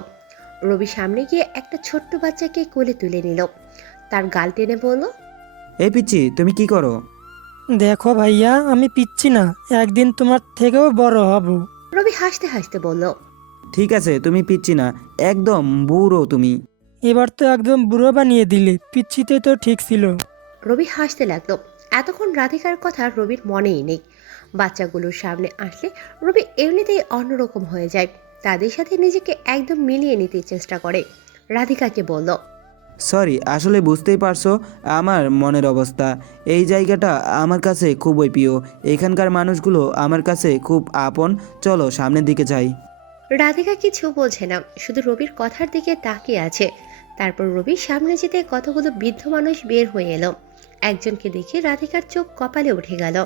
রবি সামনে গিয়ে একটা ছোট্ট বাচ্চাকে কোলে তুলে নিল। তার গাল টেনে বলল, এই পিচ্চি, তুমি কি করো? দেখো ভাইয়া, আমি পিচ্ছি না, একদিন তোমার থেকেও বড় হব। রবি হাসতে হাসতে বলল, ঠিক আছে, তুমি পিচ্চি না, একদম বুড়ো তুমি। এবার তো একদম বুড়ো বানিয়ে দিলে, পিচ্ছিতে তো ঠিক ছিল। রবি হাসতে লাগলো। এতক্ষণ রাধিকার কথা রবির মনেই নেই। বাচ্চাগুলোর সামনে আসলে রবি এমনিতেই অন্যরকম হয়ে যায়, তাদের সাথে নিজেকে একদম মিলিয়ে নিতে চেষ্টা করে। রাধিকাকে বলল, সরি, আসলে বুঝতেই পারছো আমার মনের অবস্থা। এই জায়গাটা আমার কাছে খুবই প্রিয়, এখানকার মানুষগুলো আমার কাছে খুব আপন। চলো সামনের দিকে যাই। রাধিকা কিছু বলছে না, শুধু রবির কথার দিকে তাকিয়ে আছে। তারপর রবির সামনে যেতে কতগুলো বৃদ্ধ মানুষ বের হয়ে এলো। একজনকে দেখে রাধিকার চোখ কপালে উঠে গেল।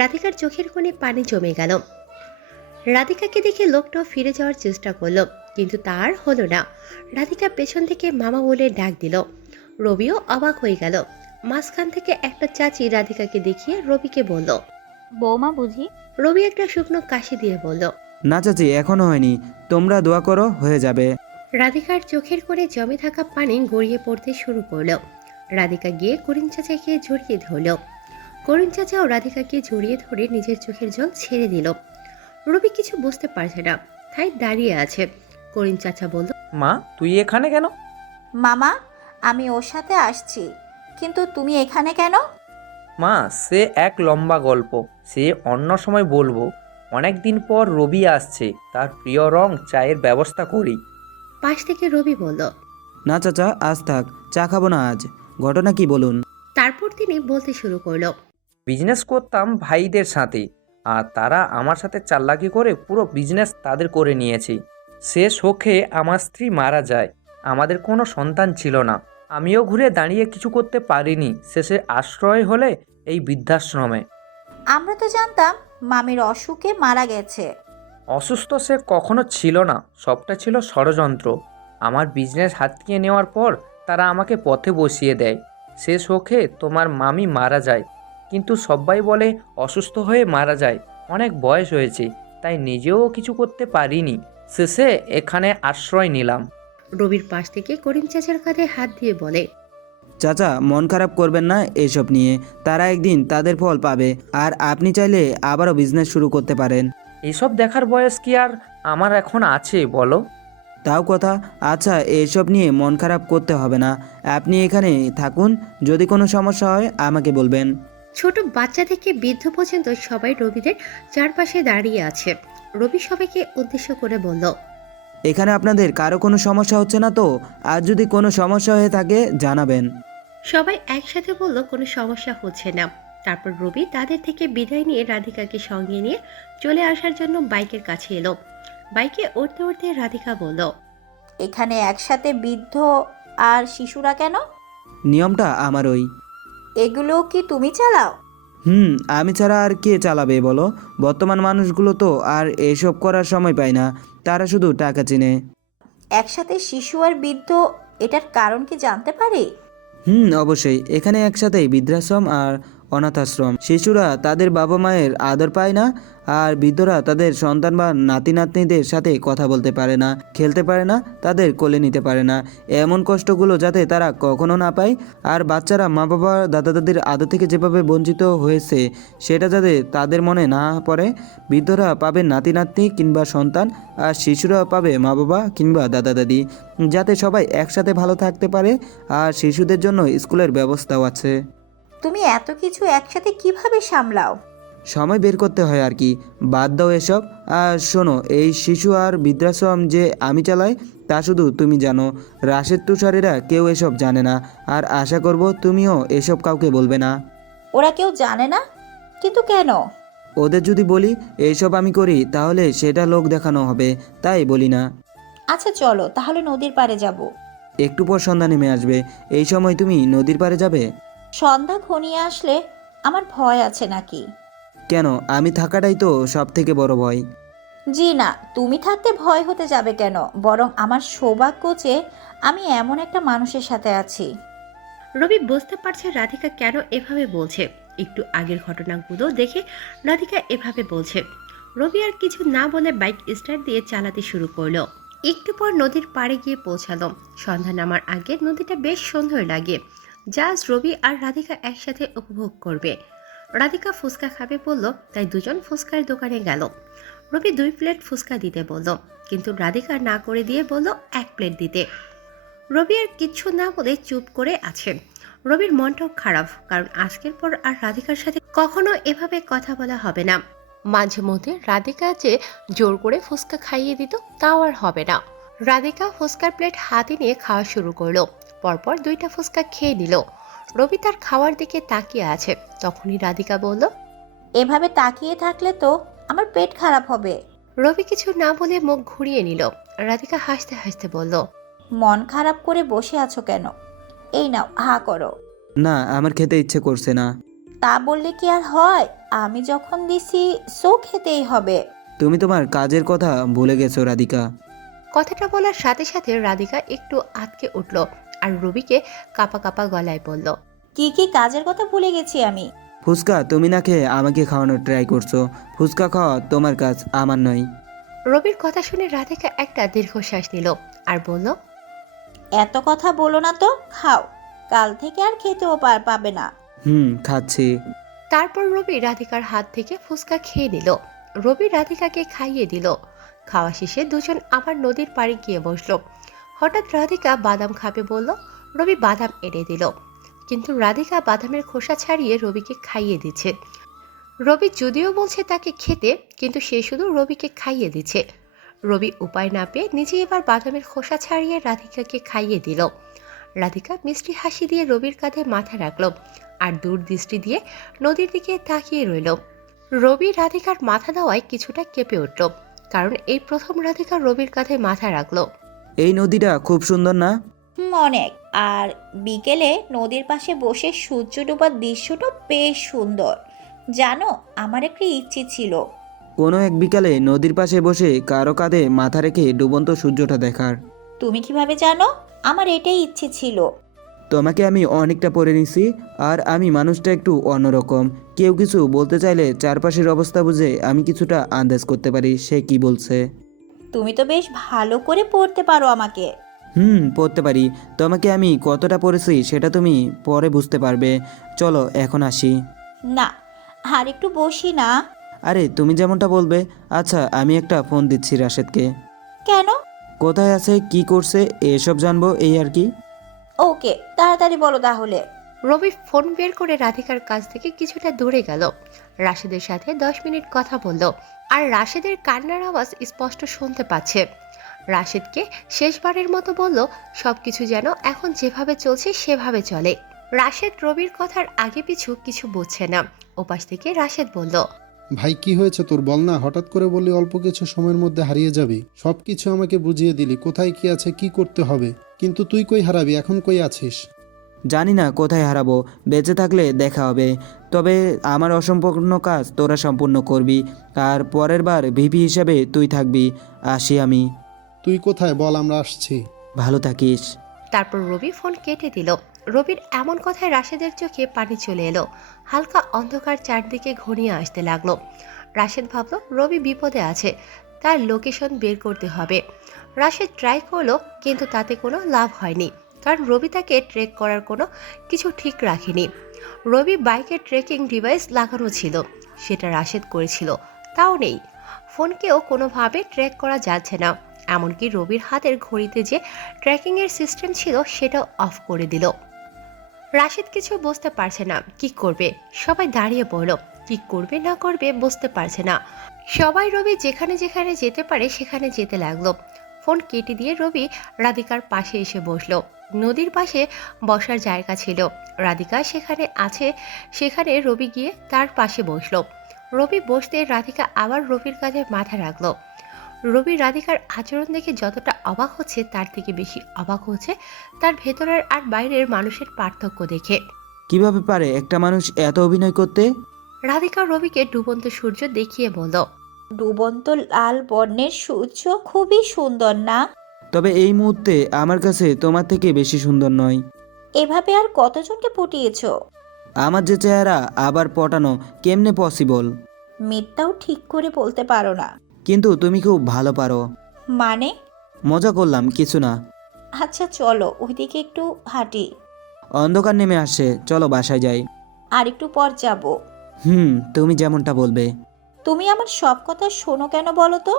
রাধিকার চোখের কোণে পানি জমে গেল। রাধিকাকে দেখে লোকটাও ফিরে যাওয়ার চেষ্টা করলো, কিন্তু তার হলো না। রাধিকা পেছন থেকে মামা বলে ডাক দিল। রবিও অবাক হয়ে গেল। মাঝখান থেকে একটা চাচি রাধিকাকে দেখিয়ে রবিকে বলল, বৌমা বুঝি? রবি একটা শুকনো কাশি দিয়ে বলল, না চাচি, এখনো হয়নি, তোমরা দোয়া করো, হয়ে যাবে। রাধিকার চোখের কোণে জমে থাকা পানি গড়িয়ে পড়তে শুরু করলো। রাধিকা গিয়ে করিম চাচাকে জড়িয়ে ধরল। করিম চাচাও রাধিকাকে জড়িয়ে ধরে নিজের চোখের জল ছেড়ে দিল। রবি কিছু বুঝতে পারছে না, তাই দাঁড়িয়ে আছে। করিম চাচা বলল, মা তুই এখানে কেন? মামা, আমি ওর সাথে আসছি, কিন্তু তুমি এখানে কেন? মা সে এক লম্বা গল্প, সে অন্য সময় বলবো। অনেক দিন পর রবি আসছে, তার প্রিয় রং চায়ের ব্যবস্থা করি। পাশ থেকে রবি বলল, না চাচা, আজ থাক, চা খাবো না আজ। ঘটনা কি বলুন। তারপর তিনি বলতে শুরু করলো, বিজনেস করতাম ভাইদের সাথে, আর তারা আমার সাথে চালাকি করে পুরো বিজনেস তাদের করে নিয়েছে। সে শোকে আমার স্ত্রী মারা যায়, আমাদের কোনো সন্তান ছিল না। আমিও ঘুরে দাঁড়িয়ে কিছু করতে পারিনি, শেষে আশ্রয় হলে এই বৃদ্ধাশ্রমে। আমরা তো জানতাম মামির অসুখে মারা গেছে। অসুস্থ সে কখনো ছিল না, সবটা ছিল ষড়যন্ত্র। আমার বিজনেস হাতিয়ে নেওয়ার পর তারা আমাকে পথে বসিয়ে দেয়। সে শোকে তোমার মামি মারা যায়, কিন্তু সবাই বলে অসুস্থ হয়ে মারা যায়, অনেক বয়স হয়েছে, তাই নিজেও কিছু করতে পারিনি। শেষে এখানে আশ্রয় নিলাম। রবির পাশ থেকে করিম চাচার কাঁধে হাত দিয়ে বলে, চাচা মন খারাপ করবেন না এসব নিয়ে, তারা একদিন তাদের ফল পাবে, আর আপনি চাইলে আবারও বিজনেস শুরু করতে পারেন। এসব দেখার বয়স কি আর আমার এখন আছে বলো? তাও কথা। আচ্ছা, এসব নিয়ে মন খারাপ করতে হবে না, আপনি এখানে থাকুন, যদি কোনো সমস্যা হয় আমাকে বলবেন। ছোট বাচ্চা থেকে বৃদ্ধ পর্যন্ত সবাই রবিদের চারপাশে দাঁড়িয়ে আছে। রবি সবাইকে উদ্দেশ্য করে বলল, এখানে আপনাদের কারো কোনো সমস্যা হচ্ছে না তো? আর যদি কোনো সমস্যা হয়ে থাকে জানাবেন। সবাই একসাথে বলল কোনো সমস্যা হচ্ছে না। তারপর রবি তাদের থেকে বিদায় নিয়ে রাধিকাকে সঙ্গে নিয়ে চলে আসার জন্য বাইকের কাছে এলো। বাইকে উঠতে উঠতে রাধিকা বলল, এখানে একসাথে বৃদ্ধ আর শিশুরা কেন? নিয়মটা আমার ওই। এগুলো কি তুমি চালাও? আমি ছাড়া আর কে চালাবে বলো? বর্তমান মানুষগুলো তো আর এসব করার সময় পায় না, তারা শুধু টাকা চিনে। একসাথে শিশু আর বৃদ্ধ, এটার কারণ কি জানতে পারি? অবশ্যই। এখানে একসাথেই বৃদ্ধাশ্রম আর অনাথাশ্রম। শিশুরা তাদের বাবা মায়ের আদর পায় না, আর বৃদ্ধরা তাদের সন্তান বা নাতি নাতনিদের সাথে কথা বলতে পারে না, খেলতে পারে না, তাদের কোলে নিতে পারে না। এমন কষ্টগুলো যাতে তারা কখনো না পায়, আর বাচ্চারা মা বাবা দাদা দাদির আদর থেকে যেভাবে বঞ্চিত হয়েছে সেটা যাতে তাদের মনে না পড়ে। বৃদ্ধরা পাবে নাতি নাতনি কিংবা সন্তান, আর শিশুরা পাবে মা বাবা কিংবা দাদা দাদি, যাতে সবাই একসাথে ভালো থাকতে পারে। আর শিশুদের জন্য স্কুলের ব্যবস্থাও আছে। তুমি এত কিছু একসাথে কিভাবে সামলাও? সময় বের করতে হয় আর কি, বাদ দাও এসব। আর শোনো, এই শিশু আর বৃদ্ধাশ্রম যে আমি চালাই তা শুধু তুমি জানো, রাশেদ তুষারেরা কেউ এসব জানে না, আর আশা করব তুমিও এসব কাউকে বলবে না। ওরা কেউ জানে না? কিন্তু কেন? ওদের যদি বলি এইসব আমি করি তাহলে সেটা লোক দেখানো হবে, তাই বলি না। আচ্ছা চলো তাহলে নদীর পাড়ে যাব। একটু পর সন্ধ্যা নেমে আসবে, এই সময় তুমি নদীর পাড়ে যাবে? সন্ধ্যা ঘনিয়ে আসলে আমার ভয় আছে নাকি? কেন, আমি থাকাটাই তো সব থেকে বড় ভয়। জি না, তুমি থাকতে ভয় হতে যাবে কেন? বরং আমার সৌভাগ্য যে আমি এমন একটা মানুষের সাথে আছি। রবি বুঝতে পারছে রাধিকা কেন এভাবে বলছে। একটু আগের ঘটনাগুলো দেখে রাধিকা এভাবে বলছে। রবি আর কিছু না বলে বাইক স্টার্ট দিয়ে চালাতে শুরু করলো। একটু পর নদীর পাড়ে গিয়ে পৌঁছালো। সন্ধ্যা নামার আগে নদীটা বেশ সুন্দর লাগে, যা রবি আর রাধিকা একসাথে উপভোগ করবে। রাধিকা ফুচকা খাবে বলল, তাই দুজন ফুচকার দোকানে গেল। রবি 2 প্লেট ফুচকা দিতে বলল, কিন্তু রাধিকা না করে দিয়ে বলল 1 প্লেট দিতে। রবি আর কিচ্ছু না বলে চুপ করে আছে। রবির মনটাও খারাপ, কারণ আজকের পর আর রাধিকার সাথে কখনো এভাবে কথা বলা হবে না। মাঝে মধ্যে রাধিকা যে জোর করে ফুচকা খাইয়ে দিত তাও আর হবে না। রাধিকা ফুচকার প্লেট হাতে নিয়ে খাওয়া শুরু করলো। পরপর 2টা ফুচকা খেয়ে নিল। রবি তার খাওয়ার দিকে তাকিয়ে আছে। তখনই রাধিকা বলল, এভাবে তাকিয়ে থাকলে তো আমার পেট খারাপ হবে। রবি কিছু না বলে মুখ ঘুরিয়ে নিল। রাধিকা হাসতে হাসতে বলল, মন খারাপ করে বসে আছো কেন? এই নাও, হা করো। না, আমার খেতে ইচ্ছে করছে না। তা বললে কি আর হয়? আমি যখন দিছি সো খেতেই হবে। তুমি তোমার কাজের কথা ভুলে গেছো রাধিকা। কথাটা বলার সাথে সাথে রাধিকা একটু আটকে উঠল আর রবিকে কাপা কাপা গলায় বলল, কি কি কাজের কথা ভুলে গেছি আমি? ফুচকা তুমি না খেয়ে আমাকে খাওয়ানোর ট্রাই করছো। ফুচকা খাওয়া তোমার কাজ, আমার নয়। রবির কথা শুনে রাধিকা একটা দীর্ঘশ্বাস নিল আর বলল, এত কথা বলো না তো, খাও। কাল থেকে আর খেতেও পাবে না। খাচ্ছি। তারপর রবি রাধিকার হাত থেকে ফুচকা খেয়ে নিল। রবি রাধিকাকে খাইয়ে দিল। খাওয়া শেষে দুজন আবার নদীর পাড়ে গিয়ে বসলো। হঠাৎ রাধিকা বাদাম খাবে বলল। রবি বাদাম এনে দিল, কিন্তু রাধিকা বাদামের খোসা ছাড়িয়ে রবিকে খাইয়ে দিচ্ছে। রবি যদিও বলছে তাকে খেতে, কিন্তু সে শুধু রবিকে খাইয়ে দিচ্ছে। রবি উপায় না পেয়ে নিজে এবার বাদামের খোসা ছাড়িয়ে রাধিকাকে খাইয়ে দিল। রাধিকা মিষ্টি হাসি দিয়ে রবির কাঁধে মাথা রাখলো আর দূর দৃষ্টি দিয়ে নদীর দিকে তাকিয়ে রইল। রবি রাধিকার মাথা দেওয়ায় কিছুটা কেঁপে উঠল, কারণ এই প্রথম রাধিকা রবির কাঁধে মাথা রাখলো। এই নদীটা খুব সুন্দর না? অনেক। আর বিকেলে নদীর পাশে বসে সূর্য ডোবার দৃশ্যটা বেশ সুন্দর। জানো, আমার একটা ইচ্ছে ছিল কোনো এক বিকালে নদীর পাশে বসে কারো কাঁধে মাথা রেখে ডুবন্ত সূর্যটা দেখার। তুমি কিভাবে জানো? আমার এটাই ইচ্ছে ছিল। তোমাকে আমি অনেকটা পড়ে নিছি, আর আমি মানুষটা একটু অন্যরকম। কেউ কিছু বলতে চাইলে চারপাশের অবস্থা বুঝে আমি কিছুটা আন্দাজ করতে পারি সে কি বলছে। তুমি তো বেশ ভালো করে পড়তে পারো আমাকে। পড়তে পারি। তোমাকে আমি কতটা পড়েছি সেটা তুমি পরে বুঝতে পারবে। চলো এখন আসি। না, আর একটু বসি না। আরে তুমি যেমনটা বলবে। আচ্ছা, আমি একটা ফোন দিচ্ছি রাশেদকে। কেন? কোথায় আছে, কি করছে, এসব জানবো, এই আর কি। ওকে, তাড়াতাড়ি বলো তাহলে। রবি ফোন বের করে রাধিকার কাছ থেকে কিছুটা দূরে গেল। রাশেদের সাথে 10 মিনিট কথা বলল, আর রাশেদের কান্নার আওয়াজ স্পষ্ট শুনতে পাচ্ছে। রাশেদকে শেষবারের মতো বলল সবকিছু যেন এখন যেভাবে চলছে সেভাবে চলে। রাশেদ রবির কথার আগে পিছু কিছু বুঝছে না। ওপাশ থেকে রাশেদ বলল, ভাই কি হয়েছে তোর, বল না। হঠাৎ করে বললি অল্প কিছু সময়ের মধ্যে হারিয়ে যাবি। সব কিছু আমাকে বুঝিয়ে দিলি, কোথায় কি আছে, কি করতে হবে। কিন্তু তুই কই হারাবি, এখন কই আছিস? জানি না কোথায় হারাবো। বেঁচে থাকলে দেখা হবে। তবে আমার অসম্পূর্ণ কাজ তোরা সম্পূর্ণ করবি, আর পরের বার ভিপি হিসেবে তুই থাকবি। আসি আমি। তুই কোথায় বল, আমরা আসছি। ভালো থাকিস। তারপর রবি ফোন কেটে দিল। রবির এমন কথায় রাশেদের চোখে পানি চলে এলো। হালকা অন্ধকার চারদিকে ঘনিয়ে আসতে লাগলো। রাশেদ ভাবলো রবি বিপদে আছে, তার লোকেশন বের করতে হবে। রাশেদ ট্রাই করলো, কিন্তু তাতে কোনো লাভ হয়নি, কারণ রবি তাকে ট্রেক করার কোনো কিছু ঠিক রাখেনি। রবি বাইকের ট্রেকিং ডিভাইস লাগানো ছিল, সেটা রাশেদ করেছিল, তাও নেই। ফোনকেও কোনোভাবে ট্র্যাক করা যাচ্ছে না। এমনকি রবির হাতের ঘড়িতে যে ট্র্যাকিংয়ের সিস্টেম ছিল সেটাও অফ করে দিল। রাশেদ কিছু বুঝতে পারছে না কি করবে। সবাই দাঁড়িয়ে পড়ল, কি করবে না করবে বুঝতে পারছে না। সবাই রবি যেখানে যেখানে যেতে পারে সেখানে যেতে লাগলো। ফোন কেটে দিয়ে রবি রাধিকার পাশে এসে বসলো। নদীর পাশে বসার জায়গা ছিল, রাধিকা সেখানে আছে। সেখানে রবি গিয়ে তার পাশে বসলো। রবি বসতে রাধিকা আবার রবির কাঁধে মাথা রাখলো। রবি রাধিকার আচরণ দেখে যতটা অবাক হচ্ছে তার থেকে বেশি অবাক হচ্ছে তার ভেতরের আর বাইরের মানুষের পার্থক্য দেখে। কিভাবে পারে একটা মানুষ এত অভিনয় করতে? রাধিকা রবিকে ডুবন্ত সূর্য দেখিয়ে বলল, ডুবন্ত লাল বর্ণের সূর্য খুবই সুন্দর না? তবে এই মুহূর্তে আমার কাছে তোমার থেকে বেশি সুন্দর নয়। এভাবে আর কতজনকে পটিয়েছো? আমার যে চেহারা আবার পটানো কেমনে পসিবল? মিথ্যাও ঠিক করে বলতে পারো না। কিন্তু তুমি খুব ভালো পারো। মানে? মজা করলাম, কিছু না। আচ্ছা চলো ওইদিকে একটু হাঁটি। অন্ধকার নেমে আসছে, চলো বাসায় যাই। আর একটু পর যাব। তুমি যেমনটা বলবে। তুমি আমার সব কথা শোনো কেন বলো তো?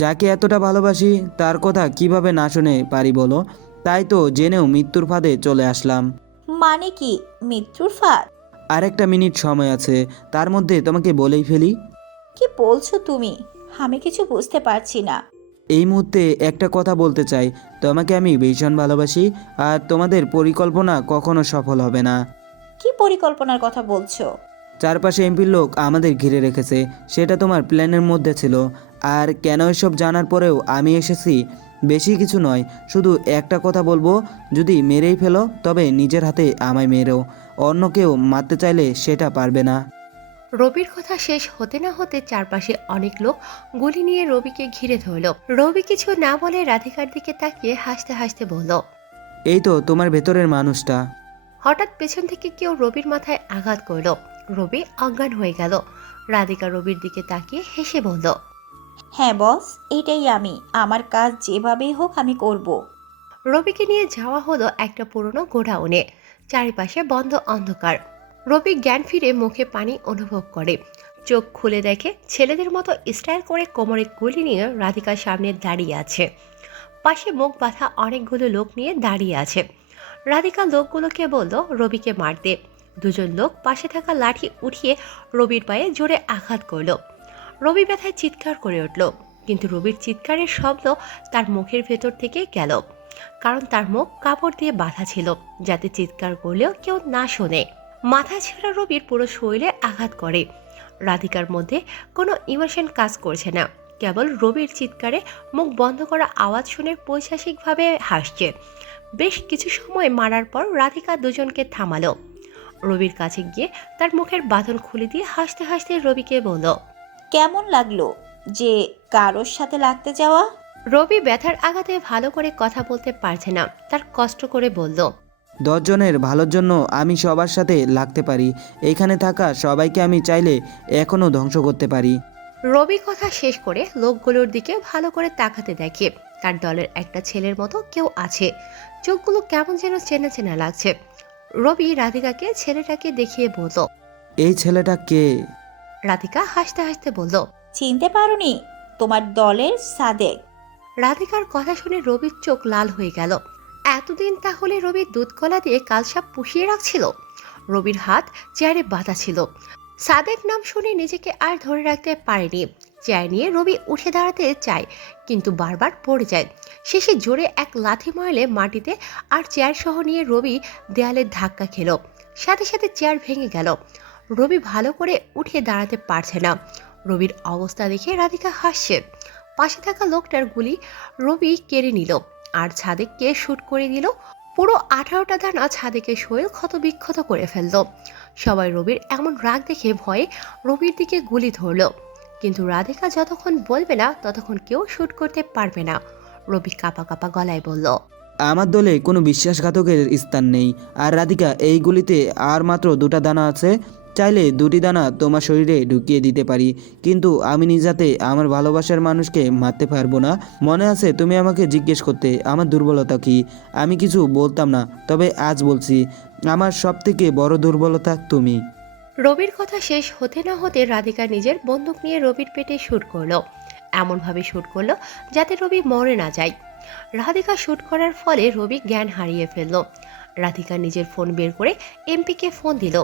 যাকে এতটা ভালোবাসি তার কথা কিভাবে না শুনে পারি বলো? তাই তো জেনেও মৃত্যুর ফাঁদে চলে আসলাম। মানে কি মৃত্যুর ফাঁদ? আর একটা মিনিট সময় আছে, তার মধ্যে তোমাকে বলেই ফেলি। কি বলছো তুমি? আমি কিছু বুঝতে পারছি না। এই মুহূর্তে একটা কথা বলতে চাই, তোমাকে আমি ভীষণ ভালোবাসি, আর তোমাদের পরিকল্পনা কখনো সফল হবে না। কি পরিকল্পনার কথা বলছো? চারপাশে এমপির লোক আমাদের ঘিরে রেখেছে, সেটা তোমার প্ল্যানের মধ্যে ছিল। আর কেন এসব জানার পরেও আমি এসেছি, বেশি কিছু নয়, শুধু একটা কথা বলবো, যদি মেরেই ফেলো তবে নিজের হাতে আমায় মেরো, অন্য কেউ মারতে চাইলে সেটা পারবে না। রবির কথা শেষ হতে না হতে চারপাশে অনেক লোক গুলি নিয়ে রবিকে ঘিরে ধরল। রবি কিছু না বলে রাধিকার দিকে তাকিয়ে হাসতে হাসতে বলল, এই তো তোমার ভেতরের মানুষটা। হঠাৎ পেছন থেকে কেউ রবির মাথায় আঘাত করল। রবি অজ্ঞান হয়ে গেল। রাধিকা রবির দিকে তাকিয়ে হেসে বলল, হ্যাঁ বস, এটাই আমি। আমার কাজ যেভাবেই হোক আমি করব। রবিকে নিয়ে যাওয়া হলো একটা পুরনো গোডাউনে। চারিপাশে বন্ধ অন্ধকার। রবি জ্ঞান ফিরে মুখে পানি অনুভব করে। চোখ খুলে দেখে ছেলেদের মতো স্টাইল করে কোমরে গুলি নিয়ে রাধিকার সামনে দাঁড়িয়ে আছে। পাশে মুখ বাঁধা অনেকগুলো লোক নিয়ে দাঁড়িয়ে আছে। রাধিকা লোকগুলোকে বলল রবিকে মারতে। দুজন লোক পাশে থাকা লাঠি উঠিয়ে রবির পায়ে জোরে আঘাত করল। রবি ব্যথায় চিৎকার করে উঠল, কিন্তু রবির চিৎকারের শব্দ তার মুখের ভেতর থেকে গেল, কারণ তার মুখ কাপড় দিয়ে বাঁধা ছিল, যাতে চিৎকার করলেও কেউ না শোনে। মাথা ছেঁড়া রবির পুরো শরীরে আঘাত করে। রাধিকার মধ্যে কোনো ইমোশন কাজ করছে না, কেবল রবির চিৎকারে মুখ বন্ধ করা আওয়াজ শুনে পৈশাসিকভাবে হাসছে। বেশ কিছু সময় মারার পর রাধিকা দুজনকে থামালো। রবির কাছে গিয়ে তার মুখের বাঁধন খুলে দিয়ে হাসতে হাসতে রবিকে বলল, কেমন লাগলো যে কারোর সাথে লাগতে যাওয়া? রবি ব্যথার আঘাতে ভালো করে কথা বলতে পারছে না, তার কষ্ট করে বলল, 10 জনের ভালোর জন্য আমি সবার সাথে লাগতে পারি, এখানে থাকা সবাইকে আমি চাইলে এখনো ধ্বংস করতে পারি। রবি কথা শেষ করে লোকগুলোর দিকে ভালো করে তাকাতে দেখে তার দলের একটা ছেলের মতো কেউ আছে। চোখগুলো কেমন যেন চেনা চেনা লাগছে। রবি রাধিকাকে ছেলেটাকে দেখিয়ে বলল, এই ছেলেটা কে? রাধিকা হাসতে হাসতে বলল, চিনতে পারোনি? তোমার দলের সাদেক। রাধিকার কথা শুনে রবির চোখ লাল হয়ে গেল। এতদিন তাহলে রবি দুধ কলা দিয়ে কালসাপ পুষিয়ে রাখছিল। রবির হাত চেয়ারে বাঁধা ছিল। সাদেক নাম শুনে নিজেকে আর ধরে রাখতে পারেনি। চেয়ার নিয়ে রবি উঠে দাঁড়াতে চায়, কিন্তু বারবার পড়ে যায়। শেষে জোরে এক লাথি মারলে মাটিতে, আর চেয়ার সহ নিয়ে রবি দেয়ালে ধাক্কা খেল। সাথে সাথে চেয়ার ভেঙে গেল। রবি ভালো করে উঠে দাঁড়াতে পারছে না। রবির অবস্থা দেখে রাধিকা হাসছে। পাশে থাকা লোকটার গুলি রবি কেড়ে নিল আর ছাদেককে শুট করে দিল। পুরো 18টা দানা ছাদেকের শরীর ক্ষত বিক্ষত করে ফেলল। সবাই রবির এমন রাগ দেখে ভয়ে রবির দিকে গুলি ধরল, কিন্তু রাধিকা যতক্ষণ বলবে না ততক্ষণ কেউ শুট করতে পারবে না। রবি কাঁপা কাঁপা গলায় বলল, আমার দলে কোনো বিশ্বাসঘাতকের স্থান নেই। আর রাধিকা, এই গুলিতে আর মাত্র 2টা দানা আছে, চাইলে 2টি দানা তোমার শরীরে ঢুকিয়ে দিতে পারি, কিন্তু আমি নিজাতে আমার ভালোবাসার মানুষকে মারতে পারবো না। মনে আছে তুমি আমাকে জিজ্ঞেস করতে আমার দুর্বলতা কি? আমি কিছু বলতাম না, তবে আজ বলছি, আমার সবথেকে বড় দুর্বলতা তুমি। রবির কথা শেষ হতে না হতে রাধিকা নিজের বন্দুক নিয়ে রবির পেটে শুট করলো। এমনভাবে শুট করলো যাতে রবি মরে না যায়। রাধিকা শুট করার ফলে রবি জ্ঞান হারিয়ে ফেলল। রাধিকা নিজের ফোন বের করে এমপিকে ফোন দিল।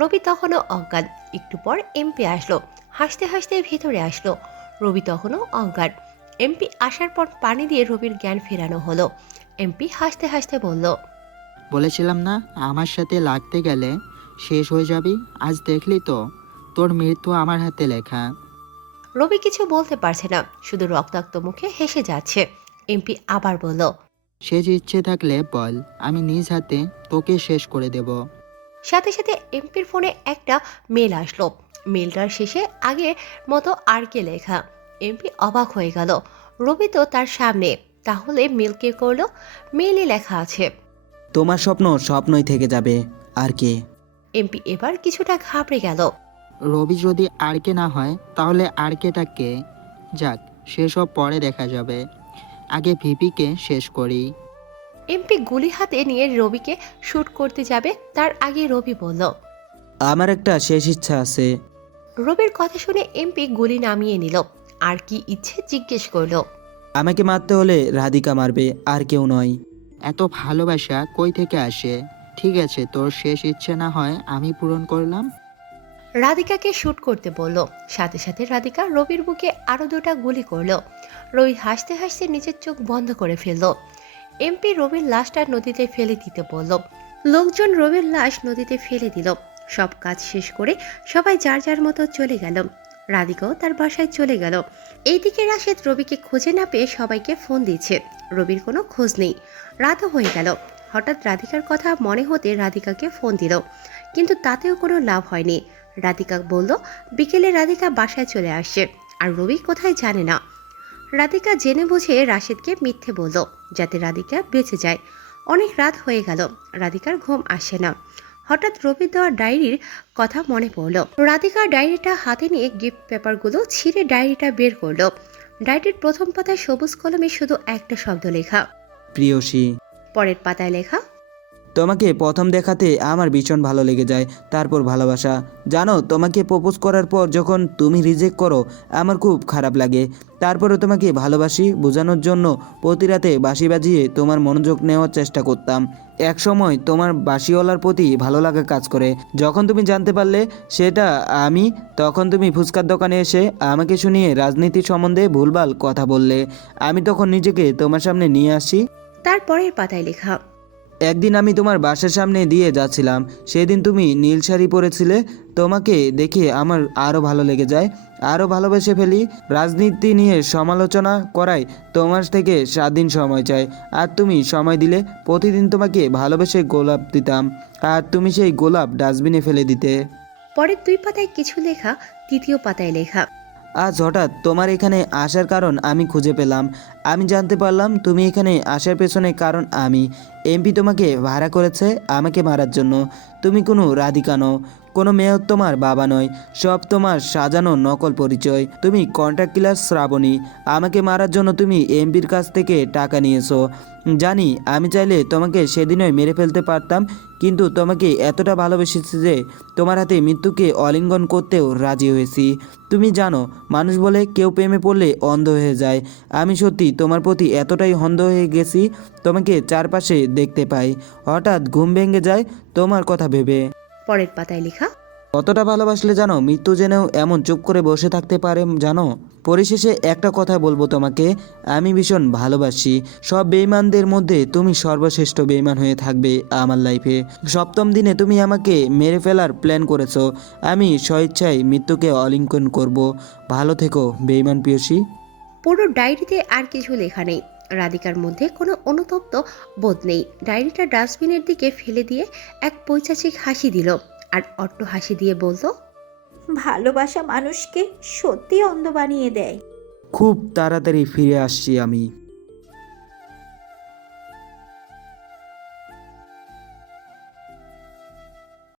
রবি তখনও অজ্ঞান। একটু পর এমপি আসলো, হাসতে হাসতে ভিতরে আসলো। রবি তখনও অজ্ঞান। এমপি আসার পর পানি দিয়ে রবির জ্ঞান ফেরানো হলো। এমপি হাসতে হাসতে বলল, বলেছিলাম না আমার সাথে লাগতে গেলে শেষ হয়ে যাবি? আজ দেখলি তো, তোর মৃত্যু আমার হাতে লেখা। রবি কিছু বলতে পারছে না, শুধু রক্তাক্ত মুখে হেসে যাচ্ছে। এমপি আবার বলল, শেষ ইচ্ছে থাকলে বল, আমি নিজ হাতে তোকে শেষ করে দেব। সাথে সাথে এমপির ফোনে একটা মেল আসলো। মেলটার শেষে আগের মতো আর কে লেখা। এমপি অবাক হয়ে গেল। রবি তো তার সামনে, তাহলে মেল কে করলো? মেলে লেখা আছে, তোমার স্বপ্ন স্বপ্নই থেকে যাবে, আর কে? এমপি এবার কিছুটা ঘাবড়ে গেল। রবি যদি আর কে না হয় তাহলে আর কেটা কে? যাক, সেসব পরে দেখা যাবে, আগে ভিপিকে শেষ করি। এমপি গুলি হাতে নিয়ে রবিকে শুট করতে যাবে, তার আগে রবি বলল, আমার একটা শেষ ইচ্ছা আছে। রবির কথা শুনে এমপি গুলি নামিয়ে নিল। আর কি ইচ্ছে জিজ্ঞেস করলো। আমাকে মারতে হলে রাধিকা মারবে, আর কেউ নয়। এত ভালোবাসা কই থেকে আসে? ঠিক আছে, তোর শেষ ইচ্ছে না হয় আমি পূরণ করলাম। রাধিকাকে শুট করতে বলল। সাথে সাথে রাধিকা রবির বুকে আরো 2টা গুলি করলো। রবি হাসতে হাসতে নিজের চোখ বন্ধ করে ফেলল। এমপি রবির লাশটা নদীতে ফেলে দিতে বলল। লোকজন রবির লাশ নদীতে ফেলে দিল। সব কাজ শেষ করে সবাই যার যার মতো চলে গেল। রাধিকাও তার বাসায় চলে গেল। এইদিকে রাশেদ রবিকে খুঁজে না পেয়ে সবাইকে ফোন দিচ্ছে। রবির কোনো খোঁজ নেই। রাতও হয়ে গেল। হঠাৎ রাধিকার কথা মনে হতে রাধিকাকে ফোন দিল, কিন্তু তাতেও কোনো লাভ হয়নি। রাধিকা বলল বিকেলে রাধিকা বাসায় চলে আসছে, আর রবি কোথায় জানে না। রাধিকা জেনে বুঝে রাশেদকে মিথ্যে বলল যাতে রাধিকা বেঁচে যায়। অনেক রাত হয়ে গেল, রাধিকার ঘুম আসে না। হঠাৎ রবির দেওয়া ডায়েরির কথা মনে পড়ল। রাধিকা ডায়েরিটা হাতে নিয়ে গিফট পেপারগুলো ছিঁড়ে ডায়েরিটা বের করলো। ডায়েরির প্রথম পাতায় সবুজ কলমে শুধু একটা শব্দ লেখা, প্রিয়সী। পরের পাতায় লেখা, তোমাকে প্রথম দেখাতে আমার ভীষণ ভালো লেগে যায়, তারপর ভালোবাসা। জানো, তোমাকে প্রপোজ করার পর যখন তুমি রিজেক্ট করো আমার খুব খারাপ লাগে। তারপরে তোমাকে ভালোবাসি বোঝানোর জন্য প্রতি রাতে বাঁশি বাজিয়ে তোমার মনোযোগ নেওয়ার চেষ্টা করতাম। এক সময় তোমার বাঁশিওয়ালার প্রতি ভালো লাগা কাজ করে। যখন তুমি জানতে পারলে সেটা আমি, তখন তুমি ফুচকার দোকানে এসে আমাকে শুনিয়ে রাজনীতি সম্বন্ধে ভুলভাল কথা বললে। আমি তখন নিজেকে তোমার সামনে নিয়ে আসি। তারপরের পাতায় লেখা, একদিন আমি তোমার বাসার সামনে দিয়ে যাচ্ছিলাম, সেদিন তুমি নীল শাড়ি পরেছিলে। তোমাকে দেখে আমার আরও ভালো লেগে যায়, আরও ভালোবেসে ফেলি। রাজনীতি নিয়ে সমালোচনা করায় তোমার থেকে 7 দিন সময় চাই, আর তুমি সময় দিলে। প্রতিদিন তোমাকে ভালোবেসে গোলাপ দিতাম, আর তুমি সেই গোলাপ ডাস্টবিনে ফেলে দিতে। পরের 2 পাতায় কিছু লেখা, তৃতীয় পাতায় লেখা, আজ হঠাৎ তোমার এখানে আসার কারণ আমি খুঁজে পেলাম। আমি জানতে পারলাম তুমি এখানে আসার পেছনে কারণ আমি। এমপি তোমাকে ভাড়া করেছে আমাকে মারার জন্য। তুমি কোনো রাধিকা নও, কোনো মেয়ে তোমার বাবা নয়, সব তোমার সাজানো নকল পরিচয়। তুমি কন্ট্রাক্ট কিলার শ্রাবণী। আমাকে মারার জন্য তুমি এমপির কাছ থেকে টাকা নিয়েছো। জানি আমি চাইলে তোমাকে সেদিনই মেরে ফেলতে পারতাম, কিন্তু তোমাকে এতটা ভালোবেসেছি যে তোমার হাতে মৃত্যুকে অলিঙ্গন করতেও রাজি হয়েছি। তুমি জানো, মানুষ বলে কেউ প্রেমে পড়লে অন্ধ হয়ে যায়। আমি সত্যি তোমার প্রতি এতটাই অন্ধ হয়ে গেছি, তোমাকে চারপাশে দেখতে পাই, হঠাৎ ঘুম ভেঙে যায় তোমার কথা ভেবে। পরের পাতায় লেখা, কতটা ভালোবাসলে জানো, মৃত্যু জেনেও এমন চুপ করে বসে থাকতে পারে জানো। পরিশেষে একটা কথা বলবো তোমাকে, আমি ভীষণ ভালোবাসি। সব বেঈমানদের মধ্যে তুমি সর্বশ্রেষ্ঠ বেঈমান হয়ে থাকবে আমার লাইফে। 7ম দিনে তুমি আমাকে মেরে ফেলার প্ল্যান করেছো, আমি স্বেচ্ছায় মৃত্যুকে অলিঙ্গন করব। ভালো থেকো বেঈমান প্রিয়সী। পুরো ডায়েরিতে আর কিছু লেখা নেই। রাধিকার মধ্যে কোনো অনুতপ্ত বোধ নেই। ডায়েরিটা ডাস্টবিনের দিকে ফেলে দিয়ে এক পৈশাচিক হাসি দিল, আর অট্ট হাসি দিয়ে বলল, ভালোবাসা মানুষকে সত্যি অন্ধ বানিয়ে দেয়। খুব তাড়াতাড়ি ফিরে আসছি আমি।